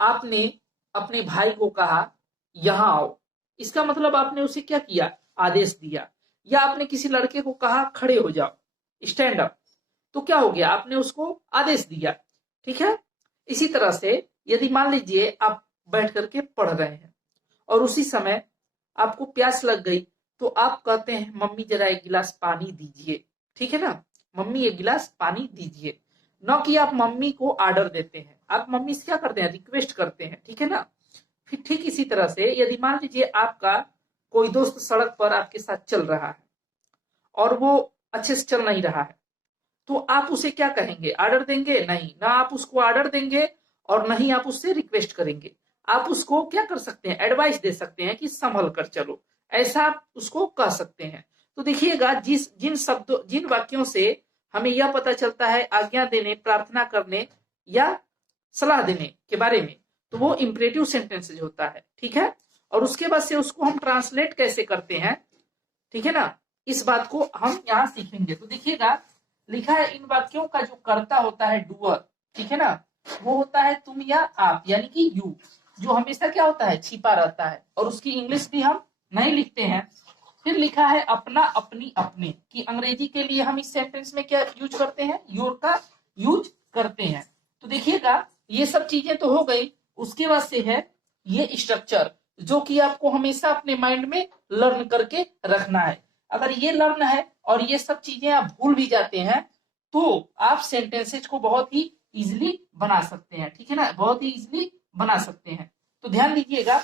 आपने अपने भाई को कहा यहां आओ, इसका मतलब आपने उसे क्या किया, आदेश दिया। या आपने किसी लड़के को कहा खड़े हो जाओ, स्टैंड अप, तो क्या हो गया, आपने उसको आदेश दिया। ठीक है। इसी तरह से यदि मान लीजिए आप बैठ करके पढ़ रहे हैं और उसी समय आपको प्यास लग गई, तो आप कहते हैं मम्मी जरा एक गिलास पानी दीजिए। ठीक है ना, मम्मी एक गिलास पानी दीजिए, न कि आप मम्मी को ऑर्डर देते हैं, आप मम्मी से क्या करते हैं, रिक्वेस्ट करते हैं। ठीक है ना। फिर ठीक इसी तरह से यदि मान लीजिए आपका कोई दोस्त सड़क पर आपके साथ चल रहा है और वो अच्छे से चल नहीं रहा है, तो आप उसे क्या कहेंगे? ऑर्डर देंगे? नहीं ना, आप उसको ऑर्डर देंगे और नहीं आप उससे रिक्वेस्ट करेंगे। आप उसको क्या कर सकते हैं? एडवाइस दे सकते हैं कि संभल कर चलो, ऐसा आप उसको कह सकते हैं। तो देखिएगा, जिन वाक्यों से हमें यह पता चलता है आज्ञा देने, प्रार्थना करने या सलाह देने के बारे में, तो वो इंपरेटिव सेंटेंसेज होता है। ठीक है, और उसके बाद से उसको हम ट्रांसलेट कैसे करते हैं, ठीक है ना, इस बात को हम यहाँ सीखेंगे। तो देखिएगा, लिखा है इन वाक्यों का जो कर्ता होता है डूअर, ठीक है ना, वो होता है तुम या आप, यानी कि यू, जो हमेशा क्या होता है? छिपा रहता है, और उसकी इंग्लिश भी हम नहीं लिखते हैं। फिर लिखा है अपना, अपनी, अपने, कि अंग्रेजी के लिए हम इस सेंटेंस में क्या यूज करते हैं? योर का यूज करते हैं। तो देखिएगा, ये सब चीजें तो हो गई। उसके बाद से है ये स्ट्रक्चर, जो कि आपको हमेशा अपने माइंड में लर्न करके रखना है। अगर ये लर्न है और ये सब चीजें आप भूल भी जाते हैं, तो आप सेंटेंसेज को बहुत ही इजिली बना सकते हैं। ठीक है ना, बहुत ही इजिली बना सकते हैं। तो ध्यान दीजिएगा,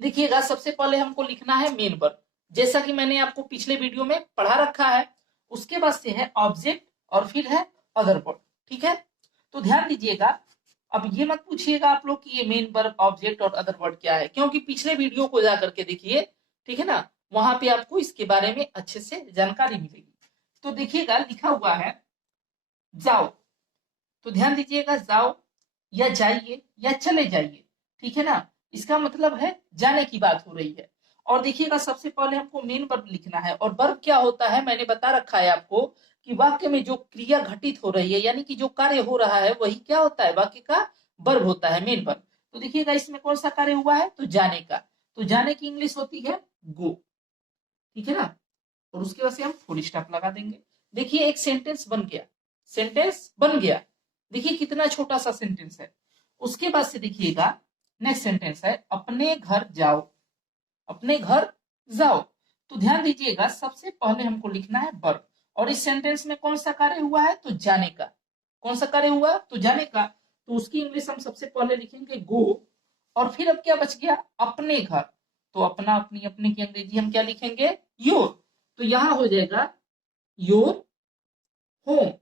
देखिएगा, सबसे पहले हमको लिखना है मेन वर्ब, जैसा कि मैंने आपको पिछले वीडियो में पढ़ा रखा है। उसके बाद से है ऑब्जेक्ट और फिर है अदर वर्ब। ठीक है, तो ध्यान दीजिएगा, अब ये मत पूछिएगा आप लोग कि ये मेन वर्ब, ऑब्जेक्ट और अदर वर्ब क्या है, क्योंकि पिछले वीडियो को जा करके देखिए, ठीक है ना, वहां पे आपको इसके बारे में अच्छे से जानकारी मिलेगी। तो देखिएगा, लिखा हुआ है जाओ, तो ध्यान दीजिएगा, जाओ या जाइए या चले जाइए, ठीक है ना, इसका मतलब है जाने की बात हो रही है। और देखिएगा, सबसे पहले हमको मेन वर्ब लिखना है, और वर्ब क्या होता है मैंने बता रखा है आपको, कि वाक्य में जो क्रिया घटित हो रही है, यानी कि जो कार्य हो रहा है, वही क्या होता है? वाक्य का वर्ब होता है, मेन वर्ब। तो देखिएगा, इसमें कौन सा कार्य हुआ है? तो जाने का। तो जाने की इंग्लिश होती है गो, ठीक है ना, और उसके बाद से हम फुल स्टॉप लगा देंगे। देखिए, एक सेंटेंस बन गया, सेंटेंस बन गया। देखिए कितना छोटा सा सेंटेंस है। उसके बाद से देखिएगा, नेक्स्ट सेंटेंस है अपने घर जाओ, अपने घर जाओ। तो ध्यान दीजिएगा, सबसे पहले हमको लिखना है वर्ब, और इस सेंटेंस में कौन सा कार्य हुआ है? तो जाने का। कौन सा कार्य हुआ? तो जाने का। तो उसकी इंग्लिश हम सबसे पहले लिखेंगे गो, और फिर अब क्या बच गया? अपने घर। तो अपना, अपनी, अपने की अंग्रेजी हम क्या लिखेंगे? योर। तो यहां हो जाएगा your home,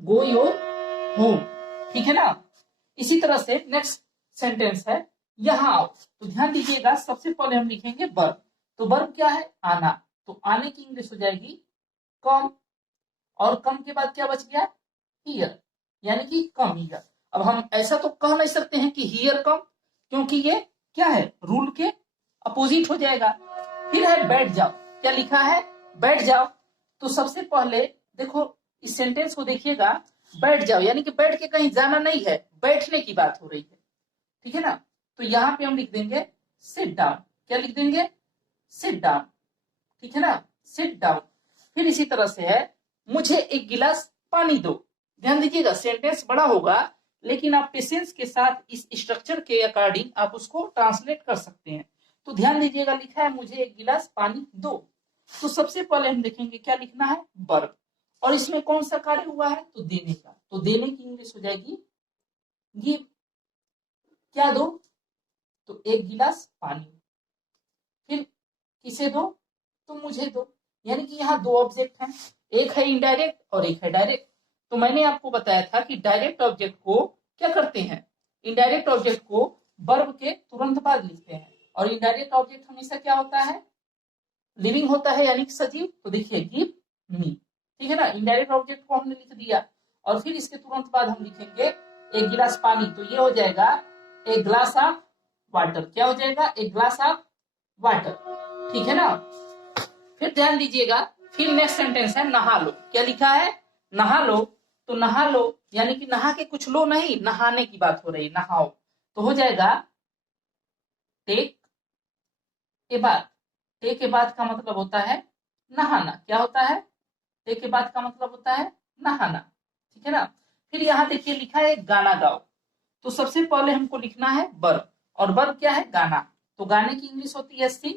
go your home, ठीक है ना। इसी तरह से नेक्स्ट सेंटेंस है यहां आओ। तो ध्यान दीजिएगा, सबसे पहले हम लिखेंगे वर्ब। तो वर्ब क्या है? आना। तो आने की इंग्लिश हो जाएगी कम, और कम के बाद क्या बच गया? हियर, यानी कि कम हियर। अब हम ऐसा तो कह नहीं सकते हैं कि हियर कम, क्योंकि ये क्या है? रूल के अपोजिट हो जाएगा। फिर है बैठ जाओ। क्या लिखा है? बैठ जाओ। तो सबसे पहले देखो, इस सेंटेंस को देखिएगा, बैठ जाओ यानी कि बैठ के कहीं जाना नहीं है, बैठने की बात हो रही है, ठीक है ना। तो यहां पे हम लिख देंगे सिट डाउन। क्या लिख देंगे? सिट डाउन, ठीक है ना, सिट डाउन। फिर इसी तरह से है मुझे एक गिलास पानी दो। ध्यान दीजिएगा, सेंटेंस बड़ा होगा, लेकिन आप पेशेंस के साथ इस स्ट्रक्चर के अकॉर्डिंग आप उसको ट्रांसलेट कर सकते हैं। तो ध्यान दीजिएगा, लिखा है मुझे एक गिलास पानी दो। तो सबसे पहले हम देखेंगे क्या लिखना है? वर्ब। और इसमें कौन सा कार्य हुआ है? तो देने का। तो देने की इंग्लिश हो जाएगी गिव। क्या दो? तो एक गिलास पानी। फिर किसे दो? तो मुझे दो। यानी कि यहाँ दो ऑब्जेक्ट हैं, एक है इनडायरेक्ट और एक है डायरेक्ट। तो मैंने आपको बताया था कि डायरेक्ट ऑब्जेक्ट को क्या करते हैं? इनडायरेक्ट ऑब्जेक्ट को वर्ब के तुरंत बाद लिखते हैं, और इनडायरेक्ट ऑब्जेक्ट हमेशा क्या होता है? लिविंग होता है, यानी कि सजीव। तो देखिए गिव मी, ठीक है ना, इनडायरेक्ट ऑब्जेक्ट को हमने लिख दिया, और फिर इसके तुरंत बाद हम लिखेंगे एक गिलास पानी। तो ये हो जाएगा एक ग्लास ऑफ वाटर। क्या हो जाएगा? एक ग्लास ऑफ वाटर, ठीक है ना। फिर ध्यान दीजिएगा, फिर नेक्स्ट सेंटेंस है नहा लो। क्या लिखा है? नहा लो। तो नहा लो यानी कि नहा के कुछ लो नहीं, नहाने की बात हो रही, नहाओ। तो हो जाएगा टेक ए बात। टेक ए बात का मतलब होता है नहाना। क्या होता है? टेक के बाद का मतलब होता है नहाना, ठीक है ना। फिर यहाँ देखिए लिखा है गाना गाओ। तो सबसे पहले हमको लिखना है वर्ब, और वर्ब क्या है? गाना। तो गाने की इंग्लिश होती है सिंग,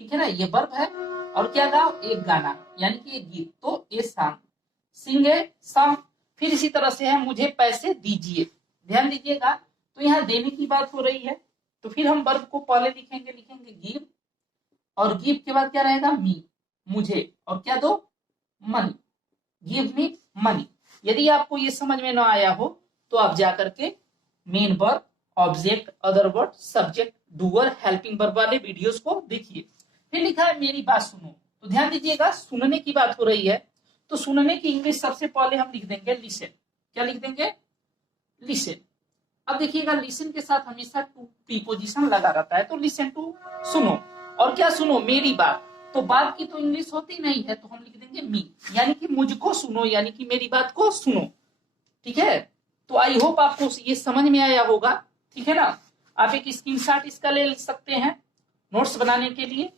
ठीक है ना, ये वर्ब है। और क्या गाओ? एक गाना, यानी कि एक गीत। तो a song, Singh a song. फिर इसी तरह से है मुझे पैसे दीजिए। ध्यान दीजिएगा, तो यहाँ देने की बात हो रही है। तो फिर हम वर्ब को पहले लिखेंगे गिव, और गिव के बाद क्या रहेगा? मी। मुझे, और क्या दो, मनी, गिव मी मनी। यदि आपको ये समझ में ना आया हो तो आप जाकर के main verb, object, other word, subject, doer, helping verb वाले वीडियोस को देखिए। फिर लिखा है मेरी बात सुनो, तो ध्यान दीजिएगा सुनने की बात हो रही है, तो सुनने की इंग्लिश सबसे पहले हम लिख देंगे लिसन। क्या लिख देंगे? लिसन। अब देखिएगा लिसन के साथ हमेशा टू प्रीपोजिशन लगा रहता है, तो लिसन टू, सुनो। और क्या सुनो? मेरी बात। तो बात की तो इंग्लिश होती नहीं है, तो हम लिख देंगे मी, यानी कि मुझको सुनो, यानी कि मेरी बात को सुनो। ठीक है, तो आई होप आपको ये समझ में आया होगा। ठीक है ना, आप एक स्क्रीनशॉट इसका ले सकते हैं नोट्स बनाने के लिए,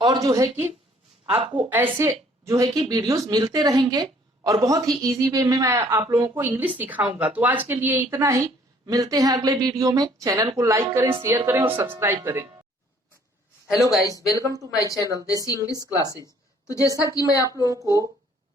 और जो है कि आपको ऐसे जो है कि वीडियोस मिलते रहेंगे, और बहुत ही इजी वे में मैं आप लोगों को इंग्लिश सिखाऊंगा। तो आज के लिए इतना ही, मिलते हैं अगले वीडियो में। चैनल को लाइक करें, शेयर करें और सब्सक्राइब करें। Hello guys, welcome to my channel Desi English classes. तो जैसा कि मैं आप लोगों को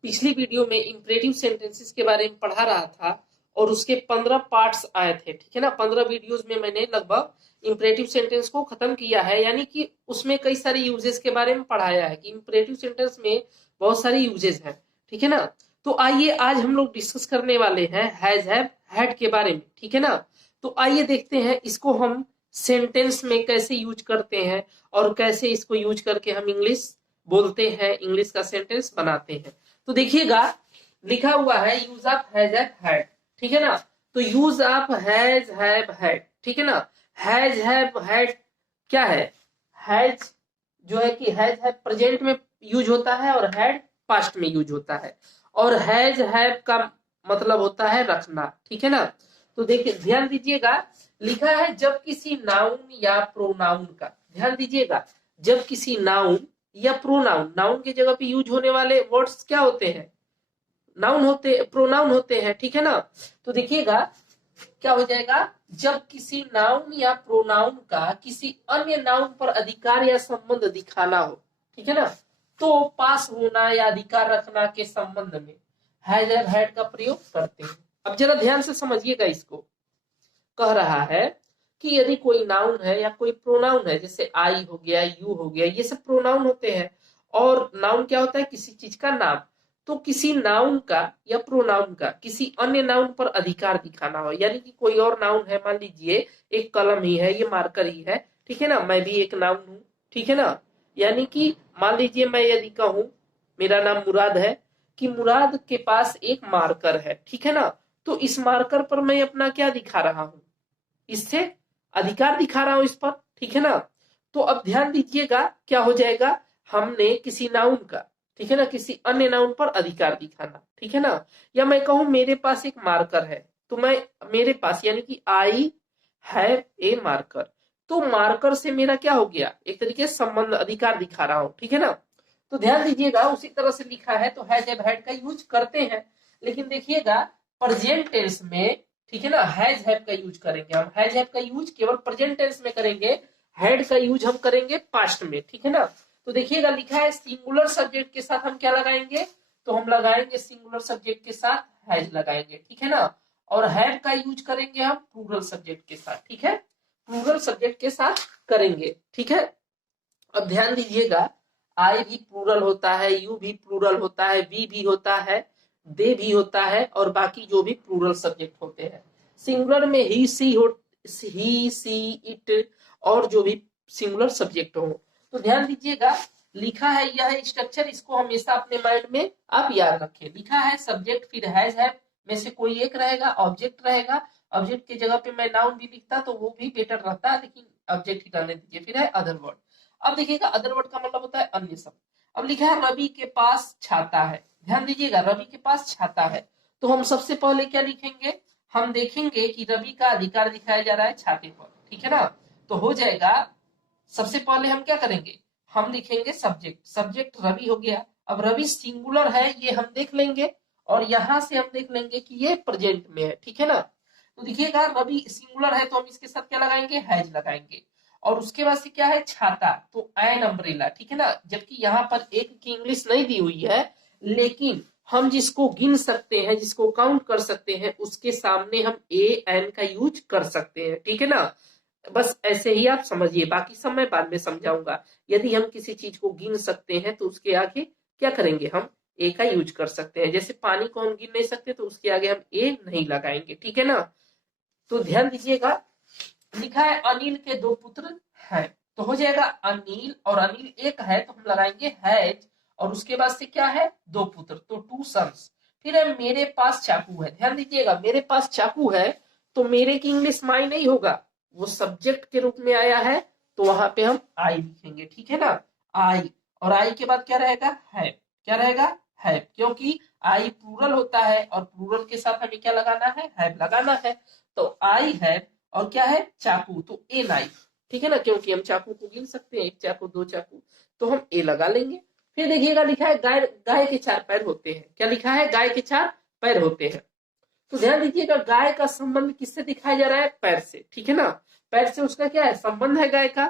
पिछली वीडियो में इंपरेटिव सेंटेंसेस के बारे में पढ़ा रहा था, और उसके 15 पार्ट्स आए थे। ठीक है ना, 15 वीडियोस में मैंने लगभग इंपरेटिव सेंटेंस को खत्म किया है, यानी कि उसमें कई सारे यूजेस के बारे में पढ़ाया है कि इंपरेटिव सेंटेंस में बहुत सारे यूजेस हैं। ठीक है ना, तो आइए आज हम लोग डिस्कस करने वाले हैं हैज, हैव, हैड के बारे में। ठीक है ना, तो आइए देखते हैं इसको हम सेंटेंस में कैसे यूज करते हैं, और कैसे इसको यूज करके हम इंग्लिश बोलते हैं, इंग्लिश का सेंटेंस बनाते हैं। तो देखिएगा लिखा हुआ है use of has, have, had. ठीक है ना, तो use of has, have, had. ठीक है ना, हैज, हैव, हैड क्या है? हैज जो है कि हैज, हैव प्रेजेंट में यूज होता है, और हैड पास्ट में यूज होता है, और हैज, हैव का मतलब होता है रखना। ठीक है ना, तो देखिए ध्यान दीजिएगा, लिखा है जब किसी नाउन या प्रोनाउन का, ध्यान दीजिएगा, जब किसी नाउन या प्रोनाउन, नाउन की जगह पे यूज होने वाले वर्ड्स क्या होते हैं? नाउन होते, प्रोनाउन होते हैं। ठीक है ना, तो देखिएगा क्या हो जाएगा, जब किसी नाउन या प्रोनाउन का किसी अन्य नाउन पर अधिकार या संबंध दिखाना हो, ठीक है ना, तो पास होना या अधिकार रखना के संबंध में हैज, हैव, हैड का प्रयोग करते हैं। अब जरा ध्यान से समझिएगा, इसको कह रहा है कि यदि कोई नाउन है या कोई प्रोनाउन है, जैसे आई हो गया, यू हो गया, ये सब प्रोनाउन होते हैं। और नाउन क्या होता है? किसी चीज का नाम। तो किसी नाउन का या प्रोनाउन का किसी अन्य नाउन पर अधिकार दिखाना हो, यानी कि कोई और नाउन है, मान लीजिए एक कलम ही है, ये मार्कर ही है। ठीक है ना, मैं भी एक नाउन हूं। ठीक है ना, यानी कि मान लीजिए मैं यदि कहूं मेरा नाम मुराद है, कि मुराद के पास एक मार्कर है। ठीक है ना, तो इस मार्कर पर मैं अपना क्या दिखा रहा हूं? इससे अधिकार दिखा रहा हूं इस पर। ठीक है ना, तो अब ध्यान दीजिएगा क्या हो जाएगा, हमने किसी नाउन का, ठीक है ना, किसी अन्य नाउन पर अधिकार दिखाना। ठीक है ना, या मैं कहूं मेरे पास एक मार्कर है, तो मैं मेरे पास यानी कि आई हैव ए मार्कर, तो मार्कर से मेरा क्या हो गया? एक तरीके से संबंध, अधिकार दिखा रहा हूं। ठीक है ना, तो ध्यान दीजिएगा उसी तरह से लिखा है, तो हैज, हैव, हैड का यूज करते हैं, लेकिन देखिएगा प्रेजेंट टेंस में, ठीक है ना, हैज, हैव का यूज करेंगे हम। हैज, हैव का यूज केवल प्रेजेंट टेंस में करेंगे, हैड का यूज हम करेंगे पास्ट में। ठीक है ना, तो देखिएगा लिखा है सिंगुलर सब्जेक्ट के साथ हम क्या लगाएंगे? तो हम लगाएंगे सिंगुलर सब्जेक्ट के साथ हैज लगाएंगे। ठीक है ना, और हैव का यूज करेंगे हम प्लूरल सब्जेक्ट के साथ। ठीक है, प्लूरल सब्जेक्ट के साथ करेंगे। ठीक है, अब ध्यान दीजिएगा, आई भी प्लूरल होता है, यू भी प्लूरल होता है, वी भी होता है, दे भी होता है, और बाकी जो भी प्लूरल सब्जेक्ट होते हैं। सिंगुलर में ही, सी हो, ही, सी, इट, और जो भी सिंगुलर सब्जेक्ट हो। तो ध्यान दीजिएगा लिखा है यह स्ट्रक्चर, इसको हमेशा अपने माइंड में आप याद रखें। लिखा है सब्जेक्ट फिर हैज, हैव में से कोई एक रहेगा, ऑब्जेक्ट रहेगा। ऑब्जेक्ट की जगह पे मैं नाउन भी लिखता तो वो भी बेटर रहता, लेकिन ऑब्जेक्ट ही रहने दीजिए। फिर है अदर वर्ड। अब देखिएगा अदर वर्ड का मतलब होता है अन्य शब्द। अब लिखा है रवि के पास छाता है। ध्यान दीजिएगा, रवि के पास छाता है, तो हम सबसे पहले क्या लिखेंगे? हम देखेंगे कि रवि का अधिकार दिखाया जा रहा है छाते पर। ठीक है ना, तो हो जाएगा, सबसे पहले हम क्या करेंगे? हम लिखेंगे सब्जेक्ट, सब्जेक्ट रवि हो गया। अब रवि सिंगुलर है ये हम देख लेंगे, और यहां से हम देख लेंगे कि ये प्रेजेंट में है। ठीक है ना, तो देखिएगा रवि सिंगुलर है, तो हम इसके साथ क्या लगाएंगे? हैज लगाएंगे। और उसके बाद से क्या है? छाता, तो एन अम्ब्रेला। ठीक है ना, जबकि यहाँ पर एक की इंग्लिश नहीं दी हुई है, लेकिन हम जिसको गिन सकते हैं, जिसको काउंट कर सकते हैं, उसके सामने हम ए एन का यूज कर सकते हैं। ठीक है ना, बस ऐसे ही आप समझिए, बाकी सब मैं बाद में समझाऊंगा। यदि हम किसी चीज को गिन सकते हैं तो उसके आगे क्या करेंगे, हम ए का यूज कर सकते हैं। जैसे पानी को हम गिन नहीं सकते तो उसके आगे हम ए नहीं लगाएंगे, ठीक है ना। तो ध्यान दीजिएगा, लिखा है अनिल के दो पुत्र हैं, तो हो जाएगा अनिल, और अनिल एक है तो हम लगाएंगे हैज, और उसके बाद से क्या है, दो पुत्र, तो टू सन्स। फिर है मेरे पास चाकू है, ध्यान दीजिएगा मेरे पास चाकू है, तो मेरे की इंग्लिश माई नहीं होगा, वो सब्जेक्ट के रूप में आया है, तो वहां पे हम आई लिखेंगे, ठीक है ना, आई। और आई के बाद क्या रहेगा, है, क्या रहेगा, है, क्योंकि आई प्लूरल होता है और प्लूरल के साथ हमें क्या लगाना है लगाना है। तो आई है, और क्या है, चाकू, तो ए नाइफ, ठीक है ना, क्योंकि हम चाकू को गिन सकते हैं, एक चाकू दो चाकू, तो हम ए लगा लेंगे। फिर देखिएगा लिखा है गाय, गाय के चार पैर होते हैं, क्या लिखा है, गाय के चार पैर होते हैं। तो ध्यान दीजिएगा गाय का संबंध किससे दिखाया जा रहा है, पैर से, ठीक है ना, पैर से उसका क्या है, संबंध है गाय का।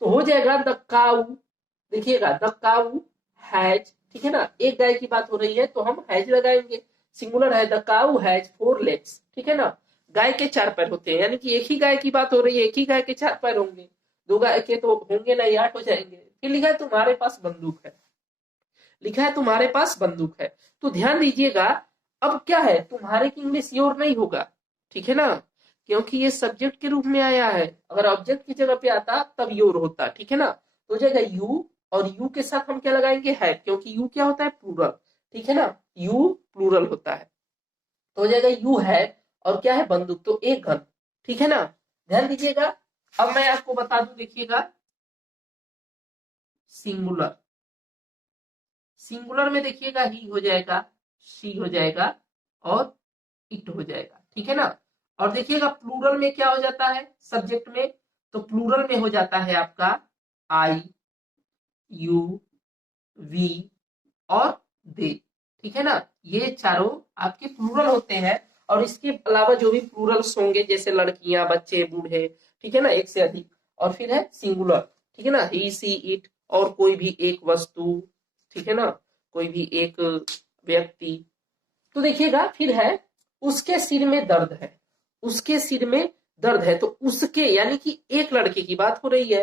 तो हो जाएगा द काऊ, देखिएगा द काऊ हैज, ठीक है ना, एक गाय की बात हो रही है तो हम हैज लगाएंगे, सिंगुलर है, the cow has four legs, ठीक है ना, गाय के चार पैर होते हैं, यानी कि एक ही गाय की बात हो रही है, एक ही गाय के चार पैर होंगे, दो गाय के तो होंगे ना, 8 हो जाएंगे। फिर लिखा है तुम्हारे पास बंदूक है, लिखा है तुम्हारे पास बंदूक है। तो ध्यान दीजिएगा, अब क्या है, तुम्हारे की इंग्लिश योर नहीं होगा, ठीक है ना, क्योंकि ये सब्जेक्ट के रूप में आया है, अगर ऑब्जेक्ट की जगह पे आता तब योर होता, ठीक है ना। तो हो जाएगा यू, और यू के साथ हम क्या लगाएंगे, है, क्योंकि यू क्या होता है, प्लूरल, ठीक है ना, यू प्लूरल होता है। तो हो जाएगा यू है, और क्या है, बंदूक, तो एक गन, ठीक है ना। ध्यान दीजिएगा, अब मैं आपको बता दूं, देखिएगा सिंगुलर, सिंगुलर में देखिएगा ही हो जाएगा, शी हो जाएगा, और इट हो जाएगा, ठीक है ना। और देखिएगा प्लूरल में क्या हो जाता है, सब्जेक्ट में, तो प्लूरल में हो जाता है आपका आई, यू, वी, और दे, ठीक है ना, ये चारों आपके प्लूरल होते हैं। और इसके अलावा जो भी प्लूरल्स होंगे, जैसे लड़कियां, बच्चे, बूढ़े, ठीक है ना, एक से अधिक, और फिर है सिंगुलर, ठीक है ना, ही, सी, इट, और कोई भी एक वस्तु, ठीक है ना, कोई भी एक व्यक्ति। तो देखिएगा फिर है उसके सिर में दर्द है, उसके सिर में दर्द है, तो उसके यानी कि एक लड़के की बात हो रही है,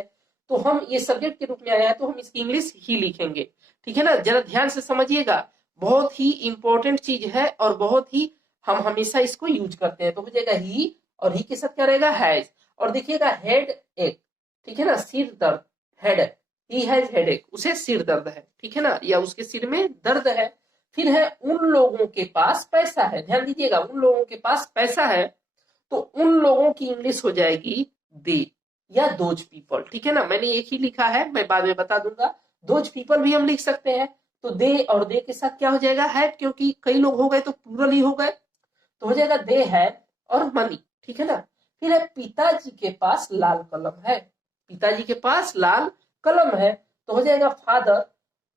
तो हम ये सब्जेक्ट के रूप में आया है तो हम इसकी इंग्लिश ही लिखेंगे, ठीक है ना। जरा ध्यान से समझिएगा, बहुत ही इंपॉर्टेंट चीज है, और बहुत ही हम हमेशा इसको यूज करते हैं। तो हो जाएगा ही, और ही के साथ क्या रहेगा, हैज। और देखिएगा हेड एक, ठीक है ना, सिर दर्द, हेड, ही हैज हेड एक, उसे सिर दर्द है, ठीक है ना, या उसके सिर में दर्द है। फिर है उन लोगों के पास पैसा है, ध्यान दीजिएगा उन लोगों के पास पैसा है, तो उन लोगों की इंग्लिश हो जाएगी दे, या दोज पीपल, ठीक है ना, मैंने एक ही लिखा है, मैं बाद में बता दूंगा, दोज पीपल भी हम लिख सकते हैं। तो दे और दे के साथ क्या हो जाएगा, है, क्योंकि कई लोग हो गए तो प्लूरल ही हो गए, तो हो जाएगा दे है, और मनी, ठीक है ना। फिर है पिताजी के पास लाल कलम है, पिताजी के पास लाल कलम है, तो हो जाएगा father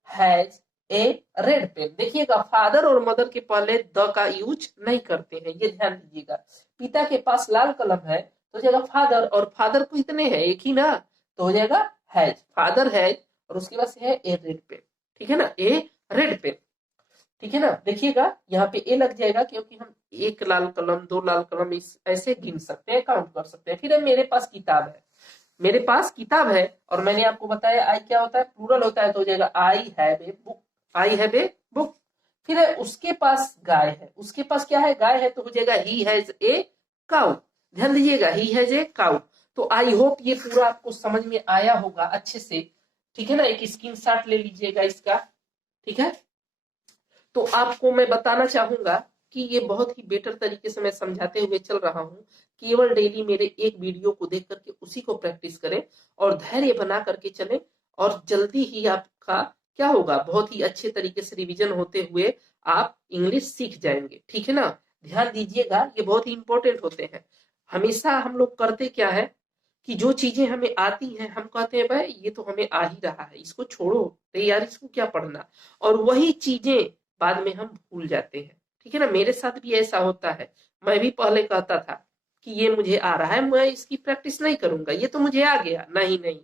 has a red pen. देखिएगा फादर और मदर के पहले द का यूज नहीं करते हैं, ये ध्यान दीजिएगा। पिता के पास लाल कलम है, तो हो जाएगा फादर, और फादर को इतने हैं, एक ही ना, तो हो जाएगा हैज, फादर हैज, और उसके बाद से है ए रेड पेन, ठीक है ना, ए रेड पेन, ठीक है ना। देखिएगा यहाँ पे ए लग जाएगा, क्योंकि हम एक लाल कलम, दो लाल कलम, इस ऐसे गिन सकते हैं, काउंट कर सकते हैं। फिर है मेरे पास किताब है, मेरे पास किताब है, और मैंने आपको बताया आई क्या होता है, प्लूरल होता है, तो हो जाएगा I have a book, I have a book. फिर है उसके पास गाय है, उसके पास क्या है, गाय है, तो हो जाएगा ही हैज ए काउ, ध्यान दीजिएगा ही हैज ए काउ। तो आई होप ये पूरा आपको समझ में आया होगा अच्छे से, ठीक है ना, एक स्क्रीनशॉट ले लीजिएगा इसका, ठीक है। तो आपको मैं बताना चाहूंगा कि ये बहुत ही बेटर तरीके से मैं समझाते हुए चल रहा हूँ, केवल डेली मेरे एक वीडियो को देख करके उसी को प्रैक्टिस करें, और धैर्य बना करके चलें, और जल्दी ही आपका क्या होगा, बहुत ही अच्छे तरीके से रिवीजन होते हुए आप इंग्लिश सीख जाएंगे, ठीक है ना। ध्यान दीजिएगा, ये बहुत ही इंपॉर्टेंट होते हैं। हमेशा हम लोग करते क्या है कि जो चीजें हमें आती हैं हम कहते हैं भाई ये तो हमें आ ही रहा है, इसको छोड़ो, अरे यार इसको क्या पढ़ना, और वही चीजें बाद में हम भूल जाते हैं, ठीक है ना। मेरे साथ भी ऐसा होता है, मैं भी पहले कहता था कि ये मुझे आ रहा है, मैं इसकी प्रैक्टिस नहीं करूंगा, ये तो मुझे आ गया, नहीं नहीं,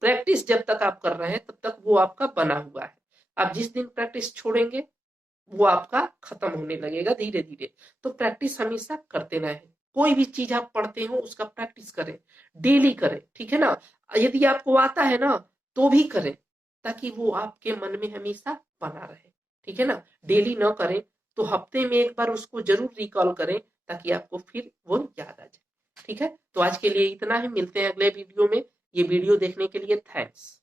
प्रैक्टिस जब तक आप कर रहे हैं तब तक वो आपका बना हुआ है। आप जिस दिन प्रैक्टिस छोड़ेंगे वो आपका खत्म होने लगेगा धीरे धीरे। तो प्रैक्टिस हमेशा करते रहें, कोई भी चीज आप पढ़ते हो उसका प्रैक्टिस करें, डेली करें, ठीक है ना। यदि आपको आता है ना तो भी करें, ताकि वो आपके मन में हमेशा बना रहे, ठीक है ना। डेली ना करें तो हफ्ते में एक बार उसको जरूर रिकॉल करें, ताकि आपको फिर वो याद आ जाए, ठीक है। तो आज के लिए इतना ही, मिलते हैं अगले वीडियो में। ये वीडियो देखने के लिए थैंक्स।